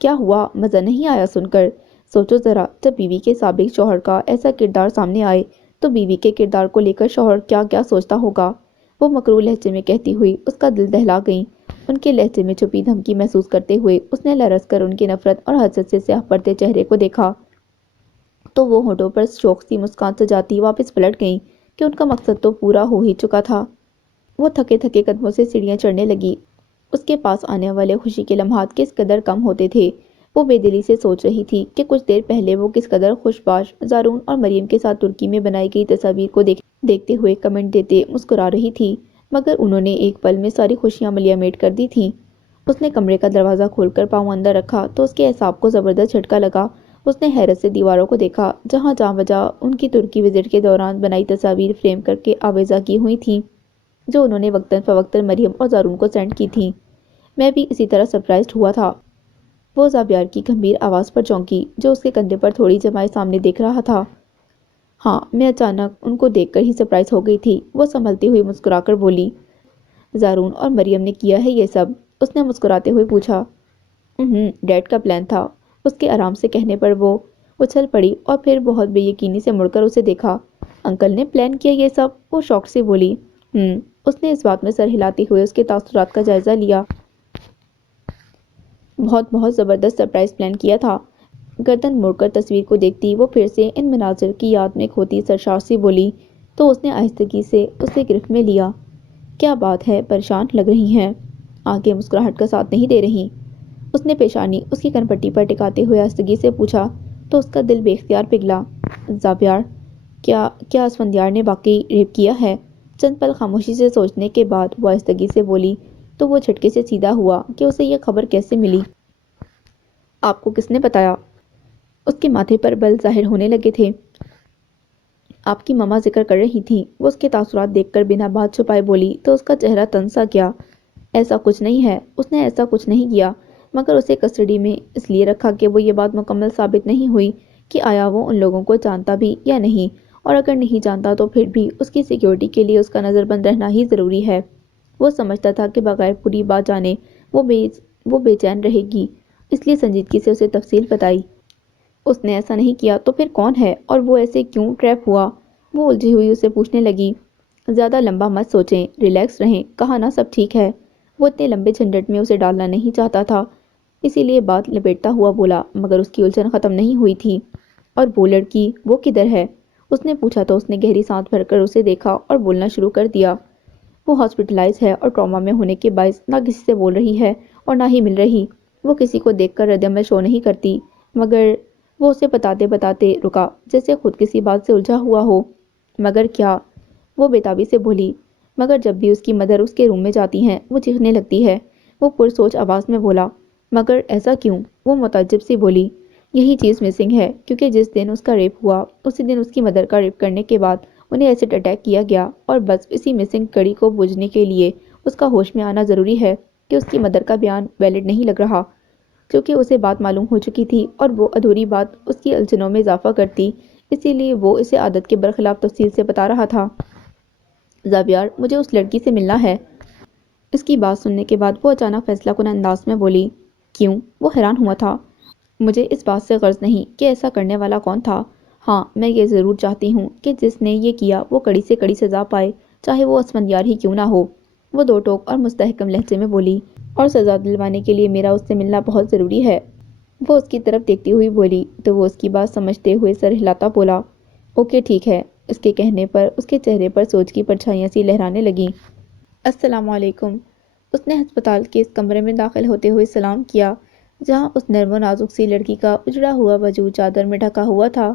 کیا ہوا؟ مزہ نہیں آیا سن کر؟ سوچو ذرا، جب بیوی کے سابق شوہر کا ایسا کردار سامنے آئے تو بیوی کے کردار کو لے کر شوہر کیا کیا سوچتا ہوگا؟ وہ مکروہ لہجے میں کہتی ہوئی اس کا دل دہلا گئیں۔ ان کے لہجے میں چھپی دھمکی محسوس کرتے ہوئے اس نے لرز کر ان کی نفرت اور حسد سے سیاہ پڑتے چہرے کو دیکھا تو وہ ہونٹوں پر شوق سی مسکان سجاتی واپس پلٹ گئیں کہ ان کا مقصد تو پورا ہو ہی چکا تھا۔ وہ تھکے تھکے قدموں سے سیڑھیاں چڑھنے لگی۔ اس کے پاس آنے والے خوشی کے لمحات کس قدر کم ہوتے تھے۔ وہ بے دلی سے سوچ رہی تھی کہ کچھ دیر پہلے وہ کس قدر خوش باش زارون اور مریم کے ساتھ ترکی میں بنائی گئی تصاویر کو دیکھتے ہوئے کمنٹ دیتے مسکرا رہی تھی، مگر انہوں نے ایک پل میں ساری خوشیاں ملیا میٹ کر دی تھیں۔ اس نے کمرے کا دروازہ کھول کر پاؤں اندر رکھا تو اس کے اعصاب کو زبردست جھٹکا لگا۔ اس نے حیرت سے دیواروں کو دیکھا جہاں جاں بجا ان کی ترکی وزٹ کے دوران بنائی تصاویر فریم کر کے آویزاں کی ہوئی تھیں جو انہوں نے وقتاً فوقتاً مریم اور زارون کو سینڈ کی تھیں۔ میں بھی اسی طرح سرپرائزڈ ہوا تھا۔ وہ زابیار کی گمبھیر آواز پر چونکی جو اس کے کندھے پر تھوڑی جمائے سامنے دیکھ رہا تھا۔ ہاں، میں اچانک ان کو دیکھ کر ہی سرپرائز ہو گئی تھی، وہ سنبھلتی ہوئی مسکرا کر بولی۔ زارون اور مریم نے کیا ہے یہ سب؟ اس نے مسکراتے ہوئے پوچھا۔ ڈیڈ کا پلان تھا، اس کے آرام سے کہنے پر وہ اچھل پڑی اور پھر بہت بے یقینی سے مڑ کر اسے دیکھا۔ انکل نے پلان کیا یہ سب؟ وہ شوق سے بولی۔ اس نے اس بات میں سر ہلاتے ہوئے اس کے تاثرات کا جائزہ لیا۔ بہت بہت زبردست سرپرائز پلان کیا تھا۔ گردن موڑ کر تصویر کو دیکھتی وہ پھر سے ان مناظر کی یاد میں کھوتی سرشار سی بولی تو اس نے آہستگی سے اسے گرفت میں لیا۔ کیا بات ہے، پریشان لگ رہی ہیں؟ آنکھیں مسکراہٹ کا ساتھ نہیں دے رہی۔ اس نے پیشانی اس کی کنپٹی پر ٹکاتے ہوئے آہستگی سے پوچھا تو اس کا دل بے اختیار پگھلا۔ زابیار، کیا اسفندیار نے واقعی ریپ کیا ہے؟ چند پل خاموشی سے سوچنے کے بعد وہ آہستگی سے بولی تو وہ جھٹکے سے سیدھا ہوا کہ اسے یہ خبر کیسے ملی۔ آپ کو کس نے بتایا؟ اس کے ماتھے پر بل ظاہر ہونے لگے تھے۔ آپ کی مما ذکر کر رہی تھیں۔ وہ اس کے تاثرات دیکھ کر بنا بات چھپائے بولی تو اس کا چہرہ تن سا گیا۔ ایسا کچھ نہیں ہے، اس نے ایسا کچھ نہیں کیا، مگر اسے کسٹڈی میں اس لیے رکھا کہ وہ یہ بات مکمل ثابت نہیں ہوئی کہ آیا وہ ان لوگوں کو جانتا بھی یا نہیں، اور اگر نہیں جانتا تو پھر بھی اس کی سیکیورٹی کے لیے اس کا نظر بند رہنا ہی ضروری ہے۔ وہ سمجھتا تھا کہ بغیر پوری بات جانے وہ بے چین رہے گی، اس لیے سنجیدگی سے اسے تفصیل بتائی۔ اس نے ایسا نہیں کیا تو پھر کون ہے اور وہ ایسے کیوں ٹریپ ہوا؟ وہ الجھی ہوئی اسے پوچھنے لگی۔ زیادہ لمبا مت سوچیں، ریلیکس رہیں، کہا نا سب ٹھیک ہے۔ وہ اتنے لمبے جھنجٹ میں اسے ڈالنا نہیں چاہتا تھا، اسی لیے بات لپیٹتا ہوا بولا، مگر اس کی الجھن ختم نہیں ہوئی تھی۔ اور وہ لڑکی، وہ کدھر ہے؟ اس نے پوچھا تو اس نے گہری سانس بھر کر اسے دیکھا اور بولنا شروع کر دیا۔ وہ ہاسپٹلائز ہے اور ٹراما میں ہونے کے باعث نہ کسی سے بول رہی ہے اور نہ ہی مل رہی۔ وہ کسی کو دیکھ کر ردعمل شو نہیں کرتی، مگر وہ اسے بتاتے بتاتے رکا جیسے خود کسی بات سے الجھا ہوا ہو۔ مگر کیا؟ وہ بےتابی سے بولی۔ مگر جب بھی اس کی مدر اس کے روم میں جاتی ہیں وہ چیخنے لگتی ہے۔ وہ پرسوچ آواز میں بولا۔ مگر ایسا کیوں؟ وہ متعجب سی بولی۔ یہی چیز مسنگ ہے، کیونکہ جس دن اس کا ریپ ہوا اسی دن اس کی مدر کا ریپ کرنے کے بعد انہیں ایسڈ اٹیک کیا گیا، اور بس اسی مسنگ کڑی کو بوجھنے کے لیے اس کا ہوش میں آنا ضروری ہے کہ اس کی مدر کا بیان ویلڈ نہیں لگ رہا، کیونکہ اسے بات معلوم ہو چکی تھی اور وہ ادھوری بات اس کی الجھنوں میں اضافہ کرتی، اسی لیے وہ اسے عادت کے برخلاف تفصیل سے بتا رہا تھا۔ زابیار، مجھے اس لڑکی سے ملنا ہے۔ اس کی بات سننے کے بعد وہ اچانک فیصلہ کن انداز میں بولی۔ کیوں؟ وہ حیران ہوا تھا۔ مجھے اس بات سے غرض نہیں کہ ایسا کرنے والا کون تھا۔ ہاں، میں یہ ضرور چاہتی ہوں کہ جس نے یہ کیا وہ کڑی سے کڑی سزا پائے، چاہے وہ اسفندیار ہی کیوں نہ ہو۔ وہ دو ٹوک اور مستحکم لہجے میں بولی۔ اور سزا دلوانے کے لیے میرا اس سے ملنا بہت ضروری ہے۔ وہ اس کی طرف دیکھتی ہوئی بولی تو وہ اس کی بات سمجھتے ہوئے سر ہلاتا بولا، اوکے ٹھیک ہے۔ اس کے کہنے پر اس کے چہرے پر سوچ کی پرچھائیاں سی لہرانے لگیں۔ السلام علیکم۔ اس نے ہسپتال کے اس کمرے میں داخل ہوتے ہوئے سلام کیا جہاں اس نرم و نازک سی لڑکی کا اجڑا ہوا وجود چادر میں ڈھکا ہوا تھا،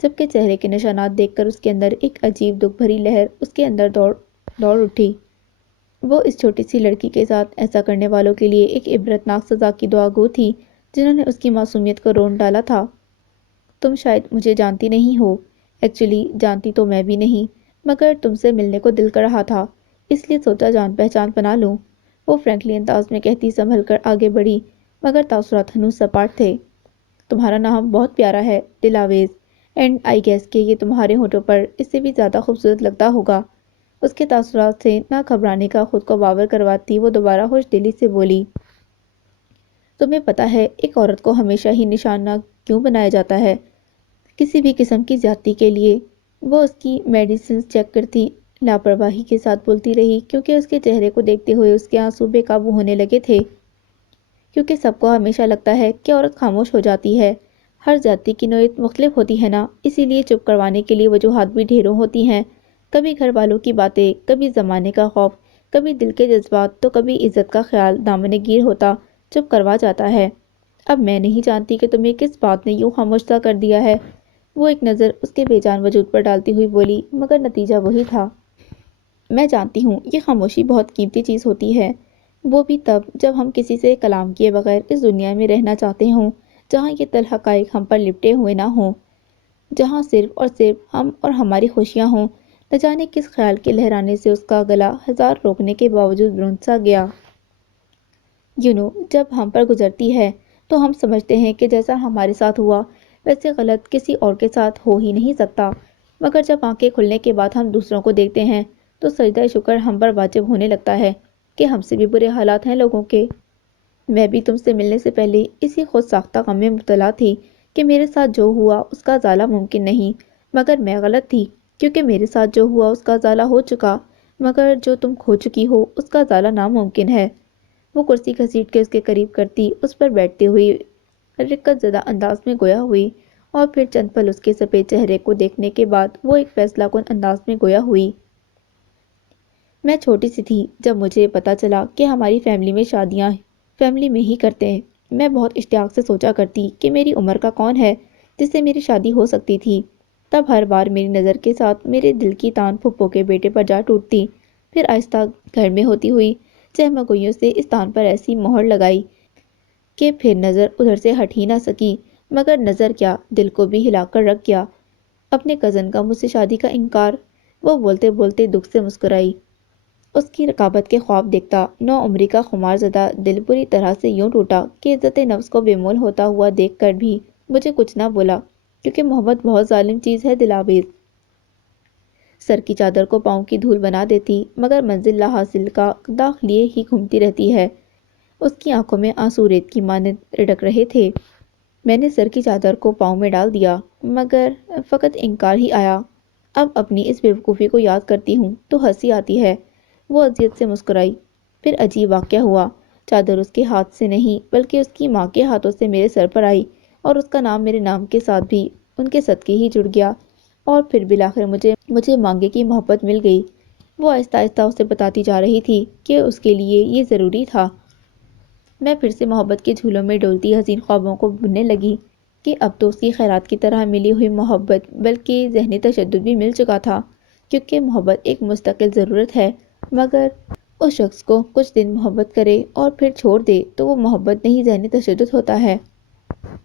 جبکہ چہرے کے نشانات دیکھ کر اس کے اندر ایک عجیب دکھ بھری لہر اس کے اندر دوڑ اٹھی۔ وہ اس چھوٹی سی لڑکی کے ساتھ ایسا کرنے والوں کے لیے ایک عبرتناک سزا کی دعا گو تھی جنہوں نے اس کی معصومیت کو رون ڈالا تھا۔ تم شاید مجھے جانتی نہیں ہو، ایکچولی جانتی تو میں بھی نہیں، مگر تم سے ملنے کو دل کر رہا تھا، اس لیے سوچا جان پہچان بنا لوں۔ وہ فرینکلی انداز میں کہتی سنبھل کر آگے بڑھی، مگر تاثرات ہنوز سپاٹ تھے۔ تمہارا نام بہت پیارا ہے، دل آویز، اینڈ آئی گیس کہ یہ تمہارے ہونٹوں پر اس سے بھی زیادہ خوبصورت لگتا ہوگا۔ اس کے تاثرات سے نہ گھبرانے کا خود کو باور کرواتی وہ دوبارہ ہوش دلی سے بولی۔ تمہیں پتہ ہے ایک عورت کو ہمیشہ ہی نشانہ کیوں بنایا جاتا ہے؟ کسی بھی قسم کی زیادتی کے لیے۔ وہ اس کی میڈیسنز چیک کرتی لاپرواہی کے ساتھ بولتی رہی کیونکہ اس کے چہرے کو دیکھتے ہوئے اس کے آنسو بے قابو ہونے لگے تھے۔ کیونکہ سب کو ہمیشہ لگتا ہے کہ عورت خاموش ہو جاتی ہے۔ ہر زیادتی کی نوعیت مختلف ہوتی ہے نا، اسی لیے چپ کروانے کے لیے وجوہات بھی ڈھیروں ہوتی ہیں۔ کبھی گھر والوں کی باتیں، کبھی زمانے کا خوف، کبھی دل کے جذبات، تو کبھی عزت کا خیال دامن گیر ہوتا چپ کروا جاتا ہے۔ اب میں نہیں جانتی کہ تمہیں کس بات نے یوں خاموش سا کر دیا ہے، وہ ایک نظر اس کے بے جان وجود پر ڈالتی ہوئی بولی، مگر نتیجہ وہی تھا۔ میں جانتی ہوں یہ خاموشی بہت قیمتی چیز ہوتی ہے، وہ بھی تب جب ہم کسی سے کلام کیے بغیر اس دنیا میں رہنا چاہتے ہوں، جہاں یہ تلخ حقائق ہم پر لپٹے ہوئے نہ ہوں، جہاں صرف اور صرف ہم اور ہماری خوشیاں ہوں۔ نہ جانے کس خیال کے لہرانے سے اس کا گلا ہزار روکنے کے باوجود رون سا گیا۔ جب ہم پر گزرتی ہے تو ہم سمجھتے ہیں کہ جیسا ہمارے ساتھ ہوا ویسے غلط کسی اور کے ساتھ ہو ہی نہیں سکتا، مگر جب آنکھیں کھلنے کے بعد ہم دوسروں کو دیکھتے ہیں تو سجدہ شکر ہم پر واجب ہونے لگتا ہے کہ ہم سے بھی برے حالات ہیں لوگوں کے۔ میں بھی تم سے ملنے سے پہلے اسی خود ساختہ غم میں مبتلا تھی کہ میرے ساتھ جو ہوا اس کا ازالہ ممکن نہیں، مگر میں غلط تھی، کیونکہ میرے ساتھ جو ہوا اس کا ازالہ ہو چکا، مگر جو تم کھو چکی ہو اس کا ازالہ ناممکن ہے۔ وہ کرسی گھسیٹ کے اس کے قریب کرتی اس پر بیٹھتے ہوئی رقت زدہ انداز میں گویا ہوئی، اور پھر چند پل اس کے سفید چہرے کو دیکھنے کے بعد وہ ایک فیصلہ کن انداز میں گویا ہوئی۔ میں چھوٹی سی تھی جب مجھے پتا چلا کہ ہماری فیملی میں شادیاں فیملی میں ہی کرتے ہیں۔ میں بہت اشتیاق سے سوچا کرتی کہ میری عمر کا کون ہے جس سے میری شادی ہو سکتی تھی۔ تب ہر بار میری نظر کے ساتھ میرے دل کی تان پھپھو کے بیٹے پر جا ٹوٹتی، پھر آہستہ گھر میں ہوتی ہوئی چہمگوئیوں سے اس تان پر ایسی مہر لگائی کہ پھر نظر ادھر سے ہٹ ہی نہ سکی، مگر نظر کیا دل کو بھی ہلا کر رکھ گیا۔ اپنے کزن کا مجھ سے شادی کا انکار، وہ بولتے بولتے دکھ سے مسکرائی۔ اس کی رقابت کے خواب دیکھتا نو عمری کا خمار زدہ دل بری طرح سے یوں ٹوٹا کہ عزت نفس کو بے مول ہوتا ہوا دیکھ کر بھی مجھے کچھ نہ بولا، کیونکہ محبت بہت ظالم چیز ہے دلاویز۔ سر کی چادر کو پاؤں کی دھول بنا دیتی، مگر منزل لا حاصل کا داغ لیے ہی گھومتی رہتی ہے۔ اس کی آنکھوں میں آنسو ریت کی مانند رڑک رہے تھے۔ میں نے سر کی چادر کو پاؤں میں ڈال دیا، مگر فقط انکار ہی آیا۔ اب اپنی اس بیوقوفی کو یاد کرتی ہوں تو ہنسی آتی ہے۔ وہ اذیت سے مسکرائی۔ پھر عجیب واقعہ ہوا۔ چادر اس کے ہاتھ سے نہیں بلکہ اس کی ماں کے ہاتھوں سے میرے سر پر آئی، اور اس کا نام میرے نام کے ساتھ بھی ان کے صدقے ہی جڑ گیا، اور پھر بالآخر مجھے مانگے کی محبت مل گئی۔ وہ آہستہ آہستہ اسے بتاتی جا رہی تھی کہ اس کے لیے یہ ضروری تھا۔ میں پھر سے محبت کے جھولوں میں ڈولتی حسین خوابوں کو بننے لگی کہ اب تو اس کی خیرات کی طرح ملی ہوئی محبت بلکہ ذہنی تشدد بھی مل چکا تھا، کیونکہ محبت ایک مستقل ضرورت ہے، مگر اس شخص کو کچھ دن محبت کرے اور پھر چھوڑ دے تو وہ محبت نہیں ذہنی تشدد ہوتا ہے۔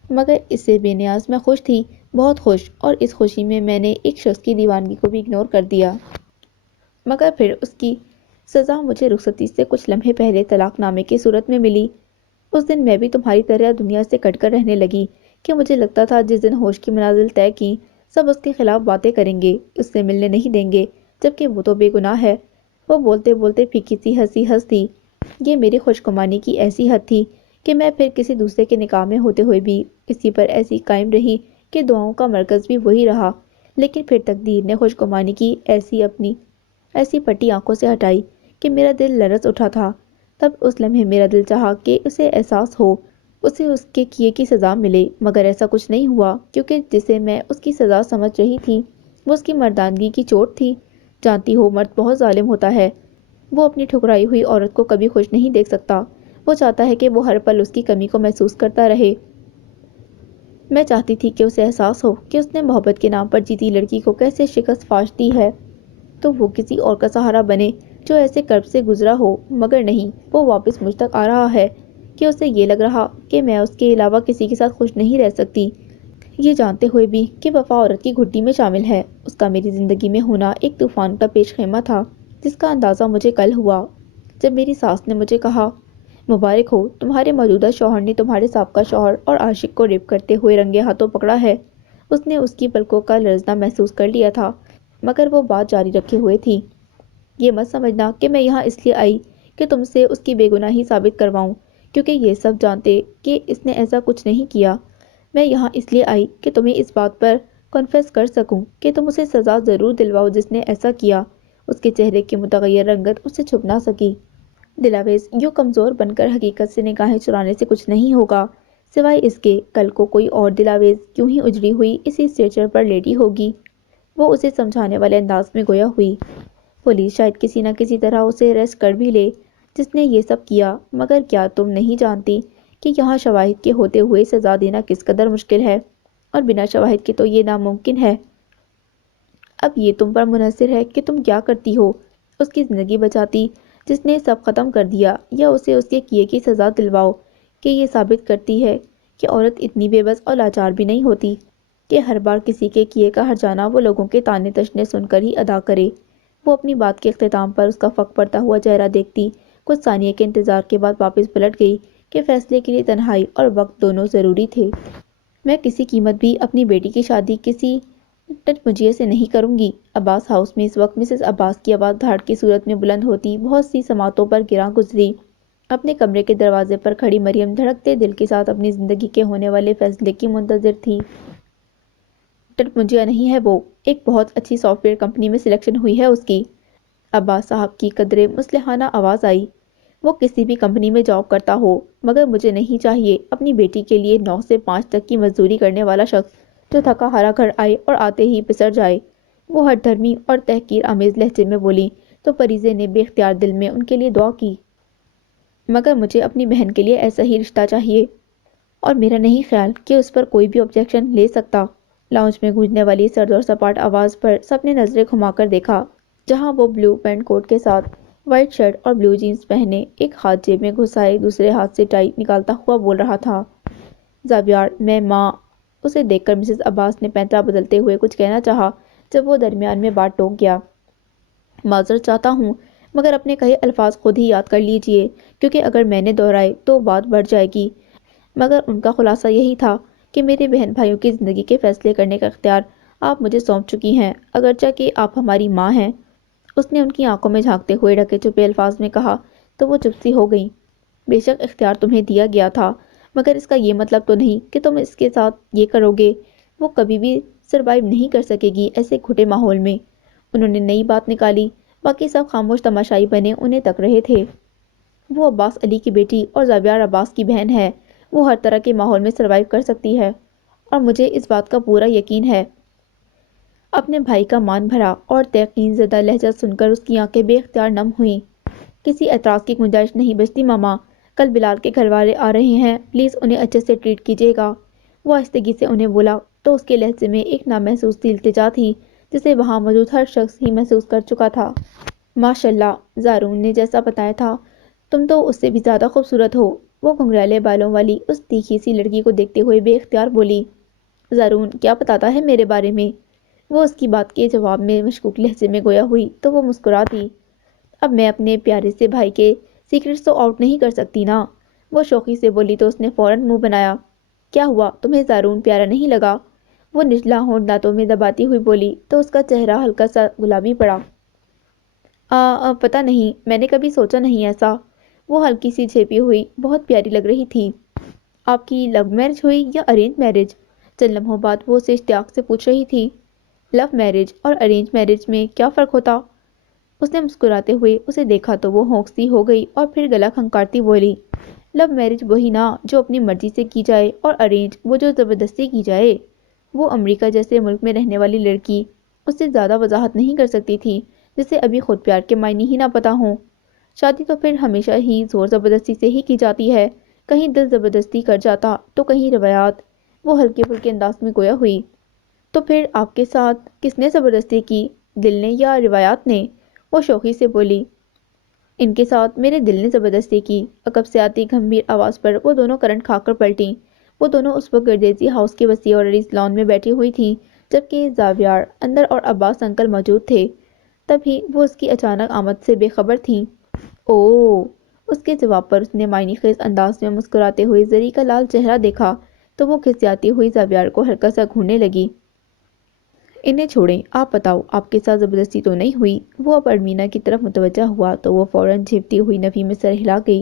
مگر اس سے بے نیاز میں خوش تھی، بہت خوش، اور اس خوشی میں میں نے ایک شخص کی دیوانگی کو بھی اگنور کر دیا۔ مگر پھر اس کی سزا مجھے رخصتی سے کچھ لمحے پہلے طلاق نامے کی صورت میں ملی۔ اس دن میں بھی تمہاری طرح دنیا سے کٹ کر رہنے لگی کہ مجھے لگتا تھا جس دن ہوش کی منازل طے کی سب اس کے خلاف باتیں کریں گے، اس سے ملنے نہیں دیں گے، جبکہ وہ تو بے گناہ ہے۔ وہ بولتے بولتے پھیکی سی ہنسی ہنستی۔ یہ میری خوشگمانی کی ایسی حد تھی کہ میں پھر کسی دوسرے کے نکاح میں ہوتے ہوئے بھی اسی پر ایسی قائم رہی کہ دعاؤں کا مرکز بھی وہی رہا، لیکن پھر تقدیر نے خوشگمانی کی ایسی پٹی آنکھوں سے ہٹائی کہ میرا دل لرز اٹھا تھا۔ تب اس لمحے میرا دل چاہا کہ اسے احساس ہو، اسے اس کے کیے کی سزا ملے، مگر ایسا کچھ نہیں ہوا، کیونکہ جسے میں اس کی سزا سمجھ رہی تھی وہ اس کی مردانگی کی چوٹ تھی۔ جانتی ہو مرد بہت ظالم ہوتا ہے، وہ اپنی ٹھکرائی ہوئی عورت کو کبھی خوش نہیں دیکھ سکتا، وہ چاہتا ہے کہ وہ ہر پل اس کی کمی کو محسوس کرتا رہے۔ میں چاہتی تھی کہ اسے احساس ہو کہ اس نے محبت کے نام پر جیتی لڑکی کو کیسے شکست فاش دی ہے، تو وہ کسی اور کا سہارا بنے جو ایسے کرب سے گزرا ہو، مگر نہیں، وہ واپس مجھ تک آ رہا ہے کہ اسے یہ لگ رہا کہ میں اس کے علاوہ کسی کے ساتھ خوش نہیں رہ سکتی، یہ جانتے ہوئے بھی کہ وفا عورت کی گھٹی میں شامل ہے۔ اس کا میری زندگی میں ہونا ایک طوفان کا پیش خیمہ تھا، جس کا اندازہ مجھے کل ہوا جب میری ساس نے مجھے کہا، مبارک ہو، تمہارے موجودہ شوہر نے تمہارے سابقہ شوہر اور عاشق کو ریپ کرتے ہوئے رنگے ہاتھوں پکڑا ہے۔ اس نے اس کی پلکوں کا لرزنا محسوس کر لیا تھا، مگر وہ بات جاری رکھے ہوئے تھی، یہ مت سمجھنا کہ میں یہاں اس لیے آئی کہ تم سے اس کی بے گناہی ثابت کرواؤں، کیونکہ یہ سب جانتے کہ اس نے ایسا کچھ نہیں کیا۔ میں یہاں اس لیے آئی کہ تمہیں اس بات پر کنفیس کر سکوں کہ تم اسے سزا ضرور دلواؤ جس نے ایسا کیا۔ اس کے چہرے کی متغیر رنگت اس سے چھپ نہ سکی۔ دلاویز یوں کمزور بن کر حقیقت سے نگاہیں چرانے سے کچھ نہیں ہوگا، سوائے اس کے کل کو کوئی اور دلاویز یوں ہی اجڑی ہوئی اسی اسٹریچر پر لیٹی ہوگی۔ وہ اسے سمجھانے والے انداز میں گویا ہوئی، پولیس شاید کسی نہ کسی طرح اسے اریسٹ کر بھی لے جس نے یہ سب کیا، مگر کیا تم نہیں جانتی کہ یہاں شواہد کے ہوتے ہوئے سزا دینا کس قدر مشکل ہے، اور بنا شواہد کے تو یہ ناممکن ہے۔ اب یہ تم پر منحصر ہے کہ تم کیا کرتی ہو، اس کی زندگی بچاتی جس نے سب ختم کر دیا، یا اسے اس کے کیے کی سزا دلواؤ کہ یہ ثابت کرتی ہے کہ عورت اتنی بے بس اور لاچار بھی نہیں ہوتی کہ ہر بار کسی کے کیے کا ہر جانا وہ لوگوں کے طعنے تشنے سن کر ہی ادا کرے۔ وہ اپنی بات کے اختتام پر اس کا فق پڑتا ہوا چہرہ دیکھتی کچھ ثانیے کے انتظار کے بعد واپس پلٹ گئی کہ فیصلے کے لیے تنہائی اور وقت دونوں ضروری تھے۔ میں کسی قیمت بھی اپنی بیٹی کی شادی کسی ٹچمجیے سے نہیں کروں گی۔ عباس ہاؤس میں اس وقت مسز عباس کی آواز دھاڑ کی صورت میں بلند ہوتی بہت سی سماعتوں پر گراں گزری۔ اپنے کمرے کے دروازے پر کھڑی مریم دھڑکتے دل کے ساتھ اپنی زندگی کے ہونے والے فیصلے کی منتظر تھی۔ ٹٹمنجیا نہیں ہے وہ، ایک بہت اچھی سافٹ ویئر کمپنی میں سلیکشن ہوئی ہے اس کی۔ عباس صاحب کی قدرے مصلحانہ آواز آئی۔ وہ کسی بھی کمپنی میں جاب کرتا ہو، مگر مجھے نہیں چاہیے اپنی بیٹی کے لیے 9 سے 5 تک کی مزدوری کرنے والا شخص جو تھکا ہارا گھر آئے اور آتے ہی پسر جائے۔ وہ ہٹ دھرمی اور تحقیر آمیز لہجے میں بولی تو فریضے نے بے اختیار دل میں ان کے لیے دعا کی۔ مگر مجھے اپنی بہن کے لیے ایسا ہی رشتہ چاہیے، اور میرا نہیں خیال کہ اس پر کوئی بھی آبجیکشن لے سکتا۔ لاؤنج میں گونجنے والی سرد اور سپاٹ آواز پر سب نے نظریں گھما کر دیکھا، جہاں وہ بلو پینٹ کوٹ کے ساتھ وائٹ شرٹ اور بلو جینز پہنے ایک ہاتھ جیب میں گھسائے دوسرے ہاتھ سے ٹائی نکالتا ہوا بول رہا تھا۔ زاویار میں ماں۔ اسے دیکھ کر مسز عباس نے پینترا بدلتے ہوئے کچھ کہنا چاہا جب وہ درمیان میں بات ٹوک گیا۔ معذرت چاہتا ہوں، مگر اپنے کہے الفاظ خود ہی یاد کر لیجئے، کیونکہ اگر میں نے دہرائے تو بات بڑھ جائے گی۔ مگر ان کا خلاصہ یہی تھا کہ میرے بہن بھائیوں کی زندگی کے فیصلے کرنے کا اختیار آپ مجھے سونپ چکی ہیں، اگرچہ کہ آپ ہماری ماں ہیں۔ اس نے ان کی آنکھوں میں جھانکتے ہوئے ڈھکے چھپے الفاظ میں کہا تو وہ چپ سی ہو گئیں۔ بے شک اختیار تمہیں دیا گیا تھا، مگر اس کا یہ مطلب تو نہیں کہ تم اس کے ساتھ یہ کرو گے۔ وہ کبھی بھی سروائیو نہیں کر سکے گی ایسے گھٹے ماحول میں۔ انہوں نے نئی بات نکالی، باقی سب خاموش تماشائی بنے انہیں تک رہے تھے۔ وہ عباس علی کی بیٹی اور زاویار عباس کی بہن ہے، وہ ہر طرح کے ماحول میں سروائیو کر سکتی ہے، اور مجھے اس بات کا پورا یقین ہے۔ اپنے بھائی کا مان بھرا اور تیقین زدہ لہجہ سن کر اس کی آنکھیں بے اختیار نم ہوئیں۔ کسی اعتراض کی گنجائش نہیں بچتی ماما، کل بلال کے گھر والے آ رہے ہیں، پلیز انہیں اچھے سے ٹریٹ کیجیے گا۔ وہ آہستگی سے انہیں بولا تو اس کے لہجے میں ایک نامحسوس سی التجا تھی جسے وہاں موجود ہر شخص ہی محسوس کر چکا تھا۔ ماشاء اللہ، زارون نے جیسا بتایا تھا تم تو اس سے بھی زیادہ خوبصورت ہو۔ وہ گھنگریلے بالوں والی اس تیکھی سی لڑکی کو دیکھتے ہوئے بے اختیار بولی۔ زارون کیا بتاتا ہے میرے بارے میں؟ وہ اس کی بات کے جواب میں مشکوک لہجے میں گویا ہوئی تو وہ مسکرا دی۔ اب میں اپنے پیارے سے بھائی کے سیکرٹس تو آؤٹ نہیں کر سکتی نا؟ وہ شوخی سے بولی تو اس نے فوراً منہ بنایا۔ کیا ہوا، تمہیں زارون پیارا نہیں لگا؟ وہ نچلا ہونٹ دانتوں میں دباتی ہوئی بولی تو اس کا چہرہ ہلکا سا گلابی پڑا۔ پتہ نہیں، میں نے کبھی سوچا نہیں ایسا۔ وہ ہلکی سی جھیپی ہوئی بہت پیاری لگ رہی تھی۔ آپ کی لو میرج ہوئی یا ارینج میرج؟ چند لمحوں بعد وہ اسے اشتیاق سے پوچھ رہی تھی۔ لو میرج اور ارینج میرج میں کیا فرق ہوتا؟ اس نے مسکراتے ہوئے اسے دیکھا تو وہ ہونک سی ہو گئی اور پھر گلا کھنکارتی بولی، لو میرج وہی نا جو اپنی مرضی سے کی جائے، اور ارینج وہ جو زبردستی کی جائے۔ وہ امریکہ جیسے ملک میں رہنے والی لڑکی اس سے زیادہ وضاحت نہیں کر سکتی تھی جسے ابھی خود پیار کے معنی ہی نہ پتہ ہوں۔ شادی تو پھر ہمیشہ ہی زور زبردستی سے ہی کی جاتی ہے، کہیں دل زبردستی کر جاتا تو کہیں روایات۔ وہ ہلکے پھلکے انداز میں گویا ہوئی۔ تو پھر آپ کے ساتھ کس نے زبردستی کی، دل نے یا روایات نے؟ وہ شوخی سے بولی۔ ان کے ساتھ میرے دل نے زبردستی کی۔ عقب سے آتی گھمبیر آواز پر وہ دونوں کرنٹ کھا کر پلٹیں۔ وہ دونوں اس وقت گردیزی ہاؤس کے وسیع اور عریض لان میں بیٹھی ہوئی تھیں، جبکہ زاویار اندر اور عباس انکل موجود تھے۔ تبھی وہ اس کی اچانک آمد سے بے خبر تھیں۔ اوہ! اس کے جواب پر اس نے معنی خیز انداز میں مسکراتے ہوئے زری کا لال چہرہ دیکھا تو وہ کھسیاتی ہوئی زاویار کو ہلکا سا گھورنے لگی۔ انہیں چھوڑیں، آپ بتاؤ آپ کے ساتھ زبردستی تو نہیں ہوئی؟ وہ اب ارمینا کی طرف متوجہ ہوا تو وہ فوراً جھیپتی ہوئی نفی میں سر ہلا گئی۔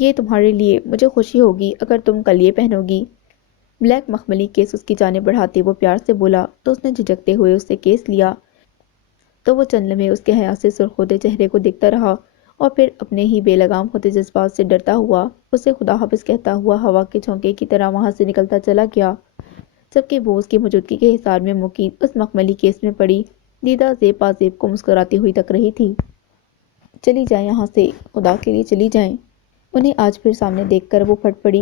یہ تمہارے لیے مجھے خوشی ہوگی اگر تم کل یہ پہنو گی۔ بلیک مخملی کیس اس کی جانب بڑھاتے وہ پیار سے بولا تو اس نے جھجکتے ہوئے اس سے کیس لیا تو وہ چند لمحے اس کے حیا سے سرخ ہوتے چہرے کو دیکھتا رہا اور پھر اپنے ہی بے لگام ہوتے جذبات سے ڈرتا ہوا اسے خدا حافظ کہتا ہوا ہوا کے جھونکے کی طرح وہاں سے نکلتا چلا گیا، جبکہ وہ اس کی موجودگی کے حصار میں مقید اس مخملی کیس میں پڑی دیدہ زیب پازیب کو مسکراتی ہوئی تک رہی تھی۔ چلی جائیں یہاں سے، خدا کے لیے چلی جائیں۔ انہیں آج پھر سامنے دیکھ کر وہ پھٹ پڑی۔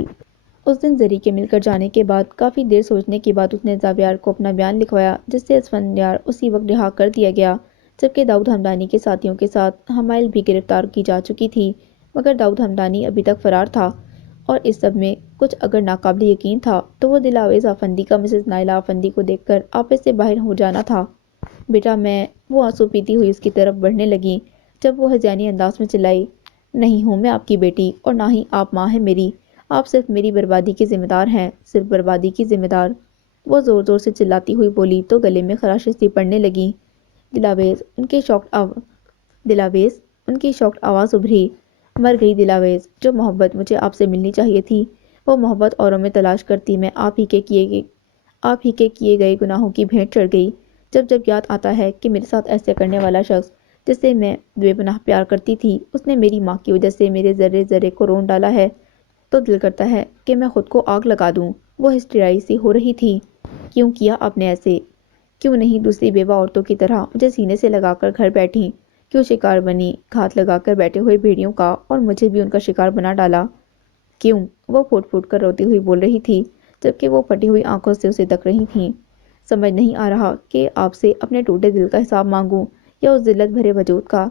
اس دن زری کے مل کر جانے کے بعد کافی دیر سوچنے کے بعد اس نے زاویار کو اپنا بیان لکھوایا جس سے اسفندیار اسی وقت رہا کر دیا گیا، جبکہ داؤد ہمدانی کے ساتھیوں کے ساتھ حمائل بھی گرفتار کی جا چکی تھی، مگر داؤد ہمدانی ابھی تک فرار تھا اور اس سب میں کچھ اگر ناقابل یقین تھا تو وہ دلاویز افندی کا مسز نائلہ افندی کو دیکھ کر آپے سے باہر ہو جانا تھا۔ بیٹا میں، وہ آنسو پیتی ہوئی اس کی طرف بڑھنے لگی جب وہ ہذیانی انداز میں چلائی، نہیں ہوں میں آپ کی بیٹی اور نہ ہی آپ ماں ہیں میری، آپ صرف میری بربادی کے ذمہ دار ہیں، صرف بربادی کی ذمہ دار۔ وہ زور زور سے چلاتی ہوئی بولی تو گلے میں خراشیں سی پڑنے لگیں۔ دلاویز ان کی شوکت آواز ابھری، مر گئی دلاویز، جو محبت مجھے آپ سے ملنی چاہیے تھی وہ محبت اوروں میں تلاش کرتی میں آپ ہی کے کیے گئے گناہوں کی بھیٹ چڑھ گئی۔ جب جب یاد آتا ہے کہ میرے ساتھ ایسے کرنے والا شخص جسے میں بے پناہ پیار کرتی تھی اس نے میری ماں کی وجہ سے میرے ذرے ذرے کو رون ڈالا ہے تو دل کرتا ہے کہ میں خود کو آگ لگا دوں۔ وہ ہسٹیرائی سی ہو رہی تھی۔ کیوں کیا آپ نے ایسے؟ کیوں نہیں دوسری بیوہ عورتوں کی طرح مجھے سینے سے لگا کر گھر بیٹھی؟ کیوں شکار بنی، گھات لگا کر بیٹھے ہوئے بھیڑیوں کا اور مجھے بھی ان کا شکار بنا ڈالا؟ کیوں؟ وہ پھوٹ پھوٹ کر روتی ہوئی بول رہی تھی جبکہ وہ پھٹی ہوئی آنکھوں سے اسے تک رہی تھیں۔ سمجھ نہیں آ رہا کہ آپ سے اپنے ٹوٹے دل کا حساب مانگوں یا اس ذلت بھرے وجود کا۔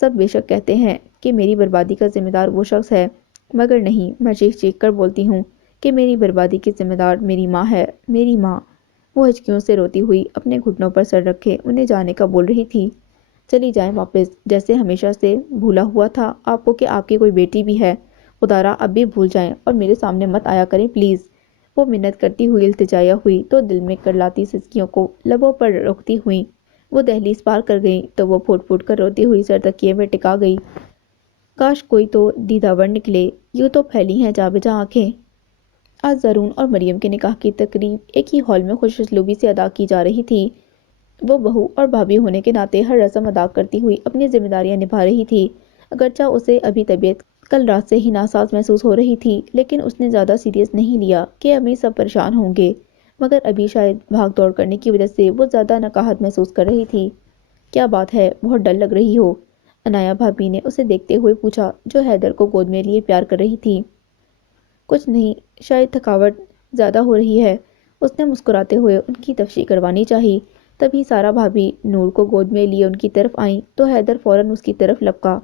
سب بے شک کہتے ہیں کہ میری بربادی کا ذمہ دار وہ شخص ہے، مگر نہیں، میں چیخ چیخ کر بولتی ہوں کہ میری بربادی کی ذمہ دار میری ماں ہے، میری ماں۔ وہ ہچکیوں سے روتی ہوئی اپنے گھٹنوں پر سر رکھے انہیں جانے کا بول رہی تھی۔ چلی جائیں واپس، جیسے ہمیشہ سے بھولا ہوا تھا آپ کو کہ آپ کی کوئی بیٹی بھی ہے، خدارا اب بھی بھول جائیں اور میرے سامنے مت آیا کریں پلیز۔ وہ منت کرتی ہوئی التجائیہ ہوئی تو دل میں کرلاتی سسکیوں کو لبوں پر روکتی ہوئی وہ دہلیز پار کر گئیں تو وہ پھوٹ پھوٹ کر روتی ہوئی سر تکیے میں ٹکا گئی۔ کاش کوئی تو دیداور نکلے، یوں تو پھیلی ہیں جا بجا آنکھیں۔ آج زرون اور مریم کے نکاح کی تقریب ایک ہی ہال میں خوش اسلوبی سے ادا کی جا رہی تھی۔ وہ بہو اور بھابھی ہونے کے ناطے ہر رسم ادا کرتی ہوئی اپنی ذمہ داریاں نبھا رہی تھی، اگرچہ اسے ابھی طبیعت کل رات سے ہی ناساز محسوس ہو رہی تھی، لیکن اس نے زیادہ سیریس نہیں لیا کہ امی سب پریشان ہوں گے، مگر ابھی شاید بھاگ دوڑ کرنے کی وجہ سے وہ زیادہ نقاہت محسوس کر رہی تھی۔ کیا بات ہے، بہت ڈل لگ رہی ہو؟ عنایہ بھابھی نے اسے دیکھتے ہوئے پوچھا جو حیدر کو گود میں لیے پیار کر رہی تھی۔ کچھ نہیں، شاید تھکاوٹ زیادہ ہو رہی ہے، اس نے مسکراتے ہوئے ان کی تفشی کروانی چاہی۔ تبھی سارا بھابھی نور کو گود میں لیے ان کی طرف آئیں تو حیدر فوراً اس کی طرف لپکا۔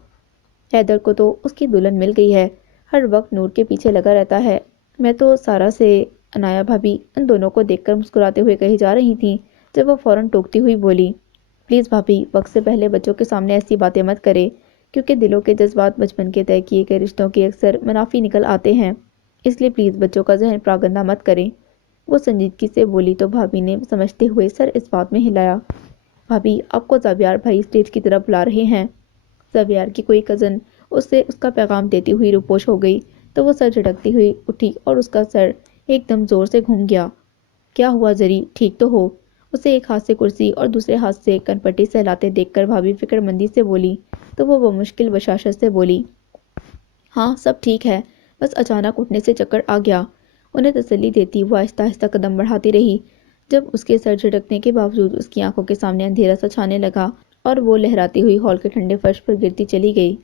حیدر کو تو اس کی دلہن مل گئی ہے، ہر وقت نور کے پیچھے لگا رہتا ہے۔ میں تو سارا سے، عنایہ بھابھی ان دونوں کو دیکھ کر مسکراتے ہوئے کہی جا رہی تھیں جب وہ فوراً ٹوکتی ہوئی بولی، پلیز بھابھی وقت سے پہلے بچوں کے سامنے ایسی باتیں مت کرے، کیونکہ دلوں کے جذبات بچپن کے طے کیے گئے رشتوں کے اکثر منافی نکل آتے ہیں، اس لیے پلیز بچوں کا ذہن پراگندہ مت کریں۔ وہ سنجیدگی سے بولی تو بھابھی نے سمجھتے ہوئے سر اس بات میں ہلایا۔ بھابھی آپ کو زاویار بھائی اسٹیج کی طرف بلا رہے ہیں۔ زاویار کی کوئی کزن اسے اس کا پیغام دیتی ہوئی روپوش ہو گئی تو وہ سر جھٹکتی ہوئی اٹھی اور اس کا سر ایک دم زور سے گھوم گیا۔ کیا ہوا زری، ٹھیک تو ہو؟ اسے ایک ہاتھ سے کرسی اور دوسرے ہاتھ سے کنپٹی سہلاتے دیکھ کر بھابھی فکر مندی سے بولی تو وہ بمشکل بشاشت سے بولی، ہاں سب ٹھیک ہے، بس اچانک اٹھنے سے چکر آ گیا۔ انہیں تسلی دیتی وہ آہستہ آہستہ قدم بڑھاتی رہی جب اس کے سر جھٹکنے کے باوجود اس کی آنکھوں کے سامنے اندھیرا سا چھانے لگا اور وہ لہراتی ہوئی ہال کے ٹھنڈے فرش پر گرتی چلی گئی۔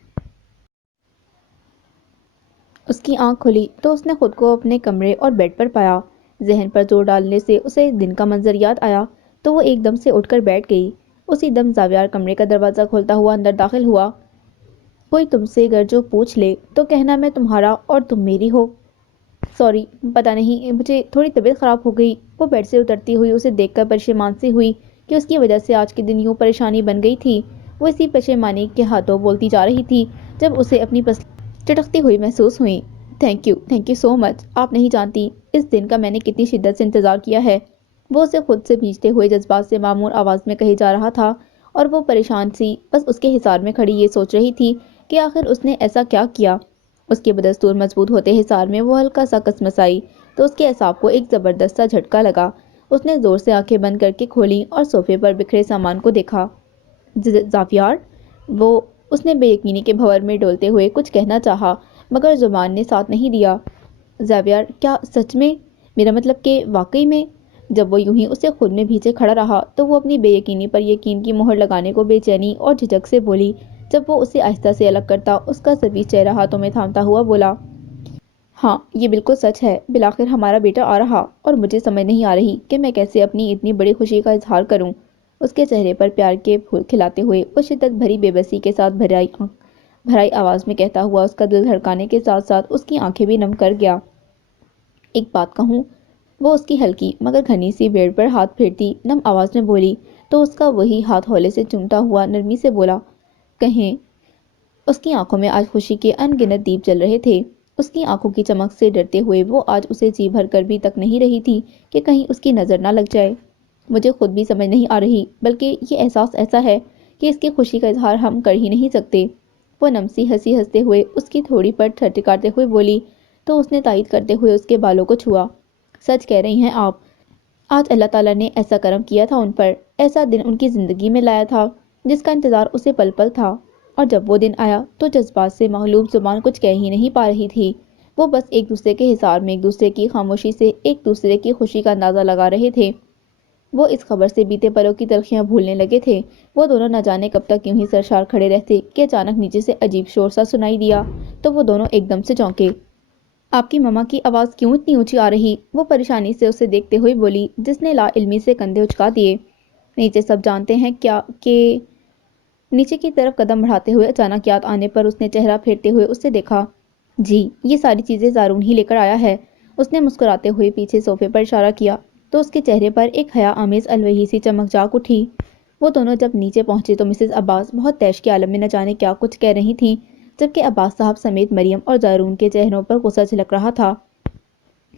اس کی آنکھ کھلی تو اس نے خود کو اپنے کمرے اور بیڈ پر پایا۔ ذہن پر زور ڈالنے سے اسے دن کا منظر یاد آیا تو وہ ایک دم سے اٹھ کر بیٹھ گئی۔ اسی دم زاویار کمرے کا دروازہ کھولتا ہوا اندر داخل ہوا۔ کوئی تم سے گر جو پوچھ لے تو کہنا میں تمہارا اور تم میری ہو۔ سوری، پتہ نہیں مجھے تھوڑی طبیعت خراب ہو گئی۔ وہ بیڈ سے اترتی ہوئی اسے دیکھ کر پشیمان سی ہوئی کہ اس کی وجہ سے آج کے دن یوں پریشانی بن گئی تھی۔ وہ اسی پشیمانی کے ہاتھوں بولتی جا رہی تھی جب اسے اپنی پسلی چٹکتی ہوئی محسوس ہوئی۔ تھینک یو سو مچ، آپ نہیں جانتی اس دن کا میں نے کتنی شدت سے انتظار کیا ہے۔ وہ اسے خود سے بھیجتے ہوئے جذبات سے معمور آواز میں کہے جا رہا تھا اور وہ پریشان سی بس اس کے حصار میں کھڑی یہ سوچ رہی تھی کہ آخر اس نے ایسا کیا کیا اس کے بدستور مضبوط ہوتے حصار میں وہ ہلکا سا کسمسائی تو اس کے اعصاب کو ایک زبردست سا جھٹکا لگا۔ اس نے زور سے آنکھیں بند کر کے کھولی اور صوفے پر بکھرے سامان کو دیکھا۔ زافیار، وہ اس نے بے یقینی کے بھور میں ڈولتے ہوئے کچھ کہنا چاہا مگر زبان نے ساتھ نہیں دیا۔ زاویار، کیا سچ میں؟ میرا مطلب کہ واقعی میں؟ جب وہ یوں ہی اسے خود میں بھیجے کھڑا رہا تو وہ اپنی بے یقینی پر یقین کی مہر لگانے کو بے چینی اور جھجک سے بولی۔ جب وہ اسے آہستہ سے الگ کرتا اس کا سبیز چہرہ ہاتھوں میں تھامتا ہوا بولا، ہاں یہ بالکل سچ ہے، بالآخر ہمارا بیٹا آ رہا اور مجھے سمجھ نہیں آ رہی کہ میں کیسے اپنی اتنی بڑی خوشی کا اظہار کروں۔ اس کے چہرے پر پیار کے پھول کھلاتے ہوئے وہ شدت بھری بے بسی کے ساتھ بھرائی آواز میں کہتا ہوا اس کا دل دھڑکانے کے ساتھ ساتھ اس کی آنکھیں بھی نم کر گیا۔ ایک بات کہوں؟ وہ اس کی ہلکی مگر گھنی سی بیڑ پر ہاتھ پھیرتی نم آواز میں بولی تو اس کا وہی ہاتھ ہولے سے چومتا ہوا نرمی سے بولا، کہیں۔ اس کی آنکھوں میں آج خوشی کے ان گنت دیپ جل رہے تھے۔ اس کی آنکھوں کی چمک سے ڈرتے ہوئے وہ آج اسے جی بھر کر بھی تک نہیں رہی تھی کہ کہیں اس کی نظر نہ لگ جائے۔ مجھے خود بھی سمجھ نہیں آ رہی، بلکہ یہ احساس ایسا ہے کہ اس کی خوشی کا اظہار ہم کر ہی نہیں سکتے۔ وہ نمسی ہنسی ہنستے ہوئے اس کی تھوڑی پر ٹھٹکارتے ہوئے بولی تو اس نے تائید کرتے ہوئے اس کے بالوں کو چھوا۔ سچ کہہ رہی ہیں آپ، آج اللہ تعالیٰ نے ایسا کرم کیا تھا ان پر، ایسا دن ان کی زندگی میں لایا تھا جس کا انتظار اسے پل پل تھا، اور جب وہ دن آیا تو جذبات سے مغلوب زبان کچھ کہہ ہی نہیں پا رہی تھی۔ وہ بس ایک دوسرے کے حصار میں ایک دوسرے کی خاموشی سے ایک دوسرے کی خوشی کا اندازہ لگا رہے تھے۔ وہ اس خبر سے بیتے پلوں کی تلخیاں بھولنے لگے تھے۔ وہ دونوں نہ جانے کب تک یوں ہی سرشار کھڑے رہتے کہ اچانک نیچے سے عجیب شور سا سنائی دیا تو وہ دونوں ایک دم سے چونکے۔ آپ کی ماما کی آواز کیوں اتنی اونچی آ رہی؟ وہ پریشانی سے اسے دیکھتے ہوئے بولی جس نے لا علمی سے کندھے اچکا دیے۔ نیچے سب جانتے ہیں کیا کہ نیچے کی طرف قدم بڑھاتے ہوئے اچانک یاد آنے پر اس نے چہرہ پھیرتے ہوئے اس سے دیکھا۔ جی، یہ ساری چیزیں زارون ہی لے کر آیا ہے۔ اس نے مسکراتے ہوئے پیچھے صوفے پر اشارہ کیا تو اس کے چہرے پر ایک حیا آمیز الوہی سی چمک جاگ اٹھی۔ وہ دونوں جب نیچے پہنچے تو مسز عباس بہت طیش کے عالم میں نہ جانے کیا کچھ کہہ رہی تھیں، جبکہ عباس صاحب سمیت مریم اور زارون کے چہروں پر غصہ جھلک رہا تھا۔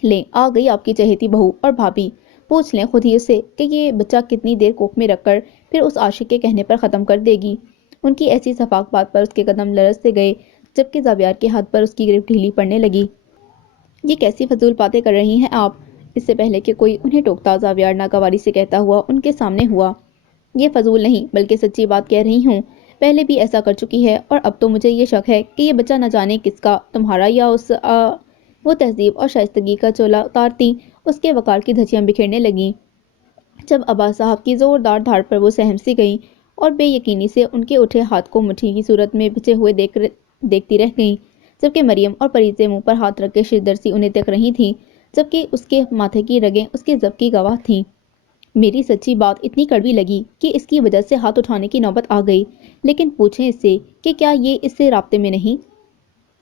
لیں، آ گئی آپ کی چہیتی بہو اور بھابھی، پوچھ لیں خود ہی اس سے کہ یہ بچہ کتنی دیر کوکھ میں رکھ کر پھر اس عاشق کے کہنے پر ختم کر دے گی۔ ان کی ایسی شفاق بات پر اس کے قدم لرز سے گئے، جبکہ زاویار کے ہاتھ پر اس کی گرفت ڈھیلی پڑنے لگی۔ یہ کیسی فضول باتیں کر رہی ہیں آپ؟ اس سے پہلے کہ کوئی انہیں ٹوکتا زاویار ناگواری سے کہتا ہوا ان کے سامنے ہوا، یہ فضول نہیں بلکہ سچی بات کہہ رہی ہوں، پہلے بھی ایسا کر چکی ہے اور اب تو مجھے یہ شک ہے کہ یہ بچہ نہ جانے کس کا، تمہارا یا اس وہ تہذیب اور شائستگی کا چولا اتارتی اس کے وقار کی دھجیاں بکھیرنے لگیں۔ جب عباس صاحب کی زوردار دھاڑ پر وہ سہم سی گئیں اور بے یقینی سے ان کے اٹھے ہاتھ کو مٹھی کی صورت میں بچھے ہوئے دیکھتی رہ گئیں، جبکہ مریم اور پریزے منہ پر ہاتھ رکھ کے شدر سی انہیں دیکھ رہی تھیں، جبکہ اس کے ماتھے کی رگیں اس کے ضبط کی گواہ تھیں۔ میری سچی بات اتنی کڑوی لگی کہ اس کی وجہ سے ہاتھ اٹھانے کی نوبت آ گئی، لیکن پوچھیں اس سے کہ کیا یہ اس سے رابطے میں نہیں؟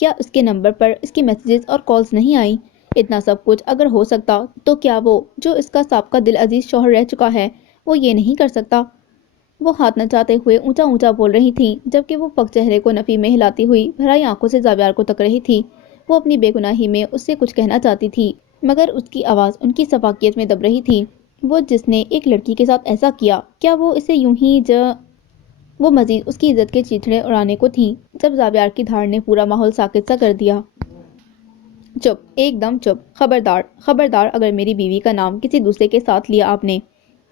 کیا اس کے نمبر پر اس کی میسیجز اور کالز نہیں آئیں؟ اتنا سب کچھ اگر ہو سکتا تو کیا وہ جو اس کا سابقہ دل عزیز شوہر رہ چکا ہے وہ یہ نہیں کر سکتا؟ وہ ہاتھ نچاتے ہوئے اونچا اونچا بول رہی تھیں، جبکہ وہ پک چہرے کو نفی میں ہلاتی ہوئی بھرائی آنکھوں سے زاویار کو تک رہی تھی۔ وہ اپنی بے گناہی میں اس سے کچھ کہنا چاہتی تھی مگر اس کی آواز ان کی سفاکیت میں دب رہی تھی۔ وہ جس نے ایک لڑکی کے ساتھ ایسا کیا، کیا وہ اسے یوں ہی وہ مزید اس کی عزت کے چیچڑے اڑانے کو تھی جب زاویار کی دھاڑ نے پورا ماحول ساکت سا کر دیا۔ چپ، ایک دم چپ، خبردار خبردار اگر میری بیوی کا نام کسی دوسرے کے ساتھ لیا آپ نے۔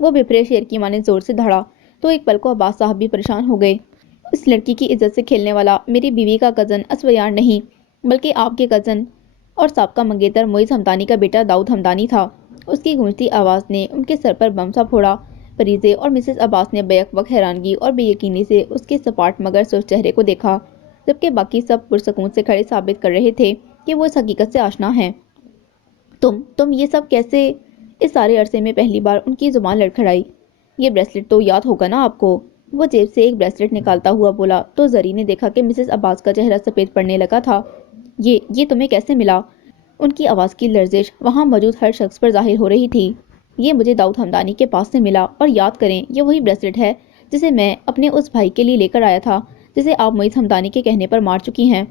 وہ بھپرے شیر کی ماں نے زور سے دھڑا تو ایک پل کو عباس صاحب بھی پریشان ہو گئے۔ اس لڑکی کی عزت سے کھیلنے والا میری بیوی کا کزن اسویار نہیں بلکہ آپ کے کزن اور سابقہ منگیتر معیز ہمدانی کا بیٹا داؤد ہمدانی تھا۔ اس کی گونجتی آواز نے ان کے سر پر بم سا پھوڑا۔ پریزے اور مسز عباس نے بیک وقت حیرانگی اور بے یقینی سے اس کے سپاٹ مگر سرخ چہرے کو دیکھا، جبکہ باقی سب پرسکون سے کھڑے ثابت کر رہے تھے کہ وہ اس حقیقت سے آشنا ہیں۔ تم یہ سب کیسے؟ اس سارے عرصے میں پہلی بار ان کی زبان لڑکھڑائی۔ یہ بریسلٹ تو یاد ہوگا نا آپ کو؟ وہ جیب سے ایک بریسلٹ نکالتا ہوا بولا تو زری نے دیکھا کہ مسز عباس کا چہرہ سفید پڑنے لگا تھا۔ یہ تمہیں کیسے ملا؟ ان کی آواز کی لرزش وہاں موجود ہر شخص پر ظاہر ہو رہی تھی۔ یہ مجھے داؤد ہمدانی کے پاس سے ملا، اور یاد کریں یہ وہی بریسلٹ ہے جسے میں اپنے اس بھائی کے لیے لے کر آیا تھا جسے آپ معیز ہمدانی کے کہنے پر مار چکی ہیں۔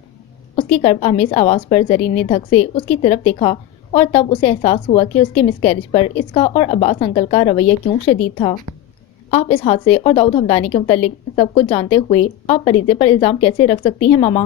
اس کی کرب آمیز آواز پر زری نے دھک سے اس کی طرف دیکھا اور تب اسے احساس ہوا کہ اس کے مس کیرج پر اس کا اور عباس انکل کا رویہ کیوں شدید تھا۔ آپ اس حادثے اور داؤد ہمدانی کے متعلق سب کچھ جانتے ہوئے آپ پریزے پر الزام کیسے رکھ سکتی ہیں ماما؟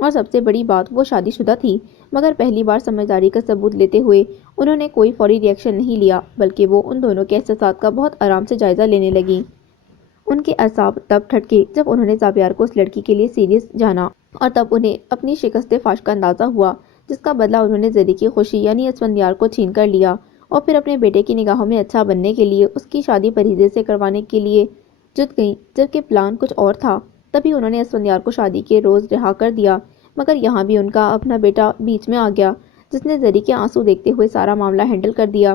اور سب سے بڑی بات وہ شادی شدہ تھی، مگر پہلی بار سمجھداری کا ثبوت لیتے ہوئے انہوں نے کوئی فوری ری ایکشن نہیں لیا، بلکہ وہ ان دونوں کے احساسات کا بہت آرام سے جائزہ لینے لگیں۔ ان کے اعصاب تب ٹھٹکے جب انہوں نے زابیار کو اس لڑکی کے لیے سیریس جانا، اور تب انہیں اپنی شکست فاش کا اندازہ ہوا، جس کا بدلہ انہوں نے زری کی خوشی یعنی اسفندیار کو چھین کر لیا، اور پھر اپنے بیٹے کی نگاہوں میں اچھا بننے کے لیے اس کی شادی پریزے سے کروانے کے لیے جت گئیں، جبکہ پلان کچھ اور تھا۔ تبھی انہوں نے اسفندیار کو شادی کے روز رہا کر دیا، مگر یہاں بھی ان کا اپنا بیٹا بیچ میں آ گیا، جس نے زری کے آنسو دیکھتے ہوئے سارا معاملہ ہینڈل کر دیا،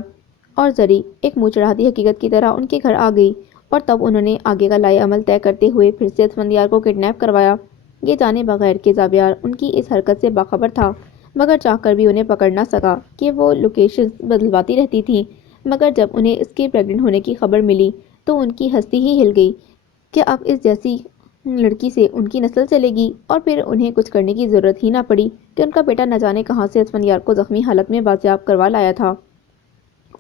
اور زری ایک منہ چڑھاتی حقیقت کی طرح ان کے گھر آ گئی، اور تب انہوں نے آگے کا لائے عمل طے کرتے ہوئے پھر سے اسفندیار کو کڈنیپ کروایا، یہ جانے بغیر کہ زابیار ان کی اس حرکت سے باخبر تھا، مگر چاہ کر بھی انہیں پکڑ نہ سکا کہ وہ لوکیشنز بدلواتی رہتی تھیں۔ مگر جب انہیں اس کے پریگننٹ ہونے کی خبر ملی تو ان کی ہستی ہی ہل گئی کہ اب اس جیسی لڑکی سے ان کی نسل چلے گی، اور پھر انہیں کچھ کرنے کی ضرورت ہی نہ پڑی کہ ان کا بیٹا نہ جانے کہاں سے اسفندیار کو زخمی حالت میں بازیاب کروا لایا تھا،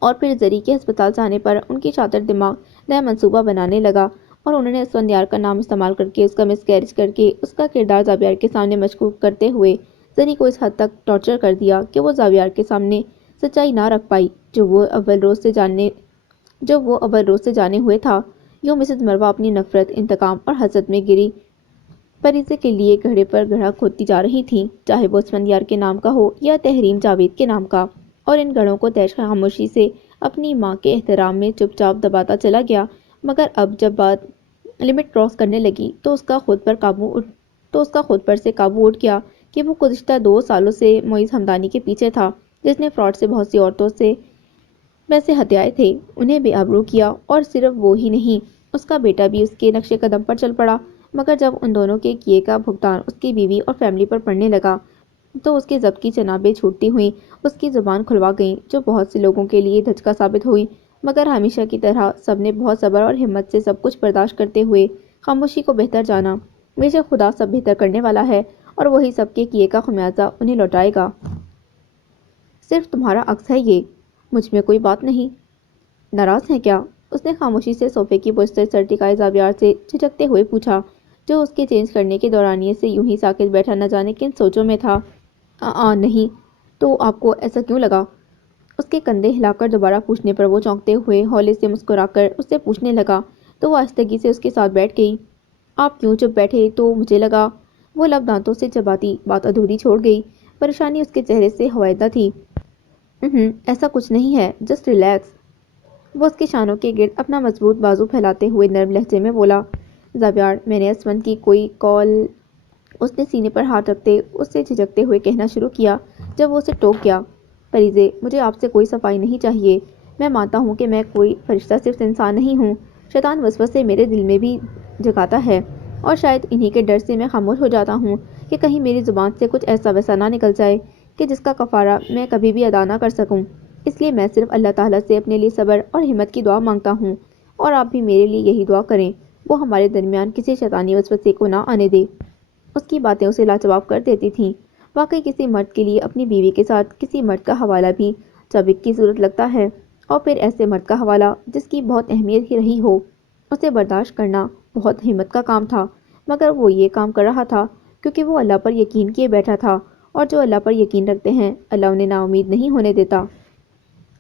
اور پھر زری کے ہسپتال جانے پر ان کی شاطر دماغ نیا منصوبہ بنانے لگا، اور انہوں نے اسفندیار کا نام استعمال کر کے اس کا مس کیریج کر کے اس کا کردار زابیار کے سامنے مشکوک کرتے ہوئے زری کو اس حد تک ٹارچر کر دیا کہ وہ زابیار کے سامنے سچائی نہ رکھ پائی جو وہ اول روز سے جانے ہوئے تھا۔ یوں مسز مروہ اپنی نفرت، انتقام اور حسد میں گری پریزے کے لیے گھڑے پر گڑھا کھودتی جا رہی تھیں، چاہے وہ اسفندیار کے نام کا ہو یا تحریم جاوید کے نام کا، اور ان گڑھوں کو تیش خاموشی سے اپنی ماں کے احترام میں چپ چاپ دباتا چلا گیا، مگر اب جب بات لمٹ کراس کرنے لگی تو اس کا خود پر سے قابو اٹھ گیا کہ وہ گزشتہ 2 سالوں سے معیز ہمدانی کے پیچھے تھا، جس نے فراڈ سے بہت سی عورتوں سے پیسے ہتھیائے تھے، انہیں بے آبرو کیا، اور صرف وہ ہی نہیں، اس کا بیٹا بھی اس کے نقش قدم پر چل پڑا، مگر جب ان دونوں کے کیے کا بھگتان اس کی بیوی اور فیملی پر پڑنے لگا تو اس کے ضبط کی چنابیں چھوٹتی ہوئیں اس کی زبان کھلوا گئیں، جو بہت سے لوگوں کے لیے دھچکا ثابت ہوئی، مگر ہمیشہ کی طرح سب نے بہت صبر اور ہمت سے سب کچھ برداشت کرتے ہوئے خاموشی کو بہتر جانا۔ بے شک خدا سب بہتر کرنے والا ہے، اور وہی سب کے کیے کا خمیازہ انہیں لوٹائے گا۔ صرف تمہارا عکس ہے یہ، مجھ میں کوئی بات نہیں۔ ناراض ہیں کیا؟ اس نے خاموشی سے صوفے کی پشت سر ٹکائے زابیار سے جھجکتے ہوئے پوچھا، جو اس کے چینج کرنے کے دورانیے سے یوں ہی ساکت بیٹھا نہ جانے کن سوچوں میں تھا۔ نہیں، تو آپ کو ایسا کیوں لگا؟ اس کے کندھے ہلا کر دوبارہ پوچھنے پر وہ چونکتے ہوئے ہولے سے مسکرا کر اس سے پوچھنے لگا تو وہ آہستگی سے اس کے ساتھ بیٹھ گئی۔ آپ کیوں چپ بیٹھے؟ تو مجھے لگا۔ وہ لب دانتوں سے چباتی بات ادھوری چھوڑ گئی، پریشانی اس کے چہرے سے ہویدہ تھی۔ ایسا کچھ نہیں ہے، جسٹ ریلیکس۔ وہ اس کے شانوں کے گرد اپنا مضبوط بازو پھیلاتے ہوئے نرم لہجے میں بولا۔ زابیار، میں نے اسفند کی کوئی کال؟ اس نے سینے پر ہاتھ رکھتے اس سے جھجکتے ہوئے کہنا شروع کیا جب وہ اسے ٹوک گیا۔ پریزے، مجھے آپ سے کوئی صفائی نہیں چاہیے، میں مانتا ہوں کہ میں کوئی فرشتہ صرف انسان نہیں ہوں، شیطان وسوسے میرے دل میں بھی جگاتا ہے، اور شاید انہی کے ڈر سے میں خاموش ہو جاتا ہوں کہ کہیں میری زبان سے کچھ ایسا ویسا نہ نکل جائے کہ جس کا کفارہ میں کبھی بھی ادا نہ کر سکوں، اس لیے میں صرف اللہ تعالیٰ سے اپنے لیے صبر اور ہمت کی دعا مانگتا ہوں، اور آپ بھی میرے لیے یہی دعا کریں، وہ ہمارے درمیان کسی شیطانی وسوسے کو نہ آنے دے۔ اس کی باتیں اسے لاجواب کر دیتی تھیں، واقعی کسی مرد کے لیے اپنی بیوی کے ساتھ کسی مرد کا حوالہ بھی سابق کی صورت لگتا ہے، اور پھر ایسے مرد کا حوالہ جس کی بہت اہمیت ہی رہی ہو، اسے برداشت کرنا بہت ہمت کا کام تھا، مگر وہ یہ کام کر رہا تھا کیونکہ وہ اللہ پر یقین کیے بیٹھا تھا، اور جو اللہ پر یقین رکھتے ہیں اللہ انہیں نا امید نہیں ہونے دیتا۔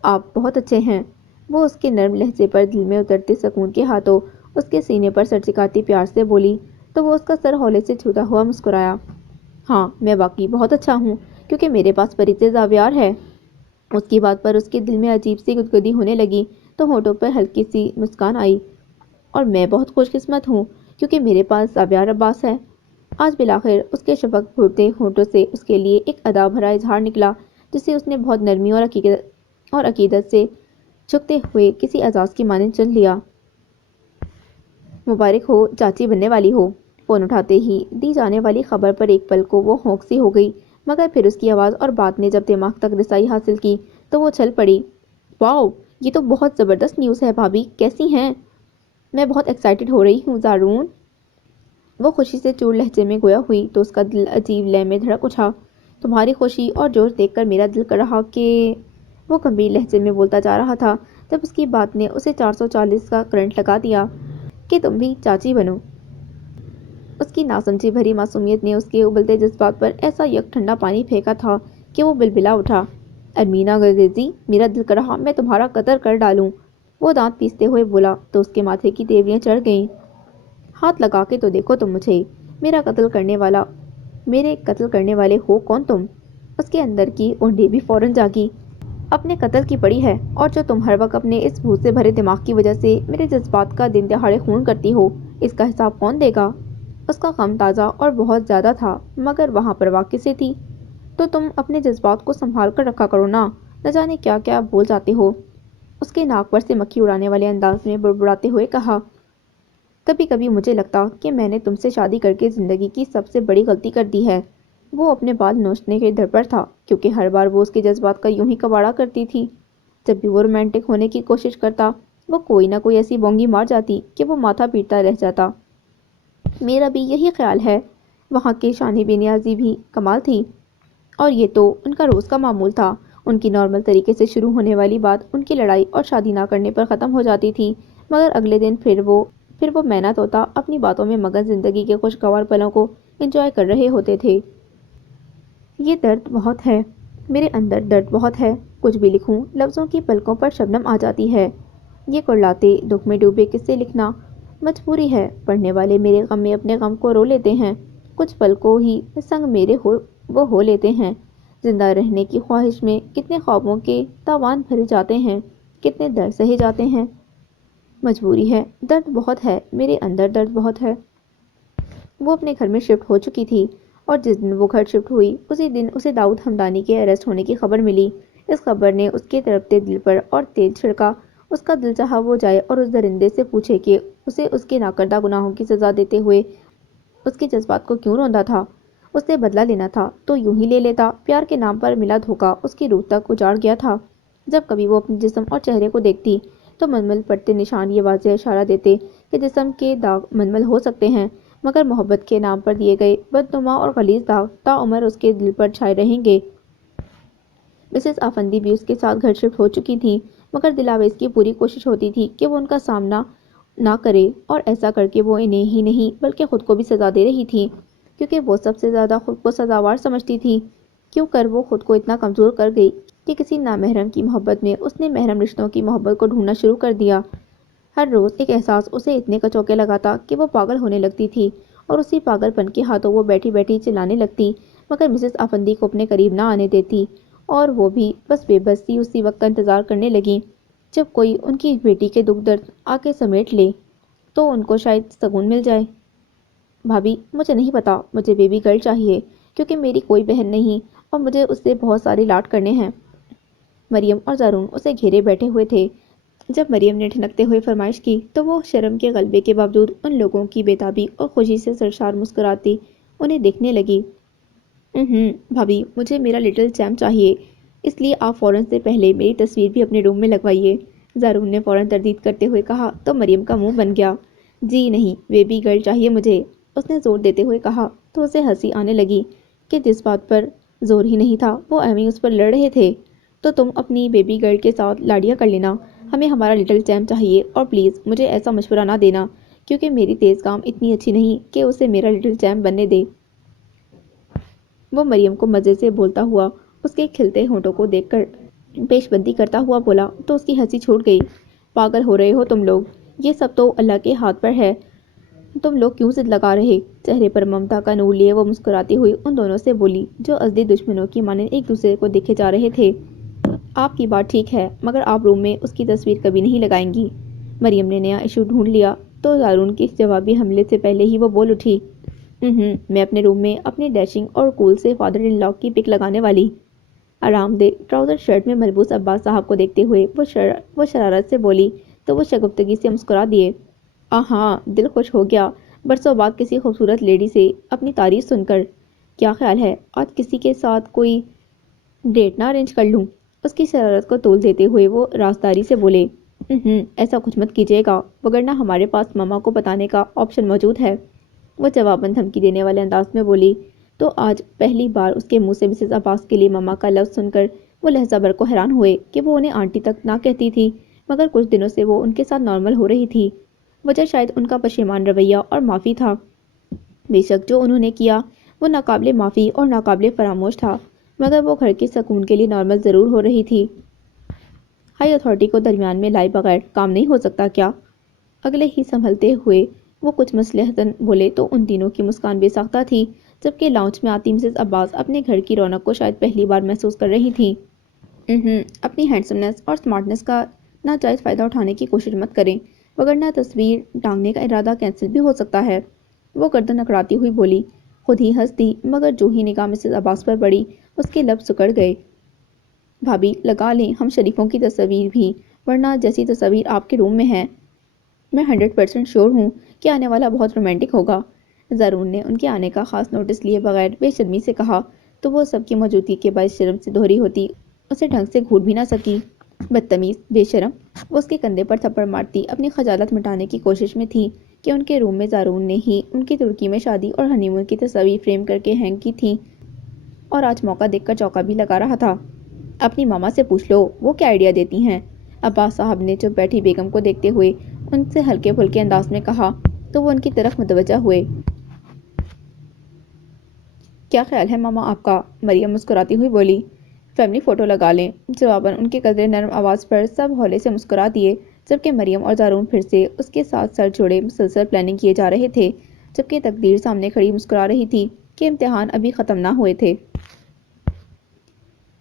آپ بہت اچھے ہیں۔ وہ اس کے نرم لہجے پر دل میں اترتے سکون کے ہاتھوں اس کے سینے پر سر ٹکاتی پیار سے بولی تو وہ اس کا سر ہولے سے چھوتا ہوا مسکرایا۔ ہاں، میں واقعی بہت اچھا ہوں، کیونکہ میرے پاس پریزے زابیار ہے۔ اس کی بات پر اس کے دل میں عجیب سی گدگدی ہونے لگی تو ہونٹوں پر ہلکی سی مسکان آئی۔ اور میں بہت خوش قسمت ہوں کیونکہ میرے پاس زابیار عباس ہے۔ آج بالآخر اس کے شفق پھوٹتے ہونٹوں سے اس کے لیے ایک ادا بھرا اظہار نکلا جسے اس نے بہت نرمی اور عقیدت سے جھکتے ہوئے کسی اعزاز کی مانند چن لیا۔ مبارک ہو، چاچی بننے والی ہو۔ فون اٹھاتے ہی دی جانے والی خبر پر ایک پل کو وہ ہونک سی ہو گئی، مگر پھر اس کی آواز اور بات نے جب دماغ تک رسائی حاصل کی تو وہ چھل پڑی۔ واؤ، یہ تو بہت زبردست نیوز ہے بھابھی، کیسی ہیں؟ میں بہت ایکسائٹڈ ہو رہی ہوں زارون۔ وہ خوشی سے چور لہجے میں گویا ہوئی تو اس کا دل عجیب لے میں دھڑک اٹھا۔ تمہاری خوشی اور جوش دیکھ کر میرا دل کر رہا کہ… وہ گمبھیر لہجے میں بولتا جا رہا تھا جب اس کی بات نے اسے 440 کا کرنٹ لگا دیا کہ تم بھی چاچی بنو۔ اس کی ناسمجھی بھری معصومیت نے اس کے ابلتے جذبات پر ایسا یک ٹھنڈا پانی پھینکا تھا کہ وہ بلبلا اٹھا۔ ارمینا گرگزی، میرا دل کر رہا میں تمہارا قتل کر ڈالوں، وہ دانت پیستے ہوئے بولا تو اس کے ماتھے کی تیوریاں چڑھ گئیں۔ ہاتھ لگا کے تو دیکھو تم مجھے، میرے قتل کرنے والے ہو کون تم؟ اس کے اندر کی اونڈی بھی فوراً جاگی۔ اپنے قتل کی پڑی ہے، اور جو تم ہر وقت اپنے اس بھوت سے بھرے دماغ کی وجہ سے میرے جذبات کا دن دہاڑے خون کرتی ہو، اس کا حساب کون دے گا؟ اس کا غم تازہ اور بہت زیادہ تھا، مگر وہاں پرواہ کسے تھی؟ تو تم اپنے جذبات کو سنبھال کر رکھا کرو نا، نہ جانے کیا کیا بول جاتے ہو، اس کے ناک پر سے مکھی اڑانے والے انداز میں بڑبڑاتے ہوئے کہا۔ کبھی کبھی مجھے لگتا کہ میں نے تم سے شادی کر کے زندگی کی سب سے بڑی غلطی کر دی ہے۔ وہ اپنے بال نوچنے کے در پر تھا، کیونکہ ہر بار وہ اس کے جذبات کا یوں ہی کباڑا کرتی تھی۔ جب بھی وہ رومانٹک ہونے کی کوشش کرتا، وہ کوئی نہ کوئی ایسی بونگی مار جاتی کہ وہ ماتھا پیٹتا رہ جاتا۔ میرا بھی یہی خیال ہے۔ وہاں کی شان بے نیازی بھی کمال تھی، اور یہ تو ان کا روز کا معمول تھا۔ ان کی نارمل طریقے سے شروع ہونے والی بات ان کی لڑائی اور شادی نہ کرنے پر ختم ہو جاتی تھی، مگر اگلے دن پھر وہ مینا طوطا اپنی باتوں میں مگن زندگی کے خوشگوار پلوں کو انجوائے کر رہے ہوتے تھے۔ یہ درد بہت ہے، میرے اندر درد بہت ہے، کچھ بھی لکھوں لفظوں کی پلکوں پر شبنم آ جاتی ہے۔ یہ کرلاتے دکھ میں ڈوبے قصے لکھنا مجبوری ہے، پڑھنے والے میرے غم میں اپنے غم کو رو لیتے ہیں، کچھ پل کو ہی سنگ میرے وہ ہو لیتے ہیں۔ زندہ رہنے کی خواہش میں کتنے خوابوں کے تاوان بھرے جاتے ہیں، کتنے درد سہے جاتے ہیں۔ مجبوری ہے، درد بہت ہے، میرے اندر درد بہت ہے۔ وہ اپنے گھر میں شفٹ ہو چکی تھی، اور جس دن وہ گھر شفٹ ہوئی اسی دن اسے داؤد ہمدانی کے اریسٹ ہونے کی خبر ملی۔ اس خبر نے اس کے تڑپتے دل پر اور تیل چھڑکا۔ اس کا دل چاہا وہ جائے اور اس درندے سے پوچھے کہ اسے اس کے ناکردہ گناہوں کی سزا دیتے ہوئے اس کے جذبات کو کیوں روندا تھا۔ اس سے بدلہ لینا تھا تو یوں ہی لے لیتا۔ پیار کے نام پر ملا دھوکہ اس کی روح تک اجاڑ گیا تھا۔ جب کبھی وہ اپنے جسم اور چہرے کو دیکھتی تو ململ پڑتے نشان یہ واضح اشارہ دیتے کہ جسم کے داغ ململ ہو سکتے ہیں، مگر محبت کے نام پر دیے گئے بدنما اور غلیظ داغ تاعمر اس کے دل پر چھائے رہیں گے۔ مسز آفندی بھی اس کے ساتھ گھر شفٹ ہو چکی تھیں، مگر دل آویز کی پوری کوشش ہوتی تھی کہ وہ ان کا سامنا نہ کرے، اور ایسا کر کے وہ انہیں ہی نہیں بلکہ خود کو بھی سزا دے رہی تھی، کیونکہ وہ سب سے زیادہ خود کو سزاوار سمجھتی تھی۔ کیوں کر وہ خود کو اتنا کمزور کر گئی کہ کسی نامحرم کی محبت میں اس نے محرم رشتوں کی محبت کو ڈھونڈنا شروع کر دیا۔ ہر روز ایک احساس اسے اتنے کچوکے لگاتا کہ وہ پاگل ہونے لگتی تھی، اور اسی پاگل پن کے ہاتھوں وہ بیٹھی بیٹھی چلانے لگتی، مگر مسز آفندی کو اپنے قریب نہ آنے دیتی، اور وہ بھی بس بے بس سی اسی وقت کا انتظار کرنے لگی جب کوئی ان کی بیٹی کے دکھ درد آ کے سمیٹ لے تو ان کو شاید سکون مل جائے۔ بھابھی، مجھے نہیں پتا، مجھے بیبی گرل چاہیے، کیونکہ میری کوئی بہن نہیں اور مجھے اس سے بہت سارے لاڈ کرنے ہیں۔ مریم اور زارون اسے گھیرے بیٹھے ہوئے تھے۔ جب مریم نے ٹھنکتے ہوئے فرمائش کی تو وہ شرم کے غلبے کے باوجود ان لوگوں کی بےتابی اور خوشی سے سرشار مسکراتی انہیں دیکھنے لگی۔ بھابھی، مجھے میرا لٹل چیمپ چاہیے، اس لیے آپ فوراً سے پہلے میری تصویر بھی اپنے روم میں لگوائیے، زارون نے فوراً تردید کرتے ہوئے کہا تو مریم کا منہ بن گیا۔ جی نہیں، بیبی گرل چاہیے مجھے، اس نے زور دیتے ہوئے کہا تو اسے ہنسی آنے لگی کہ جس بات پر زور ہی نہیں تھا وہ ایویں اس پر لڑ رہے تھے۔ تو تم اپنی بیبی گرل کے ساتھ لاڑیاں کر لینا، ہمیں ہمارا لٹل چیمپ چاہیے، اور پلیز مجھے ایسا مشورہ نہ دینا، کیونکہ میری تیز کام اتنی اچھی نہیں کہ اسے میرا لٹل چیمپ بننے دے۔ وہ مریم کو مزے سے بولتا ہوا اس کے کھلتے ہونٹوں کو دیکھ کر پیش بندی کرتا ہوا بولا تو اس کی ہنسی چھوٹ گئی۔ پاگل ہو رہے ہو تم لوگ، یہ سب تو اللہ کے ہاتھ پر ہے، تم لوگ کیوں ضد لگا رہے؟ چہرے پر ممتا کا نور لیے وہ مسکراتی ہوئی ان دونوں سے بولی جو ازلی دشمنوں کی مانند ایک دوسرے کو دیکھے جا رہے تھے۔ آپ کی بات ٹھیک ہے، مگر آپ روم میں اس کی تصویر کبھی نہیں لگائیں گی۔ مریم نے نیا ایشو ڈھونڈ لیا تو زارون کے اس جوابی حملے سے پہلے ہی وہ بول اٹھی، میں اپنے روم میں اپنے ڈیشنگ اور کول سے فادر ان لا کی پک لگانے والی۔ آرام دہ ٹراؤزر شرٹ میں ملبوس عباس صاحب کو دیکھتے ہوئے وہ شرارت سے بولی تو وہ شگفتگی سے مسکرا دیے۔ ہاں، دل خوش ہو گیا برسوں بعد کسی خوبصورت لیڈی سے اپنی تعریف سن کر۔ کیا خیال ہے آج کسی کے ساتھ کوئی ڈیٹ نہ ارینج کر لوں؟ اس کی شرارت کو تول دیتے ہوئے وہ رازداری سے بولے، ایسا کچھ مت کیجیے گا، وگرنہ ہمارے پاس ماما کو بتانے کا آپشن موجود ہے، وہ جواباً دھمکی دینے والے انداز میں بولی۔ تو آج پہلی بار اس کے منہ سے مسز عباس کے لیے ماما کا لفظ سن کر وہ لہجہ بھر کو حیران ہوئے کہ وہ انہیں آنٹی تک نہ کہتی تھی، مگر کچھ دنوں سے وہ ان کے ساتھ نارمل ہو رہی تھی۔ وجہ شاید ان کا پشیمان رویہ اور معافی تھا۔ بے شک جو انہوں نے کیا وہ ناقابل معافی اور ناقابل فراموش تھا، مگر وہ گھر کے سکون کے لیے نارمل ضرور ہو رہی تھی۔ ہائی اتھارٹی کو درمیان میں لائے بغیر کام نہیں ہو سکتا کیا؟ اگلے ہی سنبھلتے ہوئے وہ کچھ مصلحتاً بولے تو ان تینوں کی مسکان بے ساختہ تھی، جبکہ لاؤنج میں آتی مسز عباس اپنے گھر کی رونق کو شاید پہلی بار محسوس کر رہی تھی۔ اپنی ہینڈسمنس اور سمارٹنس کا ناجائز فائدہ اٹھانے کی کوشش مت کریں، وگرنہ تصویر ٹانگنے کا ارادہ کینسل بھی ہو سکتا ہے، وہ گردن اکڑاتی ہوئی بولی۔ خود ہی ہنس دی، مگر جو ہی نگاہ مسز عباس پر پڑی اس کے لب سکڑ گئے۔ بھابی لگا لیں ہم شریفوں کی تصاویر بھی، ورنہ جیسی تصاویر آپ کے روم میں ہیں میں 100% شیور ہوں کہ آنے والا بہت رومانٹک ہوگا۔ زارون نے ان کے آنے کا خاص نوٹس لیے بغیر بے شرمی سے کہا تو وہ سب کی موجودگی کے باعث شرم سے دوہری ہوتی اسے ڈھنگ سے گھونٹ بھی نہ سکی۔ بدتمیز، بے شرم، وہ اس کے کندھے پر تھپڑ مارتی اپنی خجالت مٹانے کی کوشش میں تھی کہ ان کے روم میں زارون نے ہی ان کی ترکی میں شادی اور ہنی مون کی تصاویر فریم کر کے ہینگ کی تھیں اور آج موقع دیکھ کر چوکا بھی لگا رہا تھا۔ اپنی ماما سے پوچھ لو وہ کیا آئیڈیا دیتی ہیں، عباس صاحب نے چپ بیٹھی بیگم کو دیکھتے ہوئے ان سے ہلکے پھلکے انداز میں کہا تو وہ ان کی طرف متوجہ ہوئے۔ کیا خیال ہے ماما آپ کا؟ مریم مسکراتی ہوئی بولی۔ فیملی فوٹو لگا لیں، جواباً ان کے قدرے نرم آواز پر سب ہولے سے مسکرا دیے، جبکہ مریم اور زارون پھر سے اس کے ساتھ سر جوڑے مسلسل پلاننگ کیے جا رہے تھے، جبکہ تقدیر سامنے کھڑی مسکرا رہی تھی کہ امتحان ابھی ختم نہ ہوئے تھے۔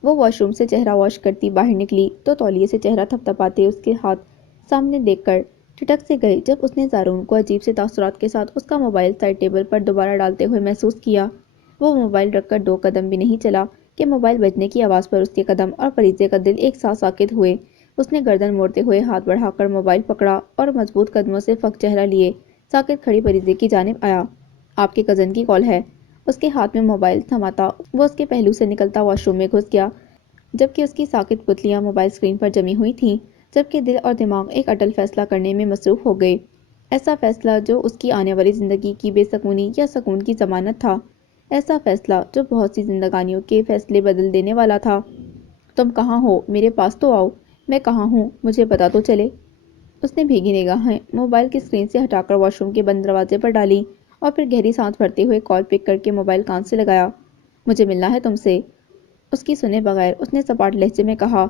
وہ واش روم سے چہرہ واش کرتی باہر نکلی تو تولیے سے چہرہ تھپتھپاتے اس کے ہاتھ سامنے دیکھ کر ٹھٹک سے گئے جب اس نے زارون کو عجیب سے تاثرات کے ساتھ اس کا موبائل سائڈ ٹیبل پر دوبارہ ڈالتے ہوئے محسوس کیا۔ وہ موبائل رکھ کر 2 قدم بھی نہیں چلا کہ موبائل بجنے کی آواز پر اس کے قدم اور فریزے کا دل ایک ساتھ ساکت ہوئے۔ اس نے گردن موڑتے ہوئے ہاتھ بڑھا کر موبائل پکڑا اور مضبوط قدموں سے فک چہرہ لیے ساکت کھڑی فریزے کی جانب آیا۔ آپ کے کزن کی کال ہے۔ اس کے ہاتھ میں موبائل تھماتا وہ اس کے پہلو سے نکلتا واش روم میں گھس گیا، جبکہ اس کی ساکت پتلیاں موبائل اسکرین پر جمی ہوئی تھیں، جبکہ دل اور دماغ ایک اٹل فیصلہ کرنے میں مصروف ہو گئے۔ ایسا فیصلہ جو اس کی آنے والی زندگی کی بے سکونی یا سکون کی ضمانت تھا، ایسا فیصلہ جو بہت سی زندگانیوں کے فیصلے بدل دینے والا تھا۔ تم کہاں ہو؟ میرے پاس تو آؤ۔ میں کہاں ہوں مجھے پتا تو چلے۔ اس نے بھیگی نگاہیں موبائل کی اسکرین سے ہٹا کر واش روم کے بند دروازے پر ڈالی اور پھر گہری سانس بھرتے ہوئے کال پک کر کے موبائل کان سے لگایا۔ مجھے ملنا ہے تم سے، اس کی سنے بغیر اس نے سپاٹ لہجے میں کہا،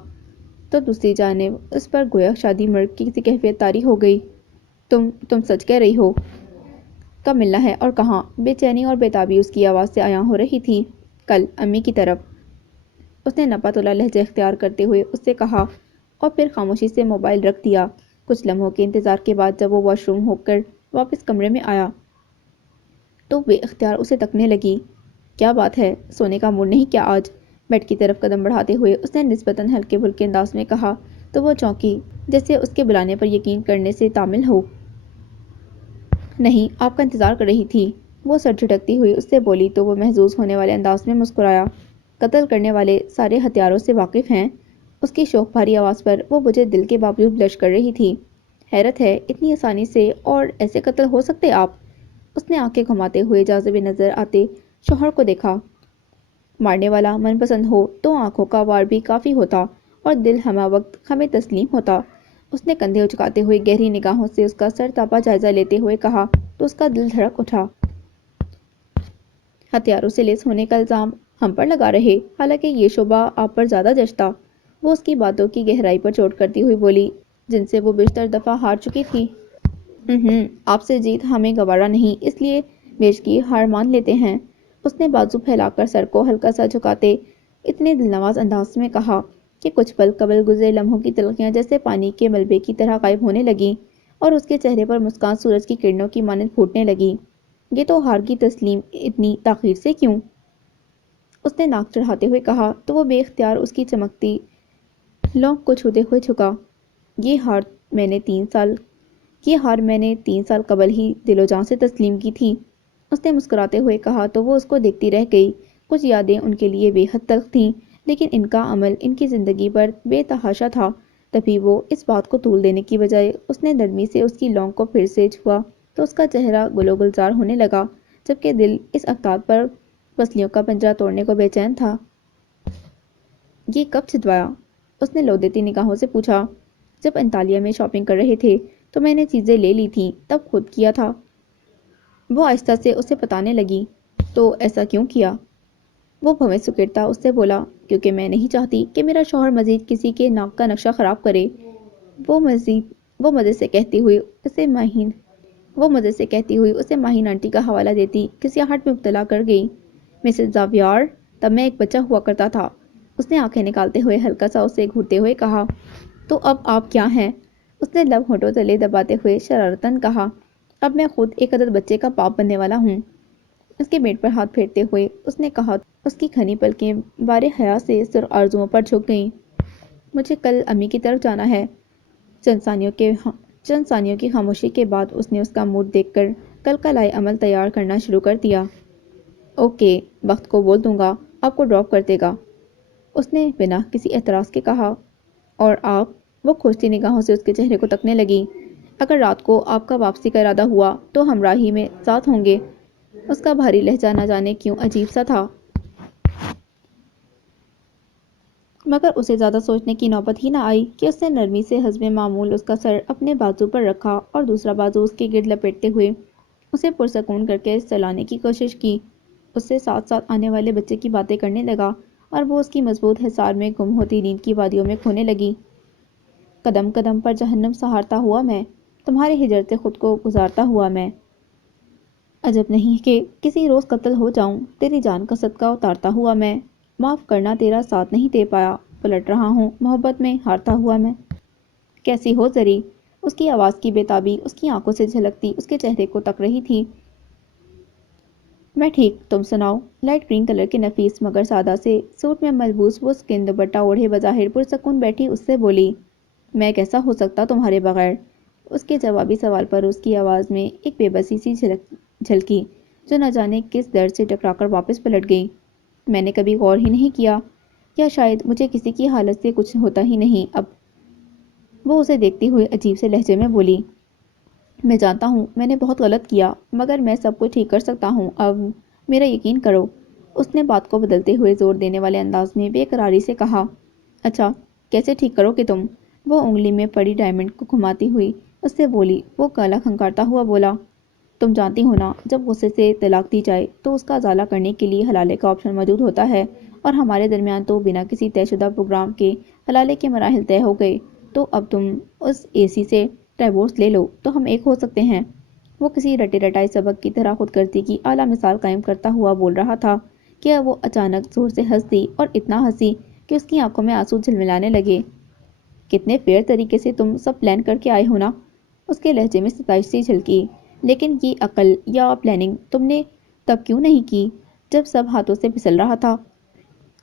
تو دوسری جانب اس پر گویا شادی مرگ کی کیفیت طاری ہو گئی۔ تم سچ کہہ رہی ہو؟ کب ملنا ہے اور کہاں؟ بے چینی اور بےتابی اس کی آواز سے عیاں ہو رہی تھی۔ کل امی کی طرف، اس نے نپا تلا لہجہ اختیار کرتے ہوئے اس سے کہا اور پھر خاموشی سے موبائل رکھ دیا۔ کچھ لمحوں کے انتظار کے بعد جب وہ واش روم ہو کر واپس کمرے میں آیا تو بے اختیار اسے تکنے لگی۔ کیا بات ہے، سونے کا موڈ نہیں کیا آج؟ بیڈ کی طرف قدم بڑھاتے ہوئے اس نے نسبتاً ہلکے پھلکے انداز میں کہا تو وہ چونکی، جیسے اس کے بلانے پر یقین کرنے سے تعمل ہو۔ نہیں، آپ کا انتظار کر رہی تھی، وہ سر جھٹکتی ہوئی اس سے بولی تو وہ محظوظ ہونے والے انداز میں مسکرایا۔ قتل کرنے والے سارے ہتھیاروں سے واقف ہیں؟ اس کی شوق بھری آواز پر وہ بجھے دل کے باوجود بلش کر رہی تھی۔ حیرت ہے اتنی آسانی سے اور ایسے قتل ہو سکتے آپ؟ اس نے آنکھیں گھماتے ہوئے جاذبے نظر آتے شوہر کو دیکھا۔ مارنے والا من پسند ہو تو آنکھوں کا وار بھی کافی ہوتا اور دل ہمہ وقت ہمیں تسلیم ہوتا۔ اس نے کندھے اچکاتے ہوئے گہری نگاہوں سے اس کا سر تاپا جائزہ لیتے ہوئے کہا تو اس کا دل دھڑک اٹھا۔ ہتھیاروں سے لیس ہونے کا الزام ہم پر لگا رہے، حالانکہ یہ شبہ آپ پر زیادہ جچتا، وہ اس کی باتوں کی گہرائی پر چوٹ کرتی ہوئی بولی جن سے وہ بیشتر دفعہ ہار چکی تھی۔ آپ سے جیت ہمیں گوارا نہیں، اس لیے بیچ کی ہار مان لیتے ہیں۔ اس نے بازو پھیلا کر سر کو ہلکا سا جھکاتے اتنے دلنواز انداز میں کہا کہ کچھ پل قبل گزرے لمحوں کی تلخیاں جیسے پانی کے ملبے کی طرح غائب ہونے لگیں اور اس کے چہرے پر مسکان سورج کی کرنوں کی مانند پھوٹنے لگی۔ یہ تو ہار کی تسلیم اتنی تاخیر سے کیوں؟ اس نے ناک چڑھاتے ہوئے کہا تو وہ بے اختیار اس کی چمکتی لونگ کو چھوتے ہوئے جھکا۔ یہ ہار میں نے 3 سال قبل ہی دل و جان سے تسلیم کی تھی، اس نے مسکراتے ہوئے کہا تو وہ اس کو دیکھتی رہ گئی۔ کچھ یادیں ان کے لیے بے حد تلخ تھیں، لیکن ان کا عمل ان کی زندگی پر بے تحاشا تھا۔ تبھی وہ اس بات کو طول دینے کی بجائے اس نے نرمی سے اس کی لونگ کو پھر سے چھوا تو اس کا چہرہ گل و گلزار ہونے لگا، جبکہ دل اس اقدار پر پسلیوں کا پنجرہ توڑنے کو بے چین تھا۔ یہ کب چھدوایا؟ اس نے لو دیتی نگاہوں سے پوچھا۔ جب انطالیہ میں شاپنگ کر رہے تھے تو میں نے چیزیں لے لی تھیں، تب خود کیا تھا۔ وہ آہستہ سے اسے بتانے لگی۔ تو ایسا کیوں کیا؟ وہ بھویں سکیڑتا اس سے بولا، کیونکہ میں نہیں چاہتی کہ میرا شوہر مزید کسی کے ناک کا نقشہ خراب کرے۔ وہ مزے سے کہتی ہوئی اسے ماہین آنٹی کا حوالہ دیتی گھسیاہٹ میں مبتلا کر گئی۔ مسز زاویار، تب میں ایک بچہ ہوا کرتا تھا، اس نے آنکھیں نکالتے ہوئے ہلکا سا اسے گھورتے ہوئے کہا۔ تو اب آپ کیا ہیں؟ اس نے لب ہونٹوں تلے دباتے ہوئے شرارتاً کہا۔ اب میں خود ایک عدد بچے کا باپ بننے والا ہوں۔ اس کے پیٹ پر ہاتھ پھیرتے ہوئے اس نے کہا۔ اس کی گھنی پلکیں بار حیا سے سرخ آرزوؤں پر جھک گئیں۔ مجھے کل امی کی طرف جانا ہے۔ چند ثانیوں کی خاموشی کے بعد اس نے اس کا موڈ دیکھ کر کل کا لائے عمل تیار کرنا شروع کر دیا۔ اوکے، وقت کو بول دوں گا، آپ کو ڈراپ کر دے گا، اس نے بنا کسی اعتراض کے کہا۔ اور آپ؟ وہ کھوجتی نگاہوں سے اس کے چہرے کو تکنے لگی۔ اگر رات کو آپ کا واپسی کا ارادہ ہوا تو ہمراہی میں ساتھ ہوں گے۔ اس کا بھاری لہجہ نہ جانے کیوں عجیب سا تھا، مگر اسے زیادہ سوچنے کی نوبت ہی نہ آئی کہ اس نے نرمی سے حسب معمول اس کا سر اپنے بازو پر رکھا اور دوسرا بازو اس کے گرد لپیٹتے ہوئے اسے پرسکون کر کے سلانے کی کوشش کی۔ اس سے ساتھ ساتھ آنے والے بچے کی باتیں کرنے لگا اور وہ اس کی مضبوط حصار میں گم ہوتی نیند کی وادیوں میں کھونے لگی۔ قدم قدم پر جہنم سہارتا ہوا میں، تمہارے ہجرت خود کو گزارتا ہوا میں، عجب نہیں کہ کسی روز قتل ہو جاؤں، تیری جان کا صدقہ اتارتا ہوا میں، معاف کرنا تیرا ساتھ نہیں دے پایا، پلٹ رہا ہوں محبت میں ہارتا ہوا میں۔ کیسی ہو زری؟ اس کی آواز کی بے تابی اس کی آنکھوں سے جھلکتی اس کے چہرے کو تک رہی تھی۔ میں ٹھیک، تم سناؤ؟ لائٹ گرین کلر کے نفیس مگر سادہ سے سوٹ میں ملبوس وہ سکن دوپٹہ اوڑھے بظاہر پرسکون بیٹھی اس سے بولی۔ میں کیسا ہو سکتا تمہارے بغیر؟ اس کے جوابی سوال پر اس کی آواز میں ایک بے بسی سی جھلکی جو نہ جانے کس درد سے ٹکرا کر واپس پلٹ گئی۔ میں نے کبھی غور ہی نہیں کیا، یا شاید مجھے کسی کی حالت سے کچھ ہوتا ہی نہیں اب۔ وہ اسے دیکھتی ہوئے عجیب سے لہجے میں بولی۔ میں جانتا ہوں میں نے بہت غلط کیا، مگر میں سب کچھ ٹھیک کر سکتا ہوں اب، میرا یقین کرو۔ اس نے بات کو بدلتے ہوئے زور دینے والے انداز میں بے قراری سے کہا۔ اچھا، کیسے ٹھیک کرو گے تم؟ وہ انگلی میں پڑی ڈائمنڈ کو گھماتی ہوئی اس سے بولی۔ وہ گلا کھنکارتا ہوا بولا، تم جانتی ہو نا، جب غصے سے طلاق دی جائے تو اس کا ازالہ کرنے کے لیے حلالے کا آپشن موجود ہوتا ہے، اور ہمارے درمیان تو بنا کسی طے شدہ پروگرام کے حلالے کے مراحل طے ہو گئے، تو اب تم اس اے.سی سے ڈائیورس لے لو تو ہم ایک ہو سکتے ہیں۔ وہ کسی رٹے رٹائے سبق کی طرح خود غرضی کی اعلیٰ مثال قائم کرتا ہوا بول رہا تھا کہ وہ اچانک زور سے ہنس دی، اور اتنا ہنسی کہ اس کی آنکھوں میں آنسو جھلملانے لگے۔ کتنے فیئر طریقے سے تم سب پلان کر کے آئے ہو نا، اس کے لہجے میں ستائش سی جھلکی۔ لیکن یہ عقل یا پلاننگ تم نے تب کیوں نہیں کی جب سب ہاتھوں سے پھسل رہا تھا؟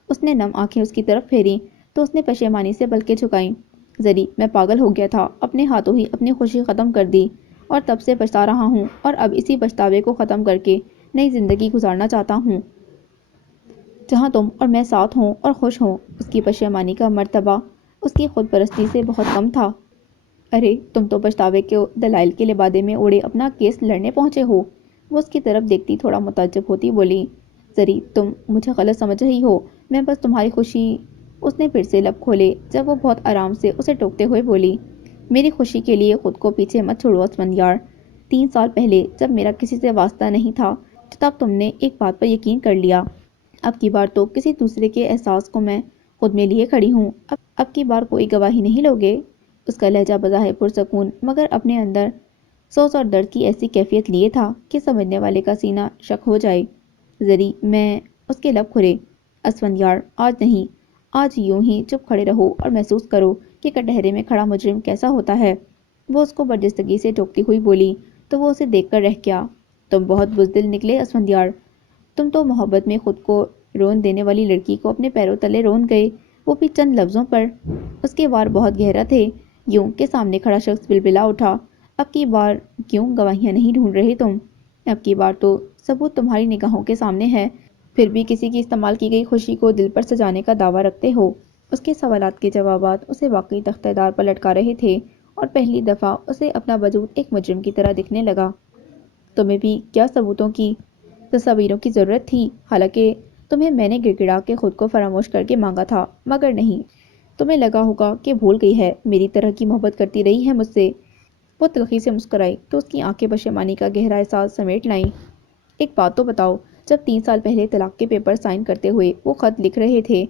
اس نے نم آنکھیں اس کی طرف پھیری تو اس نے پشیمانی سے پلکیں جھکائیں۔ زری، میں پاگل ہو گیا تھا، اپنے ہاتھوں ہی اپنی خوشی ختم کر دی، اور تب سے پچھتا رہا ہوں، اور اب اسی پچھتاوے کو ختم کر کے نئی زندگی گزارنا چاہتا ہوں جہاں تم اور میں ساتھ ہوں اور خوش ہوں۔ اس کی پشیمانی کا مرتبہ اس کی خود پرستی سے بہت کم تھا۔ ارے تم تو پچھتاوے کے دلائل کے لبادے میں اوڑے اپنا کیس لڑنے پہنچے ہو۔ وہ اس کی طرف دیکھتی تھوڑا متعجب ہوتی بولی۔ زری، تم مجھے غلط سمجھ رہی ہو، میں بس تمہاری خوشی۔ اس نے پھر سے لب کھولے جب وہ بہت آرام سے اسے ٹوکتے ہوئے بولی۔ میری خوشی کے لیے خود کو پیچھے مت چھوڑو اسفندیار۔ 3 سال پہلے جب میرا کسی سے واسطہ نہیں تھا، تب تم نے ایک بات پر یقین کر لیا۔ اب کی بار تو کسی دوسرے کے احساس کو میں خود میں لیے کھڑی ہوں، اب کی بار کوئی گواہی نہیں لوگے؟ اس کا لہجہ بظاہر پرسکون مگر اپنے اندر سوز اور درد کی ایسی کیفیت لیے تھا کہ سمجھنے والے کا سینہ شک ہو جائے۔ زری، میں… اس کے لب کھلے۔ اسفندیار، آج نہیں، آج یوں ہی چپ کھڑے رہو اور محسوس کرو کہ کٹہرے میں کھڑا مجرم کیسا ہوتا ہے۔ وہ اس کو برجستگی سے ٹوکتی ہوئی بولی تو وہ اسے دیکھ کر رہ گیا۔ تم بہت بزدل نکلے اسفندیار، تم تو محبت میں خود کو رون دینے والی لڑکی کو اپنے پیروں تلے رون گئے، وہ بھی چند لفظوں پر۔ اس کے وار بہت گہرا تھے، یوں کہ سامنے کھڑا شخص بلبلا اٹھا۔ اب کی بار کیوں گواہیاں نہیں ڈھونڈ رہے تم؟ اب کی بار تو ثبوت تمہاری نگاہوں کے سامنے ہے، پھر بھی کسی کی استعمال کی گئی خوشی کو دل پر سجانے کا دعویٰ رکھتے ہو۔ اس کے سوالات کے جوابات اسے واقعی تختہ دار پر لٹکا رہے تھے، اور پہلی دفعہ اسے اپنا وجود ایک مجرم کی طرح دکھنے لگا۔ تمہیں بھی کیا ثبوتوں کی، تصاویروں کی ضرورت تھی؟ حالانکہ تمہیں میں نے گڑ گڑا کے خود کو فراموش کر کے مانگا تھا، مگر نہیں، تمہیں لگا ہوگا کہ بھول گئی ہے، میری طرح کی محبت کرتی رہی ہے مجھ سے۔ وہ تلخی سے مسکرائی تو اس کی آنکھیں پشیمانی کا گہرا احساس سمیٹ لائیں۔ ایک بات تو بتاؤ، جب 3 سال پہلے طلاق کے پیپر سائن کرتے ہوئے وہ خط لکھ رہے تھے،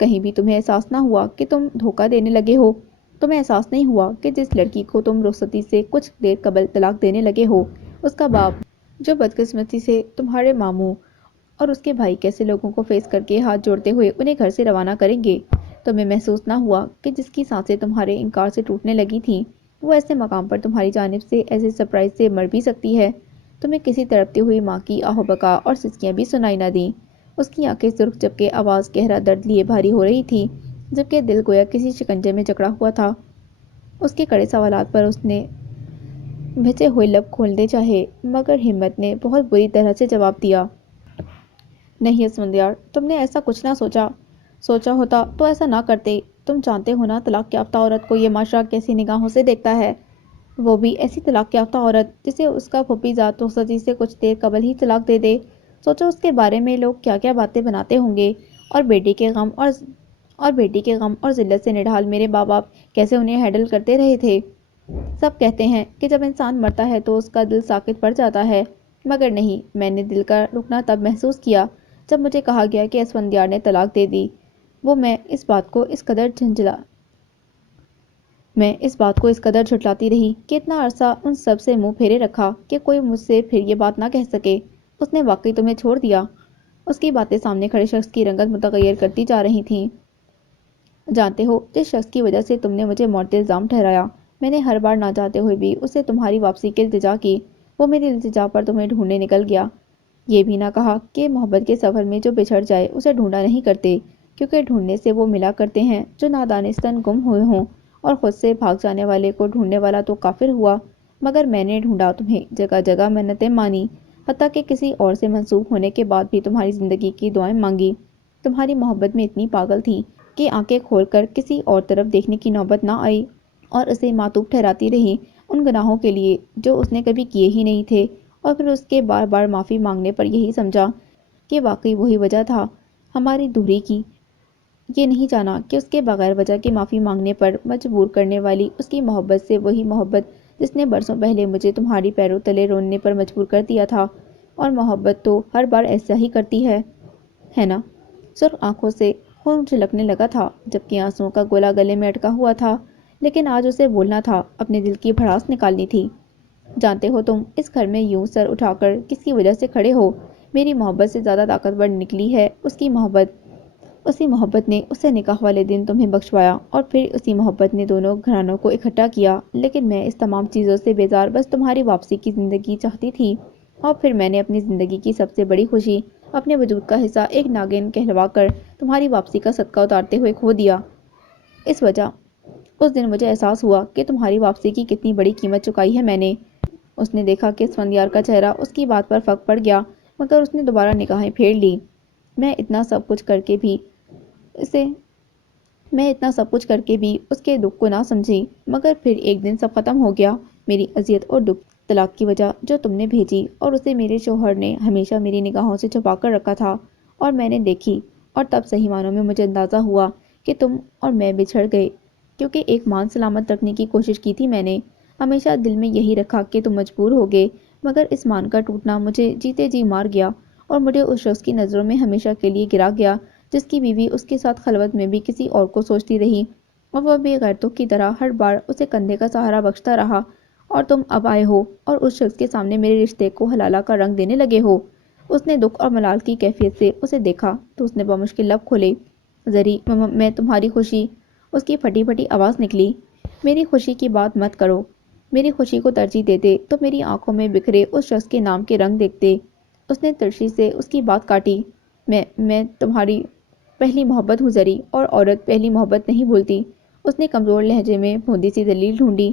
کہیں بھی تمہیں احساس نہ ہوا کہ تم دھوکہ دینے لگے ہو؟ تمہیں احساس نہیں ہوا کہ جس لڑکی کو تم رخصتی سے کچھ دیر قبل طلاق دینے لگے ہو، اس کا باپ، جو بدقسمتی سے تمہارے ماموں اور اس کے بھائی کیسے لوگوں کو فیس کر کے ہاتھ جوڑتے ہوئے انہیں گھر سے روانہ کریں گے؟ تمہیں محسوس نہ ہوا کہ جس کی سانسیں تمہارے انکار سے ٹوٹنے لگی تھیں، وہ ایسے مقام پر تمہاری جانب سے ایسے سرپرائز سے مر بھی سکتی ہے؟ تمہیں کسی تڑپتی ہوئی ماں کی آہ و بکا اور سسکیاں بھی سنائی نہ دیں۔ اس کی آنکھیں سرخ جبکہ آواز گہرا درد لیے بھاری ہو رہی تھی، جبکہ دل گویا کسی شکنجے میں جکڑا ہوا تھا۔ اس کے کڑے سوالات پر اس نے بھسے ہوئے لب کھولنے چاہے، مگر ہمت نے بہت بری طرح سے جواب دیا۔ نہیں اسفندیار، تم نے ایسا کچھ نہ سوچا ہوتا تو ایسا نہ کرتے۔ تم جانتے ہو نا طلاق یافتہ عورت کو یہ معاشرہ کیسی نگاہوں سے دیکھتا ہے، وہ بھی ایسی طلاق یافتہ عورت جسے اس کا پھوپھی زاد رخصتی سے کچھ دیر قبل ہی طلاق دے دے۔ سوچو اس کے بارے میں لوگ کیا کیا باتیں بناتے ہوں گے، اور بیٹی کے غم اور ذلت سے نڈھال میرے ماں باپ کیسے انہیں ہینڈل کرتے رہے تھے۔ سب کہتے ہیں کہ جب انسان مرتا ہے تو اس کا دل ساکت پڑ جاتا ہے، مگر نہیں، میں نے دل کا رکنا تب محسوس کیا جب مجھے کہا گیا کہ اسفندیار نے طلاق دے دی۔ میں اس بات کو اس قدر جھٹلاتی رہی کہ اتنا عرصہ ان سب سے منہ پھیرے رکھا کہ کوئی مجھ سے پھر یہ بات نہ کہہ سکے۔ اس نے واقعی تمہیں چھوڑ دیا؟ اس کی باتیں سامنے کھڑے شخص کی رنگت متغیر کرتی جا رہی تھیں۔ جانتے ہو، جس شخص کی وجہ سے تم نے مجھے معتل الزام ٹھہرایا، میں نے ہر بار نہ چاہتے ہوئے بھی اسے تمہاری واپسی کی التجا کی۔ وہ میری التجا پر تمہیں ڈھونڈنے نکل گیا۔ یہ بھی نہ کہا کہ محبت کے سفر میں جو بچھڑ جائے اسے ڈھونڈا نہیں کرتے، کیونکہ ڈھونڈنے سے وہ ملا کرتے ہیں جو نادانستاً گم ہوئے ہوں، اور خود سے بھاگ جانے والے کو ڈھونڈنے والا تو کافر ہوا۔ مگر میں نے ڈھونڈا تمہیں، جگہ جگہ منتیں مانی، حتیٰ کہ کسی اور سے منسوب ہونے کے بعد بھی تمہاری زندگی کی دعائیں مانگی۔ تمہاری محبت میں اتنی پاگل تھی کہ آنکھیں کھول کر کسی اور طرف دیکھنے کی نوبت نہ آئی، اور اسے معطوف ٹھہراتی رہی ان گناہوں کے لیے جو اس نے کبھی کیے ہی نہیں تھے، اور پھر اس کے بار بار معافی مانگنے پر یہی سمجھا کہ واقعی وہی وجہ تھا ہماری دوری کی۔ یہ نہیں جانا کہ اس کے بغیر وجہ کے معافی مانگنے پر مجبور کرنے والی اس کی محبت سے وہی محبت جس نے برسوں پہلے مجھے تمہاری پیروں تلے رونے پر مجبور کر دیا تھا۔ اور محبت تو ہر بار ایسا ہی کرتی ہے نا؟ سرخ آنکھوں سے خون چھلکنے لگا تھا، جبکہ آنسوؤں کا گولا گلے میں اٹکا ہوا تھا، لیکن آج اسے بولنا تھا، اپنے دل کی بھڑاس نکالنی تھی۔ جانتے ہو، تم اس گھر میں یوں سر اٹھا کر کس کی وجہ سے کھڑے ہو؟ میری محبت سے زیادہ طاقتور نکلی ہے اس کی محبت۔ اسی محبت نے اسے نکاح والے دن تمہیں بخشوایا، اور پھر اسی محبت نے دونوں گھرانوں کو اکٹھا کیا۔ لیکن میں اس تمام چیزوں سے بیزار بس تمہاری واپسی کی زندگی چاہتی تھی، اور پھر میں نے اپنی زندگی کی سب سے بڑی خوشی، اپنے وجود کا حصہ ایک ناگن کہلوا کر تمہاری واپسی کا صدقہ اتارتے ہوئے کھو دیا۔ اس دن مجھے احساس ہوا کہ تمہاری واپسی کی کتنی بڑی قیمت چکائی ہے میں نے۔ اس نے دیکھا کہ اسفندیار کا چہرہ اس کی بات پر فک پڑ گیا، مگر اس نے دوبارہ نگاہیں پھیر لی۔ میں اتنا سب کچھ کر کے بھی اس کے دکھ کو نہ سمجھی، مگر پھر ایک دن سب ختم ہو گیا۔ میری اذیت اور دکھ، طلاق کی وجہ جو تم نے بھیجی، اور اسے میرے شوہر نے ہمیشہ میری نگاہوں سے چھپا کر رکھا تھا، اور میں نے دیکھی، اور تب صحیح معنوں میں مجھے اندازہ ہوا کہ تم اور میں بچھڑ گئے، کیونکہ ایک مان سلامت رکھنے کی کوشش کی تھی میں نے۔ ہمیشہ دل میں یہی رکھا کہ تم مجبور ہو گئے، مگر اس مان کا ٹوٹنا مجھے جیتے جی مار گیا، اور مجھے اس شخص کی نظروں میں ہمیشہ کے لیے گرا گیا جس کی بیوی اس کے ساتھ خلوت میں بھی کسی اور کو سوچتی رہی، اور وہ بے غیرتوں کی طرح ہر بار اسے کندھے کا سہارا بخشتا رہا، اور تم اب آئے ہو اور اس شخص کے سامنے میرے رشتے کو حلالہ کا رنگ دینے لگے ہو۔ اس نے دکھ اور ملال کی کیفیت سے اسے دیکھا تو اس نے بمشکل لب کھولے۔ زری، میں تمہاری خوشی، اس کی پھٹی پھٹی آواز نکلی، میری خوشی کی بات مت کرو۔ میری خوشی کو ترجیح دیتے تو میری آنکھوں میں بکھرے اس شخص کے نام کے رنگ دیکھتے۔ اس نے ترشی سے اس کی بات کاٹی۔ میں تمہاری پہلی محبت ہوں زری، اور عورت پہلی محبت نہیں بھولتی۔ اس نے کمزور لہجے میں بھوندی سی دلیل ڈھونڈی۔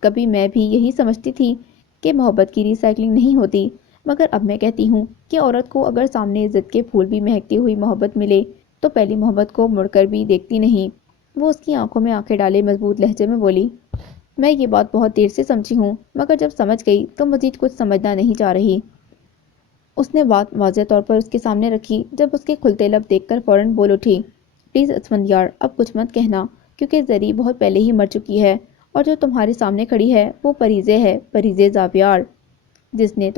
کبھی میں بھی یہی سمجھتی تھی کہ محبت کی ری سائیکلنگ نہیں ہوتی، مگر اب میں کہتی ہوں کہ عورت کو اگر سامنے عزت کے پھول بھی مہکتی ہوئی محبت ملے تو پہلی محبت کو مڑ کر بھی دیکھتی نہیں۔ وہ اس کی آنکھوں میں آنکھیں ڈالے مضبوط لہجے میں بولی، میں یہ بات بہت دیر سے سمجھی ہوں، مگر جب سمجھ گئی تو مزید کچھ سمجھنا نہیں چاہ رہی۔ اس نے بات واضح طور پر اس کے سامنے رکھی، جب اس کے کھلتے لب دیکھ کر فوراً بول اٹھی، پلیز اسفندیار، اب کچھ مت کہنا، کیونکہ زری بہت پہلے ہی مر چکی ہے، اور جو تمہارے سامنے کھڑی ہے وہ پریزے ہے، پریزے زاویار، جس نے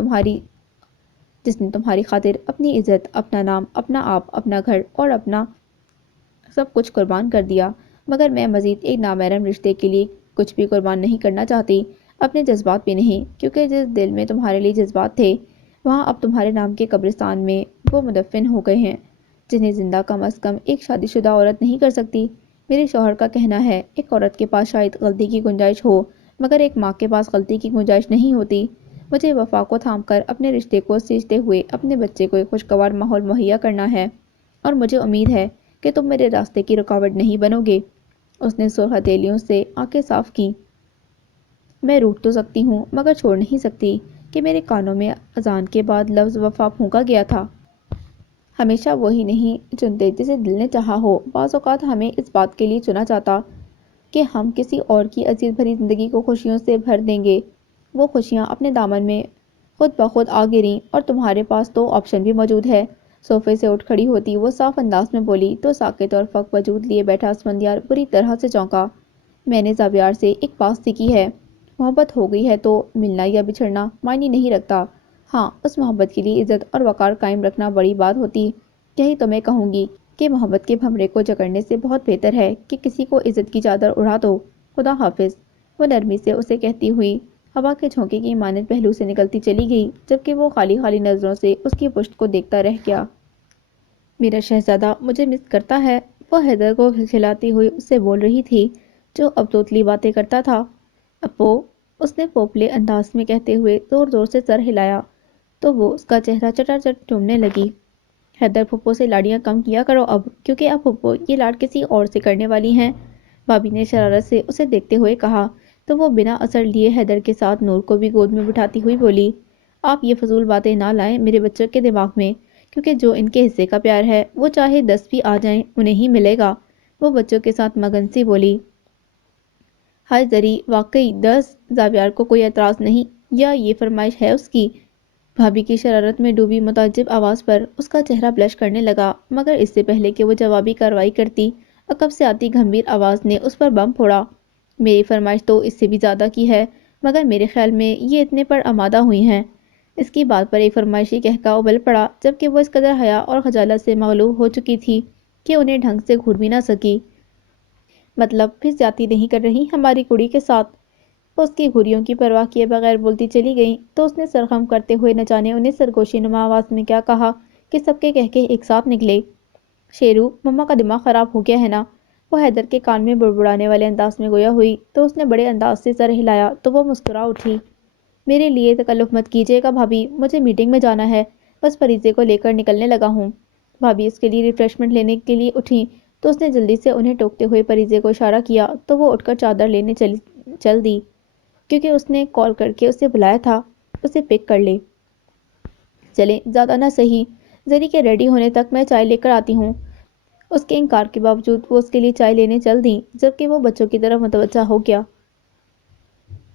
تمہاری خاطر اپنی عزت، اپنا نام، اپنا آپ، اپنا گھر اور اپنا سب کچھ قربان کر دیا۔ مگر میں مزید ایک نامحرم رشتے کے لیے کچھ بھی قربان نہیں کرنا چاہتی، اپنے جذبات بھی نہیں، کیونکہ جس دل میں تمہارے لیے جذبات تھے وہاں اب تمہارے نام کے قبرستان میں وہ مدفن ہو گئے ہیں، جنہیں زندہ کم از کم ایک شادی شدہ عورت نہیں کر سکتی۔ میرے شوہر کا کہنا ہے ایک عورت کے پاس شاید غلطی کی گنجائش ہو، مگر ایک ماں کے پاس غلطی کی گنجائش نہیں ہوتی۔ مجھے وفا کو تھام کر اپنے رشتے کو سینچتے ہوئے اپنے بچے کو ایک خوشگوار ماحول مہیا کرنا ہے، اور مجھے امید ہے کہ تم میرے راستے کی رکاوٹ نہیں بنو گے۔ اس نے سرخ ہتھیلیوں سے آنکھیں صاف کی۔ میں روٹھ تو سکتی ہوں مگر چھوڑ نہیں سکتی کہ میرے کانوں میں اذان کے بعد لفظ وفا پھونکا گیا تھا۔ ہمیشہ وہی نہیں چنتے جسے دل نے چاہا ہو، بعض اوقات ہمیں اس بات کے لیے چنا جاتا کہ ہم کسی اور کی اذیت بھری زندگی کو خوشیوں سے بھر دیں گے۔ وہ خوشیاں اپنے دامن میں خود بخود آ گریں، اور تمہارے پاس تو آپشن بھی موجود ہے۔ صوفے سے اٹھ کھڑی ہوتی وہ صاف انداز میں بولی تو ساکت اور فق وجود لیے بیٹھا اسفندیار بری طرح سے چونکا۔ میں نے زاویار سے ایک بات سیکھی ہے، محبت ہو گئی ہے تو ملنا یا بچھڑنا معنی نہیں رکھتا۔ ہاں، اس محبت کے لیے عزت اور وقار قائم رکھنا بڑی بات ہوتی۔ یہی تو میں کہوں گی کہ محبت کے بھنورے کو جکڑنے سے بہت بہتر ہے کہ کسی کو عزت کی چادر اڑا دو۔ خدا حافظ، وہ نرمی سے اسے کہتی ہوئی ہوا کے جھونکے کی مانند پہلو سے نکلتی چلی گئی، جبکہ وہ خالی خالی نظروں سے اس کی پشت کو دیکھتا رہ گیا۔ میرا شہزادہ مجھے مس کرتا ہے، وہ حیدر کو کھلکھلاتی ہوئی اس سے بول رہی تھی، جو اب توتلی باتیں کرتا تھا۔ ابو، اس نے پوپلے انداز میں کہتے ہوئے زور زور سے سر ہلایا تو وہ اس کا چہرہ چٹا چٹ چومنے لگی۔ حیدر، پھپھو سے لاڑیاں کم کیا کرو اب، کیونکہ اب پھپھو یہ لاڈ کسی اور سے کرنے والی ہیں، بھابی نے شرارت سے اسے دیکھتے ہوئے کہا، تو وہ بنا اثر لیے حیدر کے ساتھ نور کو بھی گود میں بٹھاتی ہوئی بولی، آپ یہ فضول باتیں نہ لائیں میرے بچوں کے دماغ میں، کیونکہ جو ان کے حصے کا پیار ہے وہ چاہے 10 بھی آ جائیں انہیں ہی ملے گا۔ وہ بچوں کے ساتھ مگن سی بولی، ہائے زری، واقعی 10؟ زاویار کو کوئی اعتراض نہیں، یا یہ فرمائش ہے اس کی؟ بھابی کی شرارت میں ڈوبی متعجب آواز پر اس کا چہرہ بلش کرنے لگا، مگر اس سے پہلے کہ وہ جوابی کارروائی کرتی، عقب سے آتی گھمبیر آواز نے اس پر بم پھوڑا، میری فرمائش تو اس سے بھی زیادہ کی ہے، مگر میرے خیال میں یہ اتنے پر آمادہ ہوئی ہیں۔ اس کی بات پر ایک فرمائشی کہکا ابل پڑا، جبکہ وہ اس قدر حیا اور خجالت سے مغلوب ہو چکی تھی کہ انہیں ڈھنگ سے گھور بھی نہ سکی۔ مطلب پھر زیادتی نہیں کر رہی ہماری کڑی کے ساتھ؟ وہ اس کی گھریوں کی پرواہ کیے بغیر بولتی چلی گئی تو اس نے سرخم کرتے ہوئے نہ جانے انہیں سرگوشی نما آواز میں کیا کہا کہ سب کے کہکے ایک ساتھ نکلے۔ شیرو، مما کا دماغ خراب ہو گیا ہے نا؟ وہ حیدر کے کان میں بڑبڑانے والے انداز میں گویا ہوئی تو اس نے بڑے انداز سے سر ہلایا تو وہ مسکرا اٹھی، میرے لیے تکلف مت کیجیے گا بھابی، مجھے میٹنگ میں جانا ہے، بس فریضے کو لے کر نکلنے لگا ہوں۔ بھابی اس کے لیے ریفریشمنٹ لینے کے لیے اٹھیں تو اس نے جلدی سے انہیں ٹوکتے ہوئے فریضے کو اشارہ کیا تو وہ اٹھ کر چادر لینے چل دی، کیونکہ اس نے کال کر کے اسے بلایا تھا، اسے پک کر لے۔ چلیں، زیادہ نہ سہی، زری کے ریڈی ہونے تک میں چائے لے کر آتی ہوں۔ اس کے انکار کے باوجود وہ اس کے لیے چائے لینے چل دیں، جبکہ وہ بچوں کی طرف متوجہ ہو گیا۔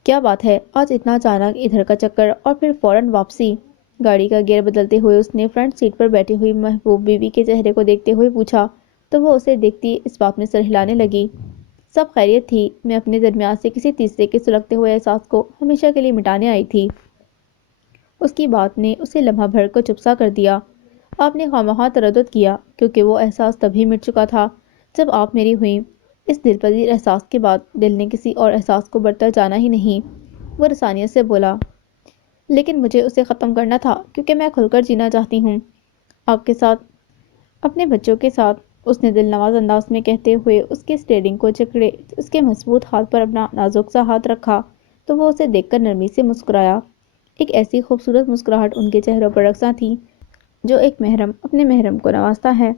کیا بات ہے آج اتنا اچانک ادھر کا چکر اور پھر فوراً واپسی؟ گاڑی کا گیئر بدلتے ہوئے اس نے فرنٹ سیٹ پر بیٹھی ہوئی محبوب بیوی کے چہرے کو دیکھتے ہوئے پوچھا تو وہ اسے دیکھتی اس بات میں سر ہلانے لگی، سب خیریت تھی، میں اپنے درمیان سے کسی تیسرے کے سلگتے ہوئے احساس کو ہمیشہ کے لیے مٹانے آئی تھی۔ اس کی بات نے اسے لمحہ بھر کو چپ سا کر دیا۔ آپ نے خواہ تردد کیا، کیونکہ وہ احساس تبھی مٹ چکا تھا جب آپ میری ہوئیں۔ اس دل پذیر احساس کے بعد دل نے کسی اور احساس کو برتر جانا ہی نہیں۔ وہ رسانیت سے بولا، لیکن مجھے اسے ختم کرنا تھا کیونکہ میں کھل کر جینا چاہتی ہوں، آپ کے ساتھ، اپنے بچوں کے ساتھ۔ اس نے دل نواز انداز میں کہتے ہوئے اس کے اسٹیئرنگ کو جکڑے اس کے مضبوط ہاتھ پر اپنا نازک سا ہاتھ رکھا تو وہ اسے دیکھ کر نرمی سے مسکرایا۔ ایک ایسی خوبصورت مسکراہٹ ان کے چہروں پر رقصاں تھی جو ایک محرم اپنے محرم کو نوازتا ہے۔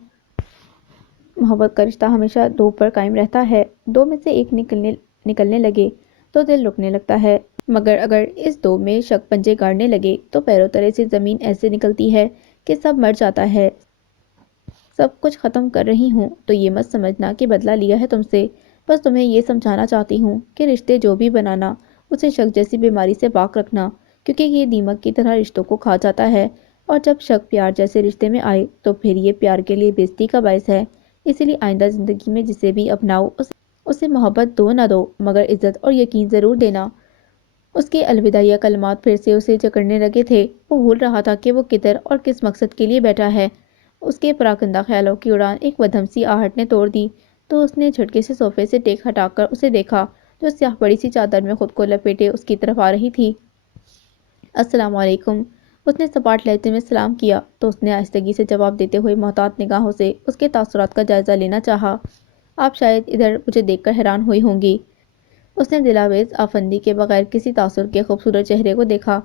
محبت کا رشتہ ہمیشہ دو پر قائم رہتا ہے، دو میں سے ایک نکلنے لگے تو دل رکنے لگتا ہے، مگر اگر اس دو میں شک پنجے گاڑنے لگے تو پیروں تلے سے زمین ایسے نکلتی ہے کہ سب مر جاتا ہے۔ سب کچھ ختم کر رہی ہوں تو یہ مت سمجھنا کہ بدلہ لیا ہے تم سے، بس تمہیں یہ سمجھانا چاہتی ہوں کہ رشتے جو بھی بنانا اسے شک جیسی بیماری سے پاک رکھنا، کیونکہ یہ دیمک کی طرح رشتوں کو کھا جاتا ہے، اور جب شک پیار جیسے رشتے میں آئے تو پھر یہ پیار کے لیے بےزتی کا باعث ہے۔ اسی لیے آئندہ زندگی میں جسے بھی اپناؤ اسے محبت دو نہ دو مگر عزت اور یقین ضرور دینا۔ اس کے الوداعیہ کلمات پھر سے اسے جکڑنے لگے تھے۔ وہ بھول رہا تھا کہ وہ کدھر اور کس مقصد کے لیے بیٹھا ہے۔ اس کے پراکندہ خیالوں کی اڑان ایک ودھم سی آہٹ نے توڑ دی تو اس نے جھٹکے سے صوفے سے ٹیک ہٹا کر اسے دیکھا جو سیاہ بڑی سی چادر میں خود کو لپیٹے اس کی طرف آ رہی تھی۔ السلام علیکم، اس نے سپاٹ لہجے میں سلام کیا تو اس نے آہستگی سے جواب دیتے ہوئے محتاط نگاہوں سے اس کے تاثرات کا جائزہ لینا چاہا۔ آپ شاید ادھر مجھے دیکھ کر حیران ہوئی ہوں گی۔ اس نے دلاویز آفندی کے بغیر کسی تاثر کے خوبصورت چہرے کو دیکھا۔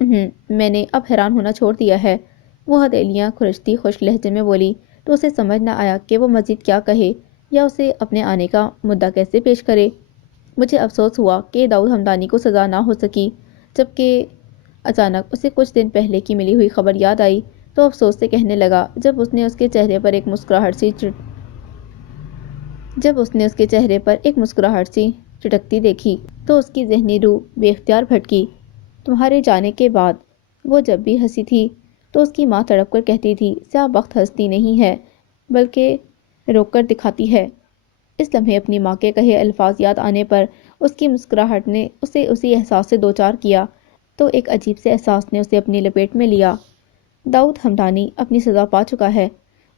میں نے اب حیران ہونا چھوڑ دیا ہے، وہ ہتھیلیاں کھرچتی خشک لہجے میں بولی تو اسے سمجھ نہ آیا کہ وہ مزید کیا کہے یا اسے اپنے آنے کا مدعا کیسے پیش کرے۔ مجھے افسوس ہوا کہ داؤد ہمدانی کو سزا نہ ہو سکی۔ جبکہ اچانک اسے کچھ دن پہلے کی ملی ہوئی خبر یاد آئی تو افسوس سے کہنے لگا۔ جب اس نے اس کے چہرے پر ایک مسکراہٹ سی چٹکتی دیکھی تو اس کی ذہنی روح بے اختیار بھٹکی۔ تمہارے جانے کے بعد وہ جب بھی ہنسی تھی تو اس کی ماں تڑپ کر کہتی تھی سیاہ بخت ہنستی نہیں ہے بلکہ روک کر دکھاتی ہے۔ اس لمحے اپنی ماں کے کہے الفاظ یاد آنے پر اس کی مسکراہٹ نے اسے اسی احساس سے دوچار کیا تو ایک عجیب سے احساس نے اسے اپنی لپیٹ میں لیا۔ داؤد ہمدانی اپنی سزا پا چکا ہے،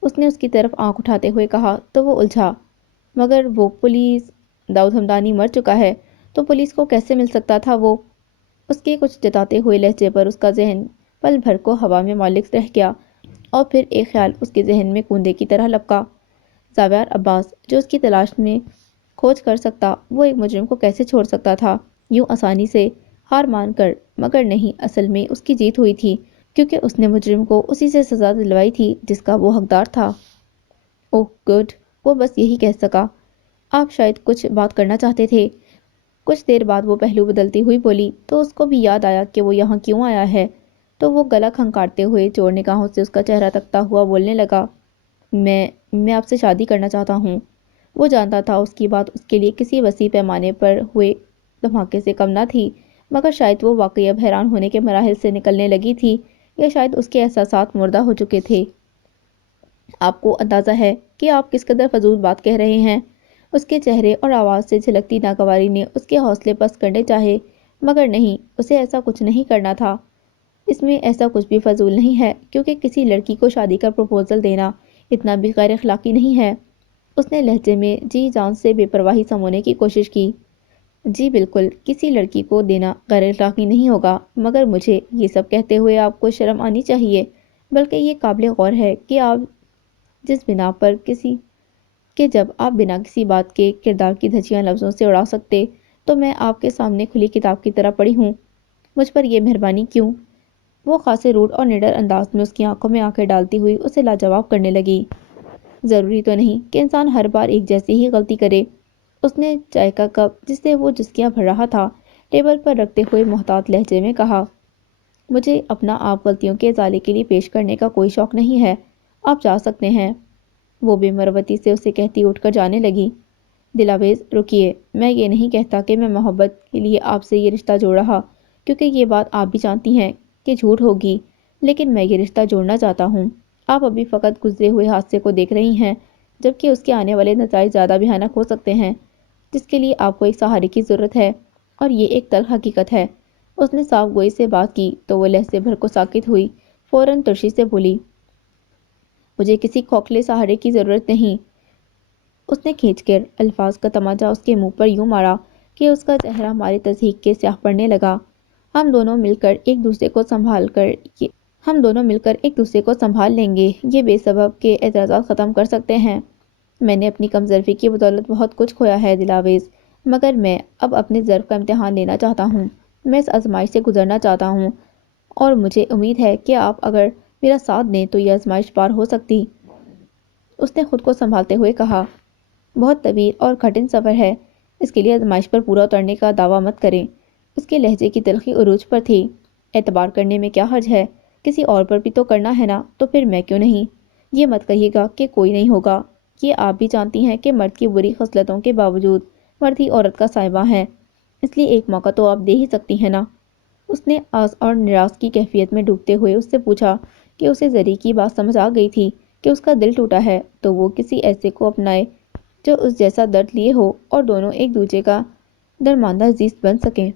اس نے اس کی طرف آنکھ اٹھاتے ہوئے کہا تو وہ الجھا۔ مگر وہ پولیس، داؤد ہمدانی مر چکا ہے تو پولیس کو کیسے مل سکتا تھا وہ؟ اس کے کچھ جتاتے ہوئے لہجے پر اس کا ذہن پل بھر کو ہوا میں معلق رہ گیا اور پھر ایک خیال اس کے ذہن میں کوندے کی طرح لپکا۔ زاویار عباس جو اس کی تلاش میں کھوج کر سکتا وہ ایک مجرم کو کیسے چھوڑ سکتا تھا یوں آسانی سے ہار مان کر؟ مگر نہیں، اصل میں اس کی جیت ہوئی تھی کیونکہ اس نے مجرم کو اسی سے سزا دلوائی تھی جس کا وہ حقدار تھا۔ اوہ گڈ، وہ بس یہی کہہ سکا۔ آپ شاید کچھ بات کرنا چاہتے تھے۔ کچھ دیر بعد وہ پہلو بدلتی ہوئی بولی تو اس کو بھی یاد آیا کہ وہ یہاں کیوں آیا ہے تو وہ گلا کھنکارتے ہوئے چور نگاہوں سے اس کا چہرہ تکتا ہوا بولنے لگا، میں آپ سے شادی کرنا چاہتا ہوں۔ وہ جانتا تھا اس کی بات اس کے لیے کسی وسیع پیمانے پر ہوئے دھماکے سے کم نہ تھی، مگر شاید وہ واقعی اب حیران ہونے کے مراحل سے نکلنے لگی تھی یا شاید اس کے احساسات مردہ ہو چکے تھے۔ آپ کو اندازہ ہے کہ آپ کس قدر فضول بات کہہ رہے ہیں؟ اس کے چہرے اور آواز سے جھلکتی ناگواری نے اس کے حوصلے پست کرنے چاہے مگر نہیں، اسے ایسا کچھ نہیں کرنا تھا۔ اس میں ایسا کچھ بھی فضول نہیں ہے کیونکہ کسی لڑکی کو شادی کا پروپوزل دینا اتنا بھی غیر اخلاقی نہیں ہے۔ اس نے لہجے میں جی جان سے بے پرواہی سمونے کی کوشش کی۔ جی بالکل، کسی لڑکی کو دینا غیر اخلاقی نہیں ہوگا مگر مجھے یہ سب کہتے ہوئے آپ کو شرم آنی چاہیے، بلکہ یہ قابل غور ہے کہ آپ جس بنا پر جب آپ بنا کسی بات کے کردار کی دھجیاں لفظوں سے اڑا سکتے تو میں آپ کے سامنے کھلی کتاب کی طرح پڑھی ہوں۔ مجھ پر یہ مہربانی کیوں؟ وہ خاصے روڈ اور نڈر انداز میں اس کی آنکھوں میں آنکھیں ڈالتی ہوئی اسے لاجواب کرنے لگی۔ ضروری تو نہیں کہ انسان ہر بار ایک جیسی ہی غلطی کرے۔ اس نے چائے کا کپ جس سے وہ جسکیاں بھر رہا تھا ٹیبل پر رکھتے ہوئے محتاط لہجے میں کہا، مجھے اپنا آپ غلطیوں کے ازالے کے لیے پیش کرنے کا کوئی شوق نہیں ہے، آپ جا سکتے ہیں۔ وہ بے مروتی سے اسے کہتی اٹھ کر جانے لگی۔ دلاویز رکیے، میں یہ نہیں کہتا کہ میں محبت کے لیے آپ سے یہ رشتہ جوڑ رہا کیونکہ یہ بات آپ بھی جانتی ہیں کہ جھوٹ ہوگی، لیکن میں یہ رشتہ جوڑنا چاہتا ہوں۔ آپ ابھی فقط گزرے ہوئے حادثے کو دیکھ رہی ہیں جبکہ اس کے آنے والے نتائج زیادہ بھیانک ہو سکتے ہیں جس کے لیے آپ کو ایک سہارے کی ضرورت ہے اور یہ ایک تلخ حقیقت ہے۔ اس نے صاف گوئی سے بات کی تو وہ لہجے بھر کو ساکت ہوئی، فوراً ترشی سے بولی، مجھے کسی کھوکھلے سہارے کی ضرورت نہیں۔ اس نے کھینچ کر الفاظ کا تماچا اس کے منہ پر یوں مارا کہ اس کا چہرہ مارے تضحیک کے سیاہ پڑنے لگا۔ ہم دونوں مل کر ایک دوسرے کو سنبھال لیں گے، یہ بے سبب کے اعتراضات ختم کر سکتے ہیں۔ میں نے اپنی کم ظرفی کی بدولت بہت کچھ کھویا ہے دلاویز، مگر میں اب اپنے ظرف کا امتحان لینا چاہتا ہوں۔ میں اس آزمائش سے گزرنا چاہتا ہوں اور مجھے امید ہے کہ آپ اگر میرا ساتھ دیں تو یہ آزمائش پار ہو سکتی۔ اس نے خود کو سنبھالتے ہوئے کہا، بہت طویل اور کٹھن سفر ہے، اس کے لیے آزمائش پر پورا اترنے کا دعویٰ مت کریں۔ اس کے لہجے کی تلخی عروج پر تھی۔ اعتبار کرنے میں کیا حرج ہے؟ کسی اور پر بھی تو کرنا ہے نا، تو پھر میں کیوں نہیں؟ یہ مت کہیے گا کہ کوئی نہیں ہوگا۔ یہ آپ بھی جانتی ہیں کہ مرد کی بری خصلتوں کے باوجود مرد ہی عورت کا صاحبہ ہے، اس لیے ایک موقع تو آپ دے ہی سکتی ہیں نا۔ اس نے آس اور نراس کی کیفیت میں ڈوبتے ہوئے اس سے پوچھا کہ اسے زری کی بات سمجھ آ گئی تھی کہ اس کا دل ٹوٹا ہے تو وہ کسی ایسے کو اپنائے جو اس جیسا درد لیے ہو اور دونوں ایک دوسرے کا درماندہ عزیز بن سکیں۔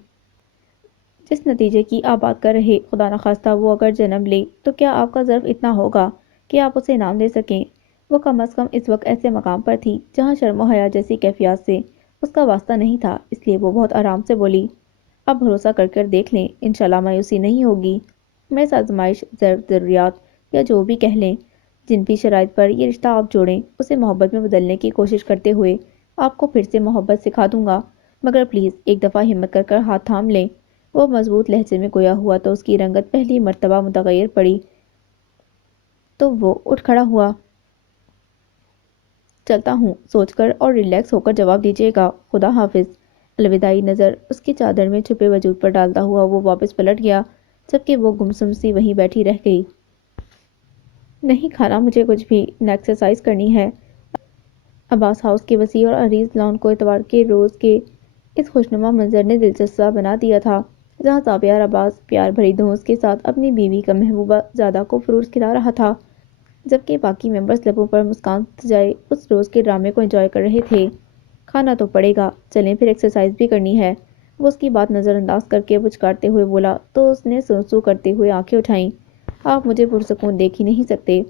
جس نتیجے کی آپ بات کر رہے، خدا نخواستہ وہ اگر جنم لے تو کیا آپ کا ظرف اتنا ہوگا کہ آپ اسے نام دے سکیں؟ وہ کم از کم اس وقت ایسے مقام پر تھی جہاں شرم و حیا جیسی کیفیات سے اس کا واسطہ نہیں تھا، اس لیے وہ بہت آرام سے بولی، آپ بھروسہ کر کر دیکھ لیں، انشاءاللہ مایوسی نہیں ہوگی۔ میں اس آزمائش، ضروریات یا جو بھی کہہ لیں، جن بھی شرائط پر یہ رشتہ آپ جوڑیں، اسے محبت میں بدلنے کی کوشش کرتے ہوئے آپ کو پھر سے محبت سکھا دوں گا، مگر پلیز ایک دفعہ ہمت کر کر ہاتھ تھام لیں۔ وہ مضبوط لہجے میں گویا ہوا تو اس کی رنگت پہلی مرتبہ متغیر پڑی تو وہ اٹھ کھڑا ہوا۔ چلتا ہوں سوچ کر اور ریلیکس ہو کر جواب دیجیے گا، خدا حافظ۔ الوداعی نظر اس کی چادر میں چھپے وجود پر ڈالتا ہوا وہ واپس پلٹ گیا، جبکہ وہ گمسم سی وہیں بیٹھی رہ گئی۔ نہیں کھانا مجھے کچھ بھی، نہ ایکسرسائز کرنی ہے۔ عباس ہاؤس کے وسیع اور عریض لان کو اتوار کے روز کے اس خوشنما منظر نے دلچسپ سا بنا دیا تھا، جہاں زاویار عباس پیار بھری دھونس کے ساتھ اپنی بیوی کا محبوبہ زادہ کو فروٹ کھلا رہا تھا، جبکہ باقی ممبرز لبوں پر مسکان سجائے اس روز کے ڈرامے کو انجوائے کر رہے تھے۔ کھانا تو پڑے گا، چلیں پھر ایکسرسائز بھی کرنی ہے، وہ اس کی بات نظر انداز کر کے پچکارتے ہوئے بولا تو اس نے سو سو کرتے ہوئے آنکھیں اٹھائیں۔ آپ مجھے پرسکون دیکھ ہی نہیں سکتے،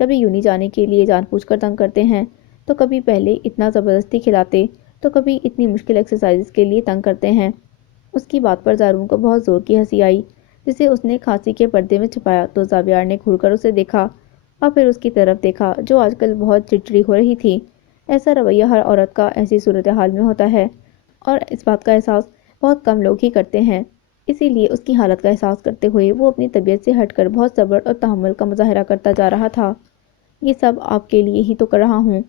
کبھی یونی جانے کے لیے جان بوجھ کر تنگ کرتے ہیں، تو کبھی پہلے اتنا زبردستی کھلاتے، تو کبھی اتنی مشکل ایکسرسائز کے لیے تنگ کرتے ہیں۔ اس کی بات پر زارون کو بہت زور کی ہنسی آئی، جسے اس نے کھانسی کے پردے میں چھپایا تو زاویار نے گھور کر اسے دیکھا اور پھر اس کی طرف دیکھا جو آج کل بہت چڑچڑی ہو رہی تھی۔ ایسا رویہ ہر عورت کا ایسی صورتحال میں ہوتا ہے اور اس بات کا احساس بہت کم لوگ ہی کرتے ہیں، اسی لیے اس کی حالت کا احساس کرتے ہوئے وہ اپنی طبیعت سے ہٹ کر بہت صبر اور تحمل کا مظاہرہ کرتا جا رہا تھا۔ یہ سب آپ کے لیے ہی تو کر رہا ہوں،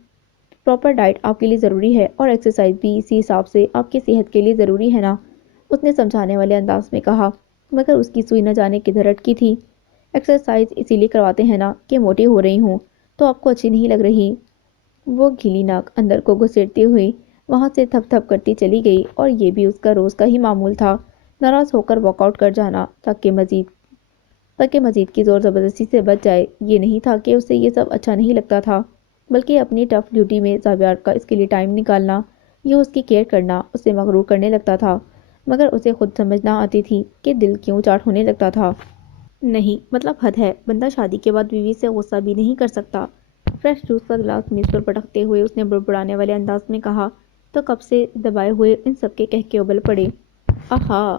پراپر ڈائٹ آپ کے لیے ضروری ہے اور ایکسرسائز بھی اسی حساب سے آپ کی صحت کے لیے ضروری ہے نا، اس نے سمجھانے والے انداز میں کہا، مگر اس کی سوئی نہ جانے کدھر اٹکی تھی۔ ایکسرسائز اسی لیے کرواتے ہیں نا کہ موٹی ہو رہی ہوں تو آپ کو اچھی نہیں لگ رہی۔ وہ گیلی ناک اندر کو گھسیٹتی ہوئی وہاں سے تھپ تھپ کرتی چلی گئی اور یہ بھی اس کا روز کا ہی معمول تھا، ناراض ہو کر واک آؤٹ کر جانا تاکہ مزید کی زور زبردستی سے بچ جائے۔ یہ نہیں تھا کہ اسے یہ سب اچھا نہیں لگتا تھا، بلکہ اپنی ٹف ڈیوٹی میں زاویار کا اس کے لیے ٹائم نکالنا، یہ اس کی کیئر کرنا اسے مغرور کرنے لگتا تھا، مگر اسے خود سمجھ نہ آتی تھی کہ دل کیوں چاٹ ہونے لگتا تھا۔ نہیں مطلب حد ہے، بندہ شادی کے بعد بیوی سے غصہ بھی نہیں کر سکتا۔ فریش جوس کا گلاس میز پر پٹکتے ہوئے اس نے بڑبڑانے والے انداز میں کہا تو کب سے دبائے ہوئے ان سب کے کہکے ابل پڑے۔ آہا،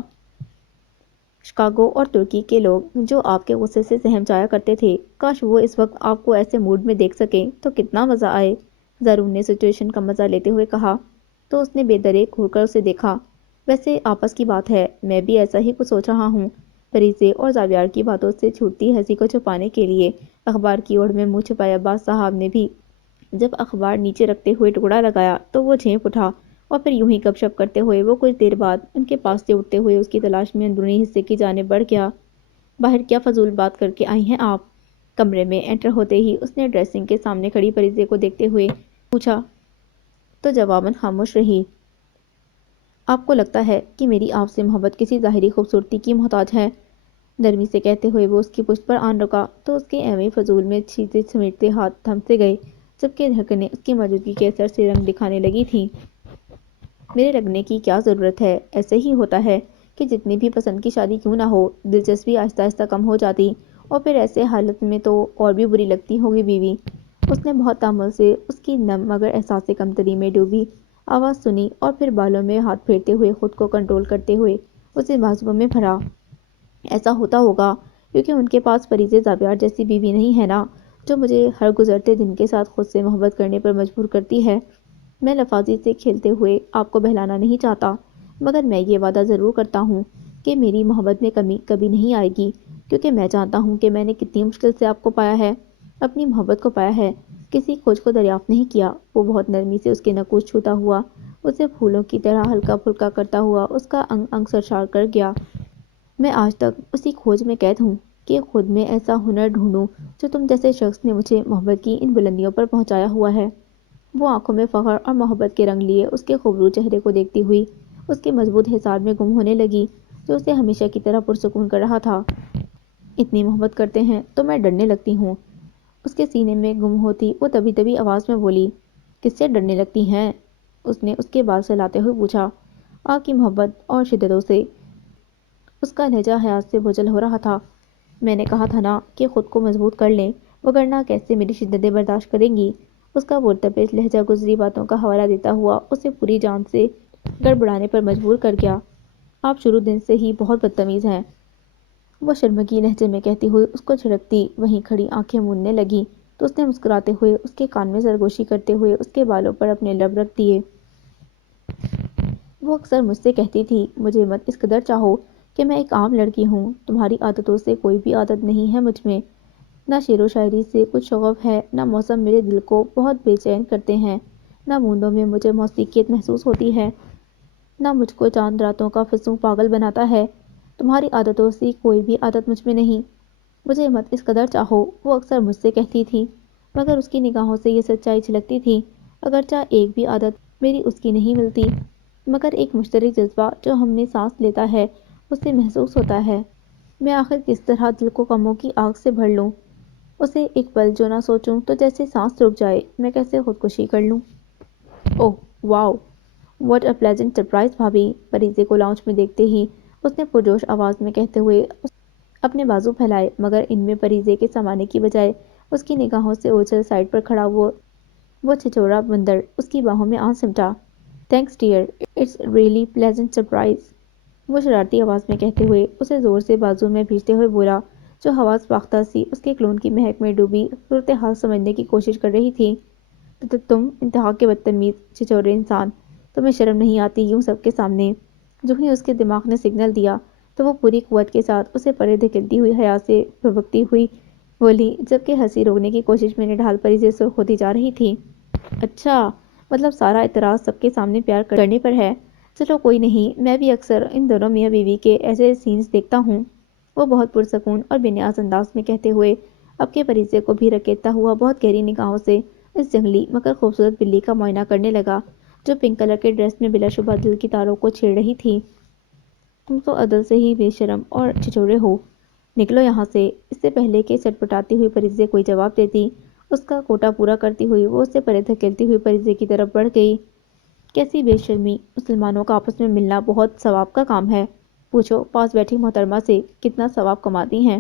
شکاگو اور ترکی کے لوگ جو آپ کے غصے سے سہم جایا کرتے تھے، کاش وہ اس وقت آپ کو ایسے موڈ میں دیکھ سکیں تو کتنا مزہ آئے، زارون نے سچویشن کا مزہ لیتے ہوئے کہا تو اس نے بے درے گھور کر اسے دیکھا۔ ویسے آپس کی بات ہے، میں بھی ایسا ہی کچھ سوچ رہا ہوں۔ فریزے اور زاویار کی باتوں سے چھوٹتی ہنسی کو چھپانے کے لیے اخبار کی اوڑ میں منہ چھپائے عباس صاحب نے بھی جب اخبار نیچے رکھتے ہوئے ٹکڑا لگایا تو وہ جھینپ اٹھا اور پھر یوں ہی گپ شپ کرتے ہوئے وہ کچھ دیر بعد ان کے پاس سے اٹھتے ہوئے اس کی تلاش میں اندرونی حصے کی جانب بڑھ گیا۔ باہر کیا فضول بات کر کے آئی ہیں آپ؟ کمرے میں انٹر ہوتے ہی اس نے ڈریسنگ کے سامنے کھڑی فریزے کو دیکھتے ہوئے پوچھا تو جواباً خاموش رہی۔ آپ کو لگتا ہے کہ میری آپ سے محبت کسی ظاہری خوبصورتی کی محتاج ہے؟ نرمی سے کہتے ہوئے وہ اس کی پشت پر آن رکا تو اس کے ایویں فضول میں چیزیں سمیٹتے ہاتھ تھم سے گئے، جبکہ دھڑکنیں اس کی موجودگی کے اثر سے رنگ دکھانے لگی تھیں۔ میرے لگنے کی کیا ضرورت ہے، ایسے ہی ہوتا ہے کہ جتنی بھی پسند کی شادی کیوں نہ ہو، دلچسپی آہستہ آہستہ کم ہو جاتی اور پھر ایسے حالت میں تو اور بھی بری لگتی ہوگی بیوی۔ اس نے بہت تامل سے اس کی نم مگر احساس کمتری میں ڈوبی آواز سنی اور پھر بالوں میں ہاتھ پھیرتے ہوئے خود کو کنٹرول کرتے ہوئے اسے بازوؤں میں بھرا۔ ایسا ہوتا ہوگا کیونکہ ان کے پاس فریزے زاویار جیسی بیوی نہیں ہے نا، جو مجھے ہر گزرتے دن کے ساتھ خود سے محبت کرنے پر مجبور کرتی ہے۔ میں لفاظی سے کھیلتے ہوئے آپ کو بہلانا نہیں چاہتا، مگر میں یہ وعدہ ضرور کرتا ہوں کہ میری محبت میں کمی کبھی نہیں آئے گی، کیونکہ میں جانتا ہوں کہ میں نے کتنی مشکل سے آپ کو پایا ہے، اپنی محبت کو پایا ہے، کسی کھوج کو دریافت نہیں کیا۔ وہ بہت نرمی سے اس کے نکوش چھوتا ہوا اسے پھولوں کی طرح ہلکا پھلکا کرتا ہوا اس کا انگ انگ سرشار کر گیا۔ میں آج تک اسی کھوج میں قید ہوں کہ خود میں ایسا ہنر ڈھونڈوں جو تم جیسے شخص نے مجھے محبت کی ان بلندیوں پر پہنچایا ہوا ہے۔ وہ آنکھوں میں فخر اور محبت کے رنگ لیے اس کے خوبصورت چہرے کو دیکھتی ہوئی اس کے مضبوط حصار میں گم ہونے لگی جو اسے ہمیشہ کی طرح پرسکون کر رہا تھا۔ اتنی محبت کرتے ہیں تو میں ڈرنے لگتی ہوں، اس کے سینے میں گم ہوتی وہ دبی دبی آواز میں بولی۔ کس سے ڈرنے لگتی ہیں؟ اس نے اس کے بال سلاتے ہوئے پوچھا۔ آپ کی محبت اور شدتوں سے۔ اس کا لہجہ حیات سے بوجھل ہو رہا تھا۔ میں نے کہا تھا نا کہ خود کو مضبوط کر لیں، وگرنہ کیسے میری شدتیں برداشت کریں گی؟ اس کا پرتپش لہجہ گزری باتوں کا حوالہ دیتا ہوا اسے پوری جان سے گڑبڑانے پر مجبور کر گیا۔ آپ شروع دن سے ہی بہت بدتمیز ہیں، وہ شرمگی لہجے میں کہتی ہوئی اس کو جھڑکتی وہیں کھڑی آنکھیں موندنے لگی تو اس نے مسکراتے ہوئے اس کے کان میں سرگوشی کرتے ہوئے اس کے بالوں پر اپنے لب رکھ دیے۔ وہ اکثر مجھ سے کہتی تھی، مجھے مت اس قدر چاہو کہ میں ایک عام لڑکی ہوں، تمہاری عادتوں سے کوئی بھی عادت نہیں ہے مجھ میں، نہ شعر و شاعری سے کچھ شغف ہے، نہ موسم میرے دل کو بہت بے چین کرتے ہیں، نہ بوندوں میں مجھے موسیقیت محسوس ہوتی ہے، نہ مجھ کو چاند راتوں کا فسوں پاگل بناتا ہے، تمہاری عادتوں سے کوئی بھی عادت مجھ میں نہیں، مجھے مت اس قدر چاہو، وہ اکثر مجھ سے کہتی تھی، مگر اس کی نگاہوں سے یہ سچائی جھلکتی تھی، اگرچہ ایک بھی عادت میری اس کی نہیں ملتی، مگر ایک مشترک جذبہ جو ہم میں سانس لیتا ہے اس سے محسوس ہوتا ہے۔ میں آخر کس طرح دل کو غموں کی آگ سے بھر لوں، اسے ایک پل جو نہ سوچوں تو جیسے سانس رک جائے، میں کیسے خودکشی کر لوں؟ اوہ واو، واٹ اے پلیزنٹ سرپرائز بھابھی، پریزے کو لاؤنج میں دیکھتے ہی اس نے پرجوش آواز میں کہتے ہوئے اپنے بازو پھیلائے، مگر ان میں پریزے کے سمانے کی بجائے اس کی نگاہوں سے اوجھل سائڈ پر کھڑا وہ چھچورا بندر اس کی باہوں میں آ سمٹا۔ Thanks dear, it's really pleasant surprise, وہ شرارتی آواز میں کہتے ہوئے اسے زور سے بازو میں بھیجتے ہوئے بولا، جو حواس باختہ سی اس کے کلون کی مہک میں ڈوبی صورتحال سمجھنے کی کوشش کر رہی تھی۔ تم انتہا کے بدتمیز چھچورے انسان، تمہیں شرم نہیں آتی یوں سب کے سامنے؟ جو ہی اس کے دماغ نے سگنل دیا تو وہ پوری قوت کے ساتھ اسے پرے دھکیلتی ہوئی حیا سے بھبکتی ہوئی بولی، جبکہ ہنسی روکنے کی کوشش میں نڈھال پری سے سرخ ہوتی جا رہی تھی۔ اچھا، مطلب سارا اعتراض سب کے سامنے پیار کرنے پر ہے؟ چلو کوئی نہیں، میں بھی اکثر ان دونوں میاں بیوی کے ایسے سینز دیکھتا ہوں، وہ بہت پرسکون اور بے نیاز انداز میں کہتے ہوئے اب کے پریزے کو بھی رکیتا ہوا بہت گہری نگاہوں سے اس جنگلی مگر خوبصورت بلی کا معائنہ کرنے لگا جو پنک کلر کے ڈریس میں بلا شبہ دل کی تاروں کو چھیڑ رہی تھی۔ تم تو عدل سے ہی بے شرم اور چھچورے ہو، نکلو یہاں سے۔ اس سے پہلے کہ چٹپٹاتی ہوئی پریزے کوئی جواب دیتی، اس کا کوٹا پورا کرتی ہوئی وہ اسے پرے دھکیلتی ہوئی پریزے کی طرف بڑھ گئی۔ کیسی بے شرمی، مسلمانوں کا آپس میں ملنا بہت ثواب کا کام ہے، پوچھو پاس بیٹھی محترمہ سے کتنا ثواب کماتی ہیں؟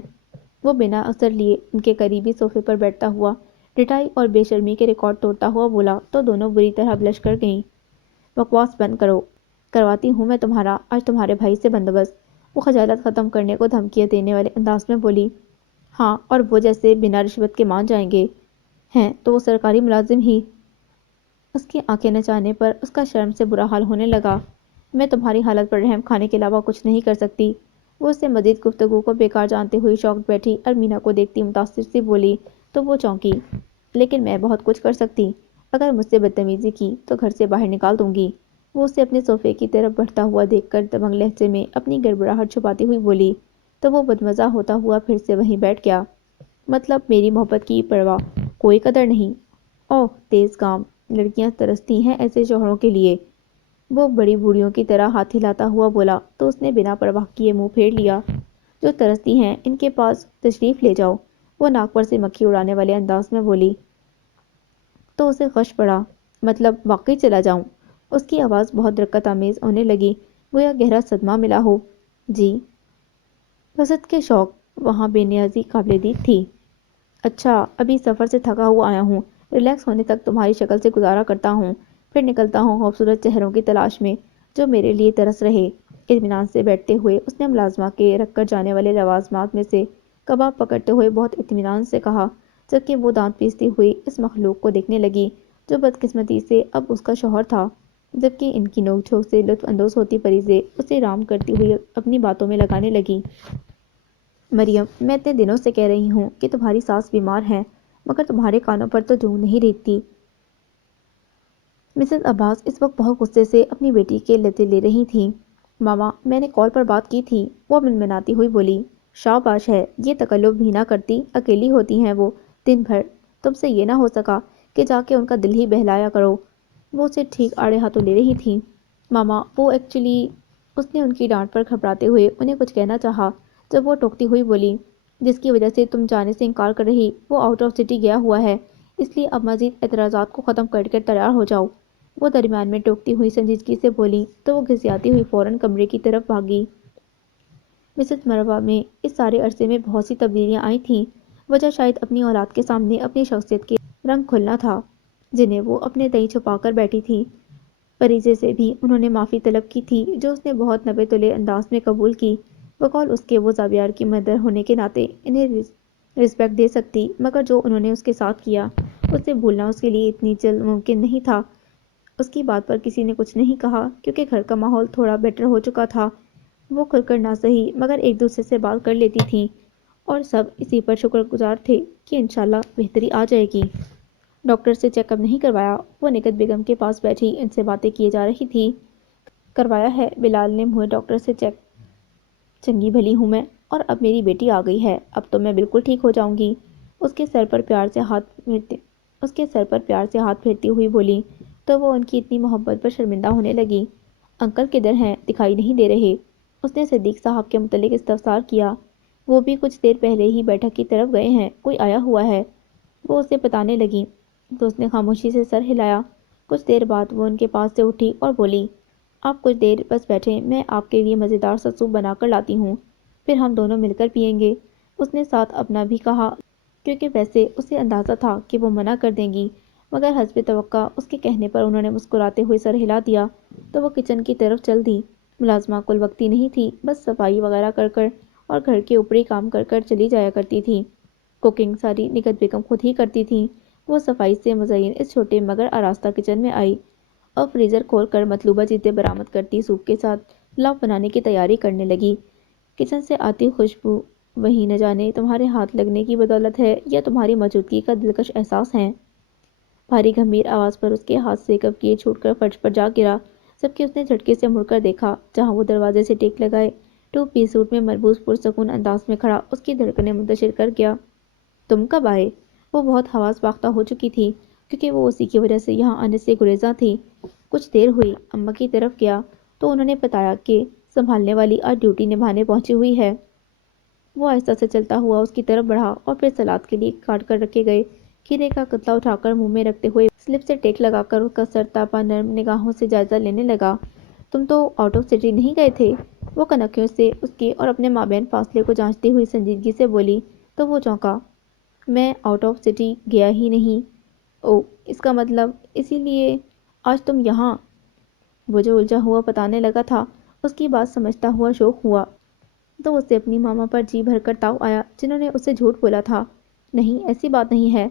وہ بنا اثر لیے ان کے قریبی صوفے پر بیٹھتا ہوا ڈٹائی اور بے شرمی کے ریکارڈ توڑتا ہوا بولا تو دونوں بری طرح بلش کر گئیں۔ بکواس بند کرو، کرواتی ہوں میں تمہارا آج تمہارے بھائی سے بندوبست، وہ خجالت ختم کرنے کو دھمکیاں دینے والے انداز میں بولی۔ ہاں، اور وہ جیسے بنا رشوت کے مان جائیں گے، ہیں تو وہ سرکاری ملازم ہی۔ اس کی آنکھیں نچانے پر اس کا شرم سے برا حال ہونے لگا۔ میں تمہاری حالت پر رحم کھانے کے علاوہ کچھ نہیں کر سکتی، وہ اس سے مزید گفتگو کو بیکار جانتے ہوئی شاکڈ بیٹھی ارمینا کو دیکھتی متاثر سی بولی تو وہ چونکی۔ لیکن میں بہت کچھ کر سکتی، اگر مجھ سے بدتمیزی کی تو گھر سے باہر نکال دوں گی، وہ اسے اپنے صوفے کی طرف بڑھتا ہوا دیکھ کر دبنگ لہجے میں اپنی گڑبڑاہٹ چھپاتی ہوئی بولی تو وہ بدمزہ ہوتا ہوا پھر سے وہیں بیٹھ گیا۔ مطلب میری محبت کی پرواہ کوئی قدر نہیں؟ اوہ تیز کام، لڑکیاں ترستی ہیں ایسے شوہروں کے لیے، وہ بڑی بوڑھیوں کی طرح ہاتھ ہلاتا ہوا بولا تو اس نے بنا پرواہ کیے منہ پھیر لیا۔ جو ترستی ہیں ان کے پاس تشریف لے جاؤ، وہ ناک پر سے مکھی اڑانے والے انداز میں بولی تو اسے غش پڑا۔ مطلب واقعی چلا جاؤں؟ اس کی آواز بہت رکت آمیز ہونے لگی، گویا گہرا صدمہ ملا ہو۔ جی، وسعت کے شوق وہاں بے نیازی قابل دید تھی۔ اچھا، ابھی سفر سے تھکا ہوا آیا ہوں، ریلیکس ہونے تک تمہاری شکل سے گزارا کرتا ہوں، پھر نکلتا ہوں خوبصورت چہروں کی تلاش میں جو میرے لیے ترس رہے۔ اطمینان سے بیٹھتے ہوئے اس نے ملازمہ کے رکھ کر جانے والے لوازمات میں سے کباب پکڑتے ہوئے بہت اطمینان سے کہا، جبکہ وہ دانت پیستی ہوئی اس مخلوق کو دیکھنے لگی جو بدقسمتی سے اب اس کا شوہر تھا، جبکہ ان کی نوک جھونک سے لطف اندوز ہوتی پریزے اسے رام کرتی ہوئی اپنی باتوں میں لگانے لگی۔ مریم، میں اتنے دنوں سے کہہ رہی ہوں کہ تمہاری ساس بیمار ہے، مگر تمہارے کانوں پر تو جوں نہیں ریتتی۔ مسز عباس اس وقت بہت غصے سے اپنی بیٹی کے لتے لے رہی تھیں۔ ماما، میں نے کال پر بات کی تھی، وہ منمناتی ہوئی بولی۔ شاباش ہے، یہ تکلف بھی نہ کرتی، اکیلی ہوتی ہیں وہ دن بھر، تم سے یہ نہ ہو سکا کہ جا کے ان کا دل ہی بہلایا کرو؟ وہ اسے ٹھیک آڑے ہاتھوں لے رہی تھیں۔ ماما وہ ایکچولی، اس نے ان کی ڈانٹ پر گھبراتے ہوئے انہیں کچھ کہنا چاہا جب وہ ٹوکتی ہوئی بولی، جس کی وجہ سے تم جانے سے انکار کر رہی، وہ آؤٹ آف سٹی گیا ہوا ہے، اس لیے اب مزید اعتراضات کو ختم کر کے تیار ہو جاؤ۔ وہ درمیان میں ٹوکتی ہوئی سنجیدگی سے بولی تو وہ گھسیاتی ہوئی فوراً کمرے کی طرف بھاگی۔ مسز مروا میں اس سارے عرصے میں بہت سی تبدیلیاں آئی تھیں۔ وجہ شاید اپنی اولاد کے سامنے اپنی شخصیت کے رنگ کھلنا تھا جنہیں وہ اپنے تئیں چھپا کر بیٹھی تھی۔ پریزے سے بھی انہوں نے معافی طلب کی تھی جو اس نے بہت نبے تلے انداز میں قبول کی۔ بقول اس کے وہ زاویار کی مدر ہونے کے ناطے انہیں رسپیکٹ دے سکتی، مگر جو انہوں نے اس کے ساتھ کیا اسے بھولنا اس کے لیے اتنی جلد ممکن نہیں تھا۔ اس کی بات پر کسی نے کچھ نہیں کہا کیونکہ گھر کا ماحول تھوڑا بیٹر ہو چکا تھا۔ وہ کھل کر نہ سہی مگر ایک دوسرے سے بات کر لیتی تھیں اور سب اسی پر شکر گزار تھے کہ انشاءاللہ بہتری آ جائے گی۔ ڈاکٹر سے چیک اپ نہیں کروایا؟ وہ نکہت بیگم کے پاس بیٹھی ان سے باتیں کیے جا رہی تھی۔ کروایا ہے، بلال نے منہ ڈاکٹر سے چیک چنگی بھلی ہوں میں، اور اب میری بیٹی آ گئی ہے، اب تو میں بالکل ٹھیک ہو جاؤں گی۔ اس کے سر پر پیار سے ہاتھ پھیرتی ہوئی بولی تو وہ ان کی اتنی محبت پر شرمندہ ہونے لگی۔ انکل کدھر ہیں؟ دکھائی نہیں دے رہے؟ اس نے صدیق صاحب کے متعلق استفسار کیا۔ وہ بھی کچھ دیر پہلے ہی بیٹھک کی طرف گئے ہیں، کوئی آیا ہوا ہے؟ وہ اسے بتانے لگی تو اس نے خاموشی سے سر ہلایا۔ کچھ دیر بعد وہ ان کے پاس سے اٹھی اور بولی آپ کچھ دیر بس بیٹھیں، میں آپ کے لیے مزیدار سا سوپ بنا کر لاتی ہوں، پھر ہم دونوں مل کر پئیں گے۔ اس نے ساتھ اپنا بھی کہا کیونکہ ویسے اسے اندازہ تھا کہ وہ منع کر دیں گی، مگر حسب توقع اس کے کہنے پر انہوں نے مسکراتے ہوئے سر ہلا دیا تو وہ کچن کی طرف چل دی۔ ملازمہ کل وقتی نہیں تھی، بس صفائی وغیرہ کر کر اور گھر کے اوپری کام کر کر چلی جایا کرتی تھی۔ کوکنگ ساری نکہت بیگم خود ہی کرتی تھیں۔ وہ صفائی سے مزین اس چھوٹے مگر آراستہ کچن میں آئی اور فریزر کھول کر مطلوبہ چیزیں برآمد کرتی سوپ کے ساتھ پلاؤ بنانے کی تیاری کرنے لگی۔ کچن سے آتی خوشبو وہی نہ جانے تمہارے ہاتھ لگنے کی بدولت ہے یا تمہاری موجودگی کا دلکش احساس ہے۔ بھاری گمبھیر آواز پر اس کے ہاتھ سے کپ کیے چھوٹ کر فرش پر جا گرا، جبکہ اس نے جھٹکے سے مڑ کر دیکھا جہاں وہ دروازے سے ٹیک لگائے ٹو پیس سوٹ میں مربوط پرسکون انداز میں کھڑا اس کی دھڑکنیں منتشر کر گیا۔ تم کب آئے؟ وہ بہت حواس باختہ ہو چکی تھی کیونکہ وہ اسی کی وجہ سے یہاں آنے سے گریزاں تھی۔ کچھ دیر ہوئی، اماں کی طرف گیا تو انہوں نے بتایا کہ سنبھالنے والی آج ڈیوٹی نبھانے پہنچی ہوئی ہے۔ وہ آہستہ سے چلتا ہوا اس کی طرف بڑھا اور پھر سلاد کے لیے کاٹ کر رکھے گئے کھیرے کا کتلا اٹھا کر منہ میں رکھتے ہوئے سلپ سے ٹیک لگا کر اس کا سر تاپا نرم نگاہوں سے جائزہ لینے لگا۔ تم تو آؤٹ آف سٹی نہیں گئے تھے؟ وہ کنکھیوں سے اس کے اور اپنے مابین فاصلے کو جانچتی ہوئی سنجیدگی سے بولی تو وہ چونکا۔ میں آؤٹ آف سٹی گیا ہی نہیں۔ او، اس کا مطلب اسی لیے آج تم یہاں؟ وہ جو الجھا ہوا بتانے لگا تھا اس کی بات سمجھتا ہوا شوق ہوا تو اسے اپنی ماما پر جی بھر کر تاؤ آیا جنہوں نے اسے جھوٹ بولا تھا۔ نہیں، ایسی بات نہیں ہے،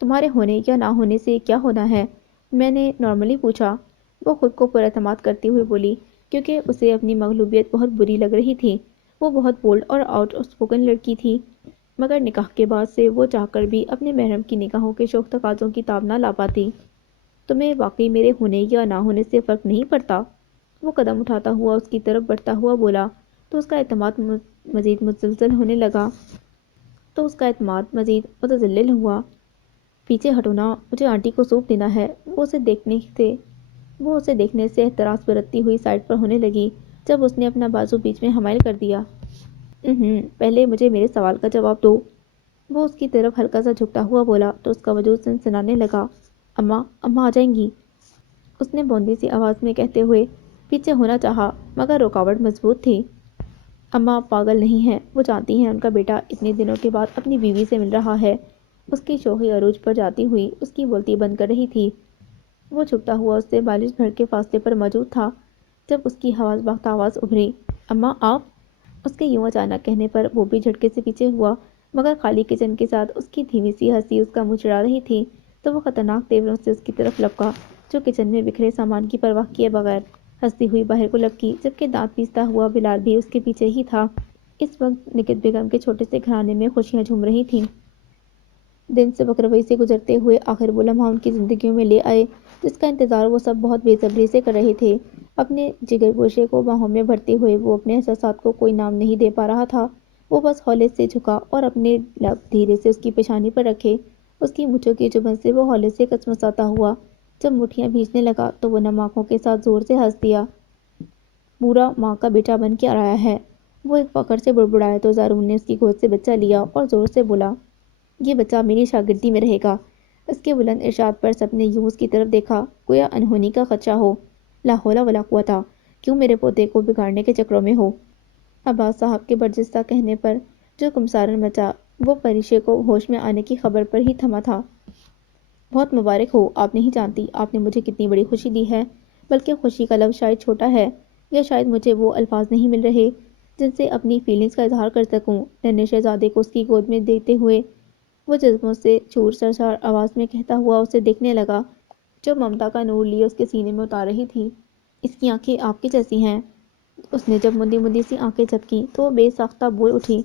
تمہارے ہونے یا نہ ہونے سے کیا ہونا ہے؟ میں نے نارملی پوچھا۔ وہ خود کو پر اعتماد کرتی ہوئی بولی کیونکہ اسے اپنی مغلوبیت بہت بری لگ رہی تھی۔ وہ بہت بولڈ اور آؤٹ اسپوکن لڑکی تھی، مگر نکاح کے بعد سے وہ چاہ کر بھی اپنے محرم کی نگاہوں کے شوخ تقاضوں کی تاب نہ لا پاتی۔ تمہیں واقعی میرے ہونے یا نہ ہونے سے فرق نہیں پڑتا؟ وہ قدم اٹھاتا ہوا اس کی طرف بڑھتا ہوا بولا تو اس کا اعتماد مزید متزلزل ہوا۔ پیچھے ہٹو نا، مجھے آنٹی کو سوپ دینا ہے۔ وہ اسے دیکھنے سے احتراز برتتی ہوئی سائڈ پر ہونے لگی جب اس نے اپنا بازو بیچ میں حمائل کر دیا۔ پہلے مجھے میرے سوال کا جواب دو۔ وہ اس کی طرف ہلکا سا جھکتا ہوا بولا تو اس کا وجود سنسنانے لگا۔ اماں آ جائیں گی، اس نے بوندی سی آواز میں کہتے ہوئے پیچھے ہونا چاہا مگر رکاوٹ مضبوط تھی۔ اماں پاگل نہیں ہیں، وہ جانتی ہیں ان کا بیٹا اتنے دنوں کے بعد اپنی بیوی سے مل رہا ہے۔ اس کی شوخی عروج پر جاتی ہوئی اس کی بولتی بند کر رہی تھی۔ وہ جھکتا ہوا اس سے بالش بھر کے فاصلے پر موجود تھا جب اس کی حواس باختہ آواز ابھری، اماں آپ؟ اس کے یوں اچانک کہنے پر وہ بھی جھٹکے سے پیچھے ہوا مگر خالی کچن کے ساتھ اس کی دھیمی سی ہنسی اس کا منہ چڑھا رہی تھی تو وہ خطرناک تیوروں سے اس کی طرف لپکا جو کچن میں بکھرے سامان کی پرواہ کیے بغیر ہنستی ہوئی باہر کو لپکی، جبکہ دانت پیستا ہوا بلال بھی اس کے پیچھے ہی تھا۔ اس وقت نکہت بیگم کے چھوٹے سے گھرانے میں خوشیاں جھوم رہی تھیں۔ دن سبک روی سے گزرتے ہوئے آخر وہ لمحہ ان کی زندگیوں میں لے آئے جس کا انتظار وہ سب بہت بے صبری سے کر رہے تھے۔ اپنے جگر گوشے کو باہوں میں بھرتے ہوئے وہ اپنے احساسات کو کوئی نام نہیں دے پا رہا تھا۔ وہ بس ہولے سے جھکا اور اپنے لب دھیرے سے اس کی پیشانی پر رکھے۔ اس کی مونچھوں کی چبھن سے وہ ہولے سے کچمچاتا ہوا جب مٹھیاں بھیجنے لگا تو وہ نم آنکھوں کے ساتھ زور سے ہنس دیا۔ پورا ماں کا بیٹا بن کے آیا ہے، وہ ایک فخر سے بڑبڑایا تو زارون نے اس کی گود سے بچہ لیا اور زور سے بولا، یہ بچہ میری شاگردی میں رہے گا، اس کے بلند ارشاد پر سب نے یوں اس کی طرف دیکھا گویا انہونی کا خدشہ ہو۔ لا حول ولا قوت، کیوں میرے پوتے کو بگاڑنے کے چکروں میں ہو؟ عباس صاحب کے برجستہ کہنے پر جو کمسارن مچا وہ پریشے کو ہوش میں آنے کی خبر پر ہی تھما تھا۔ بہت مبارک ہو، آپ نہیں جانتی آپ نے مجھے کتنی بڑی خوشی دی ہے، بلکہ خوشی کا لفظ شاید چھوٹا ہے، یا شاید مجھے وہ الفاظ نہیں مل رہے جن سے اپنی فیلنگز کا اظہار کر سکوں۔ ننھے شہزادے کو اس کی گود میں دیتے ہوئے وہ جذبوں سے چور سرسار آواز میں کہتا ہوا اسے دیکھنے لگا جو ممتا کا نور لیے اس کے سینے میں اتار رہی تھی۔ اس کی آنکھیں آپ کی جیسی ہیں۔ اس نے جب مندی مندی سی آنکھیں جھپکیں تو وہ بے ساختہ بول اٹھی،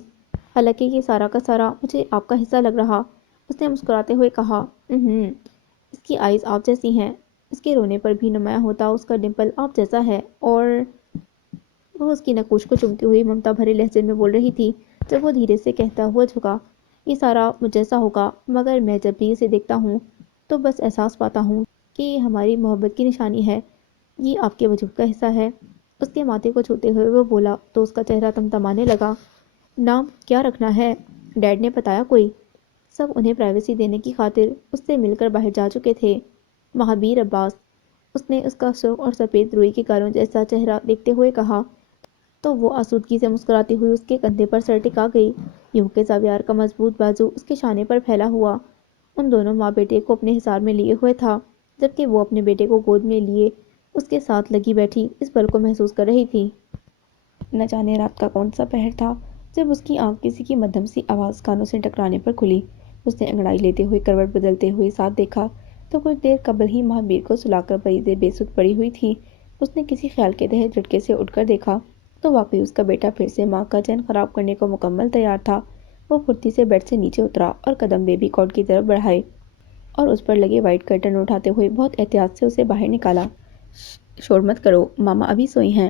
حالانکہ یہ سارا کا سارا مجھے آپ کا حصہ لگ رہا۔ اس نے مسکراتے ہوئے کہا، اس کی آئیز آپ جیسی ہیں۔ اس کے رونے پر بھی نمایاں ہوتا اس کا ڈمپل آپ جیسا ہے، اور وہ اس کی نقوش کو چومتی ہوئی ممتا بھرے لہجے میں بول رہی تھی جب وہ دھیرے سے کہتا ہوا جھکا، یہ سارا مجھ جیسا ہوگا، مگر میں جب بھی اسے دیکھتا ہوں تو بس احساس پاتا ہوں کہ یہ ہماری محبت کی نشانی ہے، یہ آپ کے وجود کا حصہ ہے۔ اس کے ماتھے کو چھوتے ہوئے وہ بولا تو اس کا چہرہ تمتمانے لگا۔ نام کیا رکھنا ہے؟ ڈیڈ نے بتایا کوئی؟ سب انہیں پرائیویسی دینے کی خاطر اس سے مل کر باہر جا چکے تھے۔ مہابیر عباس، اس نے اس کا سرخ اور سفید روئی کے گالوں جیسا چہرہ دیکھتے ہوئے کہا تو وہ آسودگی سے مسکراتی ہوئی اس کے کندھے پر سر ٹکا گئی، یوں کہ زاویار کا مضبوط بازو اس کے شانے پر پھیلا ہوا ان دونوں ماں بیٹے کو اپنے حصار میں لیے ہوئے تھا، جبکہ وہ اپنے بیٹے کو گود میں لیے اس کے ساتھ لگی بیٹھی اس پل کو محسوس کر رہی تھی۔ نہ جانے رات کا کون سا پہر تھا جب اس کی آنکھ کسی کی مدھم سی آواز کانوں سے ٹکرانے پر کھلی۔ اس نے انگڑائی لیتے ہوئے کروٹ بدلتے ہوئے ساتھ دیکھا تو کچھ دیر قبل ہی مہابیر کو سلا کر مریضیں بے سدھ پڑی ہوئی تھی۔ اس نے کسی خیال کے تحت جھٹکے سے اٹھ کر دیکھا تو واقعی اس کا بیٹا پھر سے ماں کا چین خراب کرنے کو مکمل تیار تھا۔ وہ پھرتی سے بیڈ سے نیچے اترا اور قدم بیبی کاٹ کی طرف بڑھائے اور اس پر لگے وائٹ کرٹن اٹھاتے ہوئے بہت احتیاط سے اسے باہر نکالا۔ شور مت کرو، ماما ابھی سوئی ہیں،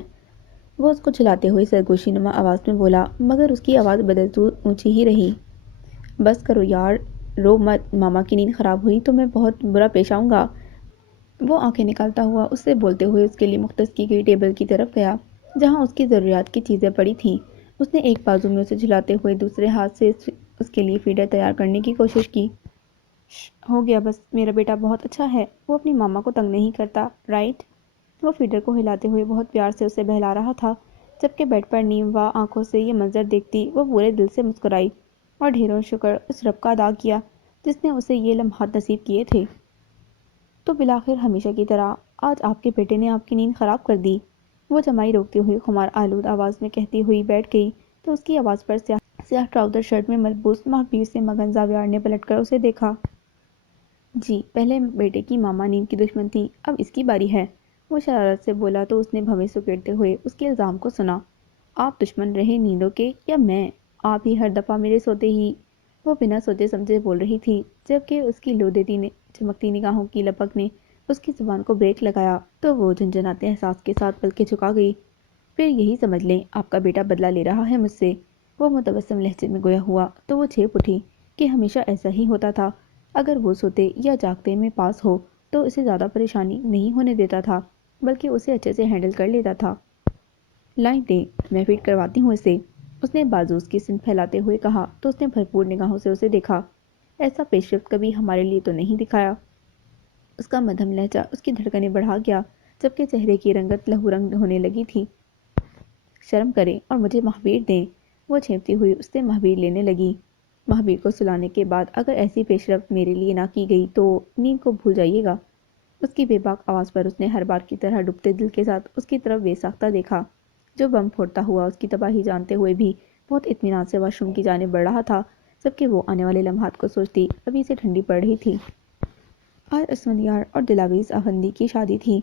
وہ اس کو جھلاتے ہوئے سرگوشی نما آواز میں بولا، مگر اس کی آواز بدستور اونچی ہی رہی۔ بس کرو یار، رو مت، ماما کی نیند خراب ہوئی تو میں بہت برا پیش آؤں گا۔ وہ آنکھیں نکالتا ہوا اس سے بولتے ہوئے اس کے لیے مختص کی گئی ٹیبل کی طرف گیا جہاں اس کی ضروریات کی چیزیں پڑی تھیں۔ اس نے ایک بازو میں اسے جھلاتے ہوئے دوسرے ہاتھ سے اس کے لیے فیڈر تیار کرنے کی کوشش کی۔ ہو گیا بس، میرا بیٹا بہت اچھا ہے، وہ اپنی ماما کو تنگ نہیں کرتا، رائٹ؟ وہ فیڈر کو ہلاتے ہوئے بہت پیار سے اسے بہلا رہا تھا، جبکہ بیڈ پر نیم وا آنکھوں سے یہ منظر دیکھتی وہ پورے دل سے مسکرائی اور ڈھیروں شکر اس رب کا ادا کیا جس نے اسے یہ لمحات نصیب کیے تھے۔ تو بالآخر ہمیشہ کی طرح آج آپ کے بیٹے نے آپ کی نیند خراب کر دی، وہ جمائی روکتی ہوئی خمار آلود آواز میں کہتی ہوئی بیٹھ گئی تو اس کی آواز پر سیاہ ٹراؤزر شرٹ میں ملبوس مہابیر سے مگن زاویار نے پلٹ کر اسے دیکھا۔ جی، پہلے بیٹے کی ماما نیند کی دشمن تھی، اب اس کی باری ہے، وہ شرارت سے بولا تو اس نے بھویں سکیڑتے ہوئے اس کے الزام کو سنا۔ آپ دشمن رہے نیندوں کے یا میں؟ آپ ہی ہر دفعہ میرے سوتے ہی، وہ بنا سوچے سمجھے بول رہی تھی جبکہ اس کی لودیتی نے چمکتی نگاہوں کی لپک نے اس کی زبان کو بریک لگایا تو وہ جھنجھناتے احساس کے ساتھ پلکیں جھکا گئی۔ پھر یہی سمجھ لیں آپ کا بیٹا بدلہ لے رہا ہے مجھ سے، وہ متبسم لہجے میں گویا ہوا تو وہ چیپ اٹھی کہ ہمیشہ ایسا ہی ہوتا تھا، اگر وہ سوتے یا جاگتے میں پاس ہو تو اسے زیادہ پریشانی نہیں ہونے دیتا تھا بلکہ اسے اچھے سے ہینڈل کر لیتا تھا۔ لائیں دیں، میں فیڈ کرواتی ہوں اسے، اس نے بازو اس کی سمت پھیلاتے ہوئے کہا تو اس نے بھرپور نگاہوں سے اسے دیکھا۔ ایسا پیش رفت کبھی ہمارے لیے تو نہیں دکھایا۔ اس کا مدھم لہجہ اس کی دھڑکنیں بڑھا گیا جبکہ چہرے کی رنگت لہو رنگ ہونے لگی تھی۔ شرم کریں اور مجھے مہابیر دیں، وہ چھینپتی ہوئی اس سے مہابیر لینے لگی۔ مہابیر کو سلانے کے بعد اگر ایسی پیش رفت میرے لیے نہ کی گئی تو نیند کو بھول جائیے گا۔ اس کی بے باک آواز پر اس نے ہر بار کی طرح ڈوبتے دل کے ساتھ اس کی طرف بے ساختہ دیکھا جو بم پھوڑتا ہوا اس کی تباہی جانتے ہوئے بھی بہت اطمینان سے واش روم کی جانب بڑھ رہا تھا، جبکہ وہ آنے والے لمحات کو سوچتی ابھی سے ٹھنڈی پڑ رہی تھی۔ آج اسفندیار اور دلاویز افندی کی شادی تھی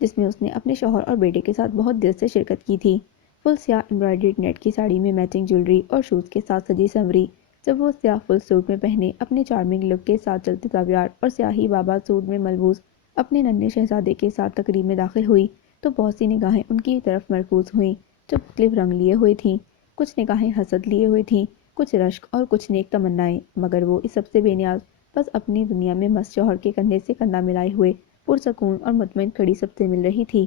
جس میں اس نے اپنے شوہر اور بیٹے کے ساتھ بہت دل سے شرکت کی تھی۔ فل سیاہ امبرائڈریڈ نیٹ کی ساڑی میں میچنگ جیولری اور شوز کے ساتھ سجی سنوری جب وہ سیاہ فل سوٹ میں پہنے اپنے چارمنگ لک کے ساتھ چلتے زاویار اور سیاہی بابا سوٹ میں ملبوس اپنے ننھے شہزادے کے ساتھ تقریب میں داخل ہوئی تو بہت سی نگاہیں ان کی طرف مرکوز ہوئیں جو مختلف رنگ لیے ہوئے تھیں، کچھ نگاہیں حسد لیے ہوئے تھیں، کچھ رشک اور کچھ نیک تمنائیں، مگر وہ اس سب سے بے نیاز بس اپنی دنیا میں مست شوہر کے کندھے سے کندھا ملائے ہوئے پرسکون اور مطمئن کھڑی سب سے مل رہی تھی۔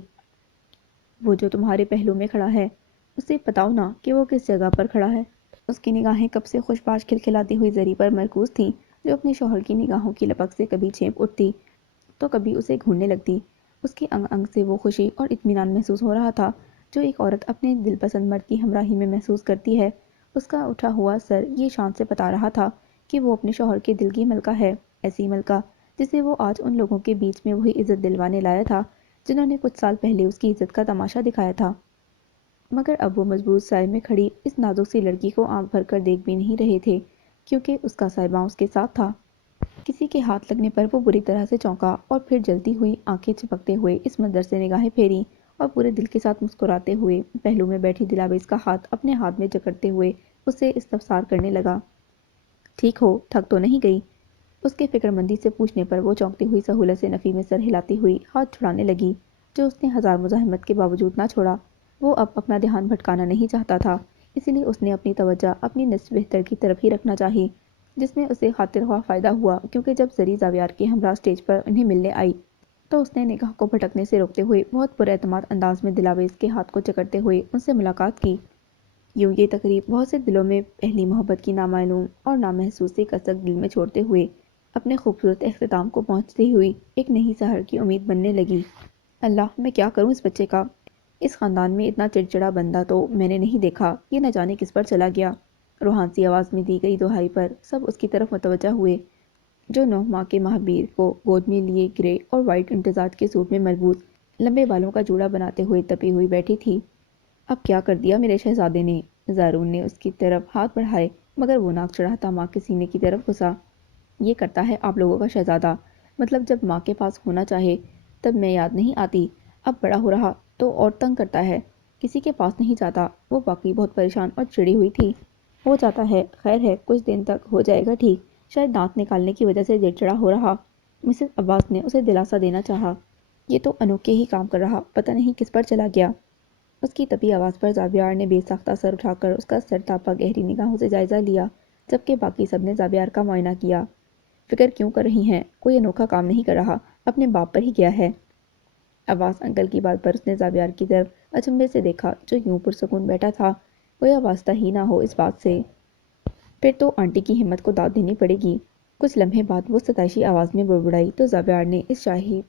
وہ جو تمہارے پہلو میں کھڑا ہے اسے بتاؤ نا کہ وہ کس جگہ پر کھڑا ہے۔ اس کی نگاہیں کب سے خوش باش کھلکھلاتی ہوئی زری پر مرکوز تھیں جو اپنے شوہر کی نگاہوں کی لپک سے کبھی چینپ اٹھتی تو کبھی اسے گھورنے لگتی۔ اس کے انگ انگ سے وہ خوشی اور اطمینان محسوس ہو رہا تھا جو ایک عورت اپنے دل پسند مرد کی ہمراہی میں محسوس کرتی ہے۔ اس کا اٹھا ہوا سر یہ شان سے بتا رہا تھا کہ وہ اپنے شوہر کے دل کی ملکہ ہے، ایسی ملکہ جسے وہ آج ان لوگوں کے بیچ میں وہی عزت دلوانے لایا تھا جنہوں نے کچھ سال پہلے اس کی عزت کا تماشا دکھایا تھا۔ مگر اب وہ مضبوط سائے میں کھڑی اس نازک سی لڑکی کو آنکھ بھر کر دیکھ بھی نہیں رہے تھے کیونکہ اس کا صاحباں اس کے ساتھ تھا۔ کسی کے ہاتھ لگنے پر وہ بری طرح سے چونکا اور پھر جلتی ہوئی آنکھیں چپکتے ہوئے اس منظر سے نگاہیں پھیری اور پورے دل کے ساتھ مسکراتے ہوئے پہلو میں بیٹھی دلاویز کا ہاتھ اپنے ہاتھ میں جکڑتے ہوئے اسے استفسار کرنے لگا۔ ٹھیک ہو، تھک تو نہیں گئی؟ اس کے فکر مندی سے پوچھنے پر وہ چونکتی ہوئی سہولت سے نفی میں سر ہلاتی ہوئی ہاتھ چھڑانے لگی جو اس نے ہزار مزاحمت کے باوجود نہ چھوڑا۔ وہ اب اپنا دھیان بھٹکانا نہیں چاہتا تھا، اسی لیے اس نے اپنی توجہ اپنی نصف بہتر کی طرف ہی رکھنا چاہی، جس میں اسے خاطر خواہ فائدہ ہوا کیونکہ جب زری زاویار کے ہمراہ اسٹیج پر انہیں ملنے آئی تو اس نے نگاہ کو بھٹکنے سے روکتے ہوئے بہت پر اعتماد انداز میں دلاویز کے ہاتھ کو جکڑتے ہوئے ان سے ملاقات کی۔ یوں یہ تقریب بہت سے دلوں میں پہلی محبت کی نامعلوم اور نامحسوس سی کسک دل میں چھوڑتے ہوئے اپنے خوبصورت اختتام کو پہنچتی ہوئی ایک نئی سحر کی امید بننے لگی۔ اللہ، میں کیا کروں اس بچے کا؟ اس خاندان میں اتنا چڑچڑا بندہ تو میں نے نہیں دیکھا، یہ نہ جانے کس پر چلا گیا۔ روحان سی آواز میں دی گئی دہائی پر سب اس کی طرف متوجہ ہوئے جو 9 ماہ کے مہابیر کو گود میں لیے گرے اور وائٹ امتزاج کے سوٹ میں مربوط لمبے بالوں کا جوڑا بناتے ہوئے تپی ہوئی بیٹھی تھی۔ اب کیا کر دیا میرے شہزادے نے؟ زارون نے اس کی طرف ہاتھ بڑھائے مگر وہ ناک چڑھاتا ماں کے سینے کی طرف گھسا۔ یہ کرتا ہے آپ لوگوں کا شہزادہ، مطلب جب ماں کے پاس ہونا چاہے تب میں یاد نہیں آتی، اب بڑا ہو رہا تو اور تنگ کرتا ہے، کسی کے پاس نہیں جاتا۔ وہ واقعی بہت پریشان اور چڑی ہوئی تھی۔ ہو جاتا ہے، خیر ہے، کچھ دن تک ہو جائے گا ٹھیک، شاید دانت نکالنے کی وجہ سے چڑچڑا ہو رہا۔ مسز عباس نے اسے دلاسا دینا چاہا۔ یہ تو انوکھے ہی کام کر رہا، پتہ نہیں کس پر چلا گیا۔ اس کی تپی آواز پر زاویار نے بے ساختہ سر اٹھا کر اس کا سر تاپا گہری نگاہوں سے جائزہ لیا جبکہ باقی سب نے زاویار کا معائنہ کیا۔ فکر کیوں کر رہی ہیں؟ کوئی انوکھا کام نہیں کر رہا، اپنے باپ پر ہی گیا ہے۔ عباس انکل کی بات پر اس نے زاویار کی طرف اچنبھے سے دیکھا جو یوں پرسکون بیٹھا تھا گویا واسطہ ہی نہ ہو اس بات سے۔ پھر تو آنٹی کی ہمت کو داد دینی پڑے گی۔ کچھ لمحے بعد وہ ستائشی آواز میں بڑبڑائی تو زاویار نے اس شاہی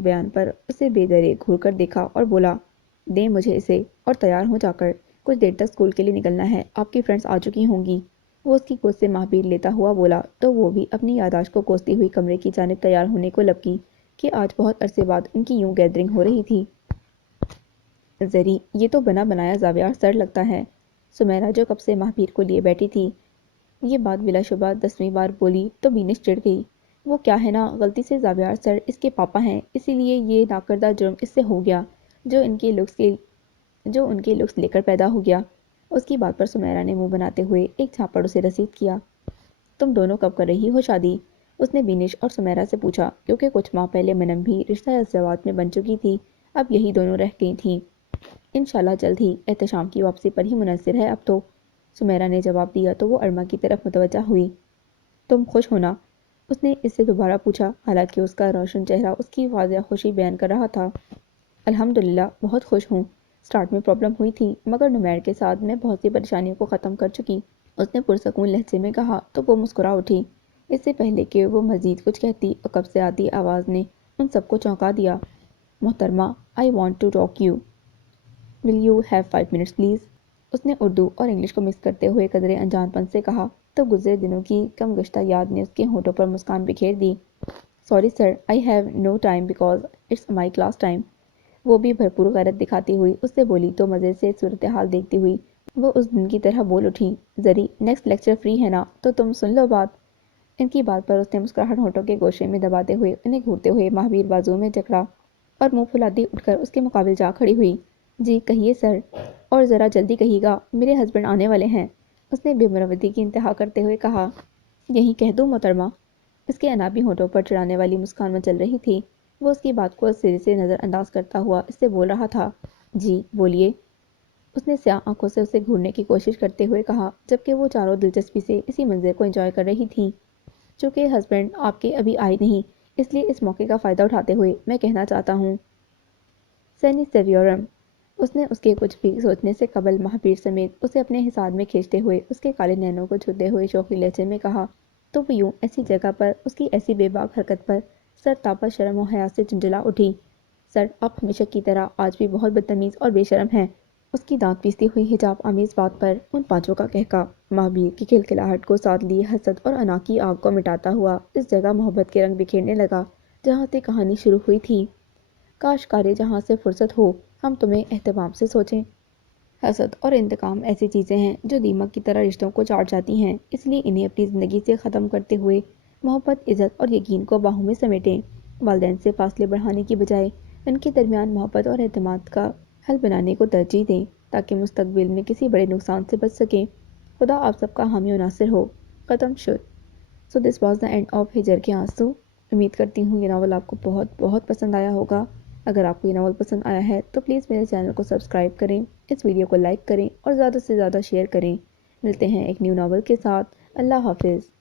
بیان پر اسے بے درے گھور کر دیکھا اور بولا، دیں مجھے اسے اور تیار ہوں جا کر، کچھ دیر تک اسکول کے لیے نکلنا ہے، آپ کی فرینڈز آ چکی ہوں گی۔ وہ اس کی گود سے مہابیر لیتا ہوا بولا تو وہ بھی اپنی یادداشت کو کوستی ہوئی کمرے کی جانب تیار ہونے کو لپکی کہ آج بہت عرصے بعد ان کی یوں گیدرنگ ہو رہی تھی۔ زری، یہ تو بنا بنایا زاویار سر لگتا ہے۔ سمیرا جو کب سے مہابیر کو لیے بیٹھی تھی یہ بات بلا شبہ 10ویں بار بولی تو بینش چڑھ گئی۔ وہ کیا ہے نا، غلطی سے زاویار سر اس کے پاپا ہیں، اسی لیے یہ ناکردہ جرم اس سے ہو گیا جو ان کے لکس لے کر پیدا ہو گیا۔ اس کی بات پر سمیرا نے منہ بناتے ہوئے ایک جھاپڑ اسے رسید کیا۔ تم دونوں کب کر رہی ہو شادی؟ اس نے بینش اور سمیرا سے پوچھا کیونکہ کچھ ماہ پہلے منم بھی رشتہ ازدواج میں بن چکی تھی، اب یہی دونوں رہ گئی تھیں۔ انشاءاللہ جلد ہی، احتشام کی واپسی پر ہی منحصر ہے اب تو، سمیرا نے جواب دیا تو وہ ارما کی طرف متوجہ ہوئی۔ تم خوش ہو نا؟ اس نے اس سے دوبارہ پوچھا حالانکہ اس کا روشن چہرہ اس کی واضح خوشی بیان کر رہا تھا۔ الحمدللہ بہت خوش ہوں، سٹارٹ میں پرابلم ہوئی تھی مگر نمیر کے ساتھ میں بہت سی پریشانیوں کو ختم کر چکی، اس نے پرسکون لہجے میں کہا تو وہ مسکرا اٹھی۔ اس سے پہلے کہ وہ مزید کچھ کہتی عقب سے آتی آواز نے ان سب کو چونکا دیا۔ محترمہ، I want to talk you. Will you have 5 minutes please؟ اس نے اردو اور انگلش کو مکس کرتے ہوئے قدرے انجان پن سے کہا تو گزرے دنوں کی کم گشتہ یاد نے اس کے ہونٹوں پر مسکان بکھیر دی۔ Sorry sir, I have no time because it's my class time۔ وہ بھی بھرپور غیرت دکھاتی ہوئی اس سے بولی تو مزے سے صورتحال دیکھتی ہوئی وہ اس دن کی طرح بول اٹھی، زری نیکسٹ لیکچر فری ہے نا تو تم سن لو بات۔ ان کی بات پر اس نے مسکراہٹ ہونٹوں کے گوشے میں دباتے ہوئے انہیں گھورتے ہوئے مہابیر بازو میں جکڑا اور منہ پھلاتی اٹھ کر اس کے مقابل جا کھڑی ہوئی۔ جی کہیے سر، اور ذرا جلدی کہیے گا، میرے ہسبینڈ آنے والے ہیں، اس نے بے مروتی کی انتہا کرتے ہوئے کہا۔ یہی کہہ دوں محترمہ؟ اس کے انابی ہونٹوں پر چڑھانے والی مسکان مچل رہی تھی۔ وہ اس کی بات کو سرے سے نظر انداز کرتا ہوا اس سے بول رہا تھا۔ جی بولیے، اس نے سیاہ آنکھوں سے اسے گھورنے کی کوشش کرتے ہوئے کہا جبکہ وہ چاروں دلچسپی سے اسی منظر کو انجوائے کر رہی تھیں۔ چونکہ ہسبینڈ آپ کے ابھی آئے نہیں اس لیے اس موقع کا فائدہ اٹھاتے ہوئے میں کہنا چاہتا ہوں سینی سیویورم۔ اس نے اس کے کچھ بھی سوچنے سے قبل مہابیر سمیت اسے اپنے حصار میں کھینچتے ہوئے اس کے کالے نینوں کو چھوتے ہوئے شوخی لہجے میں کہا، تو وہ یوں ایسی جگہ پر اس کی ایسی بے باک حرکت پر سر تاپا شرم و حیا سے جھنجھلا اٹھی۔ سر، آپ ہمیشہ کی طرح آج بھی بہت بدتمیز اور بے شرم ہیں۔ اس کی دانت پیستی ہوئی حجاب آمیز بات پر ان پانچوں کا قہقہ مہابیر کی کھلکھلاہٹ کو ساتھ لیے حسد اور انا کی آگ کو مٹاتا ہوا اس جگہ محبت کے رنگ بکھیرنے لگا جہاں سے کہانی شروع ہوئی تھی۔ کاش کارے جہاں سے فرصت ہو ہم تمہیں اہتمام سے سوچیں۔ حسد اور انتقام ایسی چیزیں ہیں جو دیمک کی طرح رشتوں کو چاٹ جاتی ہیں، اس لیے انہیں اپنی زندگی سے ختم کرتے ہوئے محبت، عزت اور یقین کو باہوں میں سمیٹیں۔ والدین سے فاصلے بڑھانے کی بجائے ان کے درمیان محبت اور اعتماد کا حل بنانے کو ترجیح دیں تاکہ مستقبل میں کسی بڑے نقصان سے بچ سکیں۔ خدا آپ سب کا حامی و ناصر ہو۔ ختم شد۔ So this was the end of ہجر کے آنسو۔ امید کرتی ہوں یہ ناول آپ کو بہت بہت پسند آیا ہوگا۔ اگر آپ کو یہ ناول پسند آیا ہے تو پلیز میرے چینل کو سبسکرائب کریں، اس ویڈیو کو لائک کریں اور زیادہ سے زیادہ شیئر کریں۔ ملتے ہیں ایک نیو ناول کے ساتھ۔ اللہ حافظ۔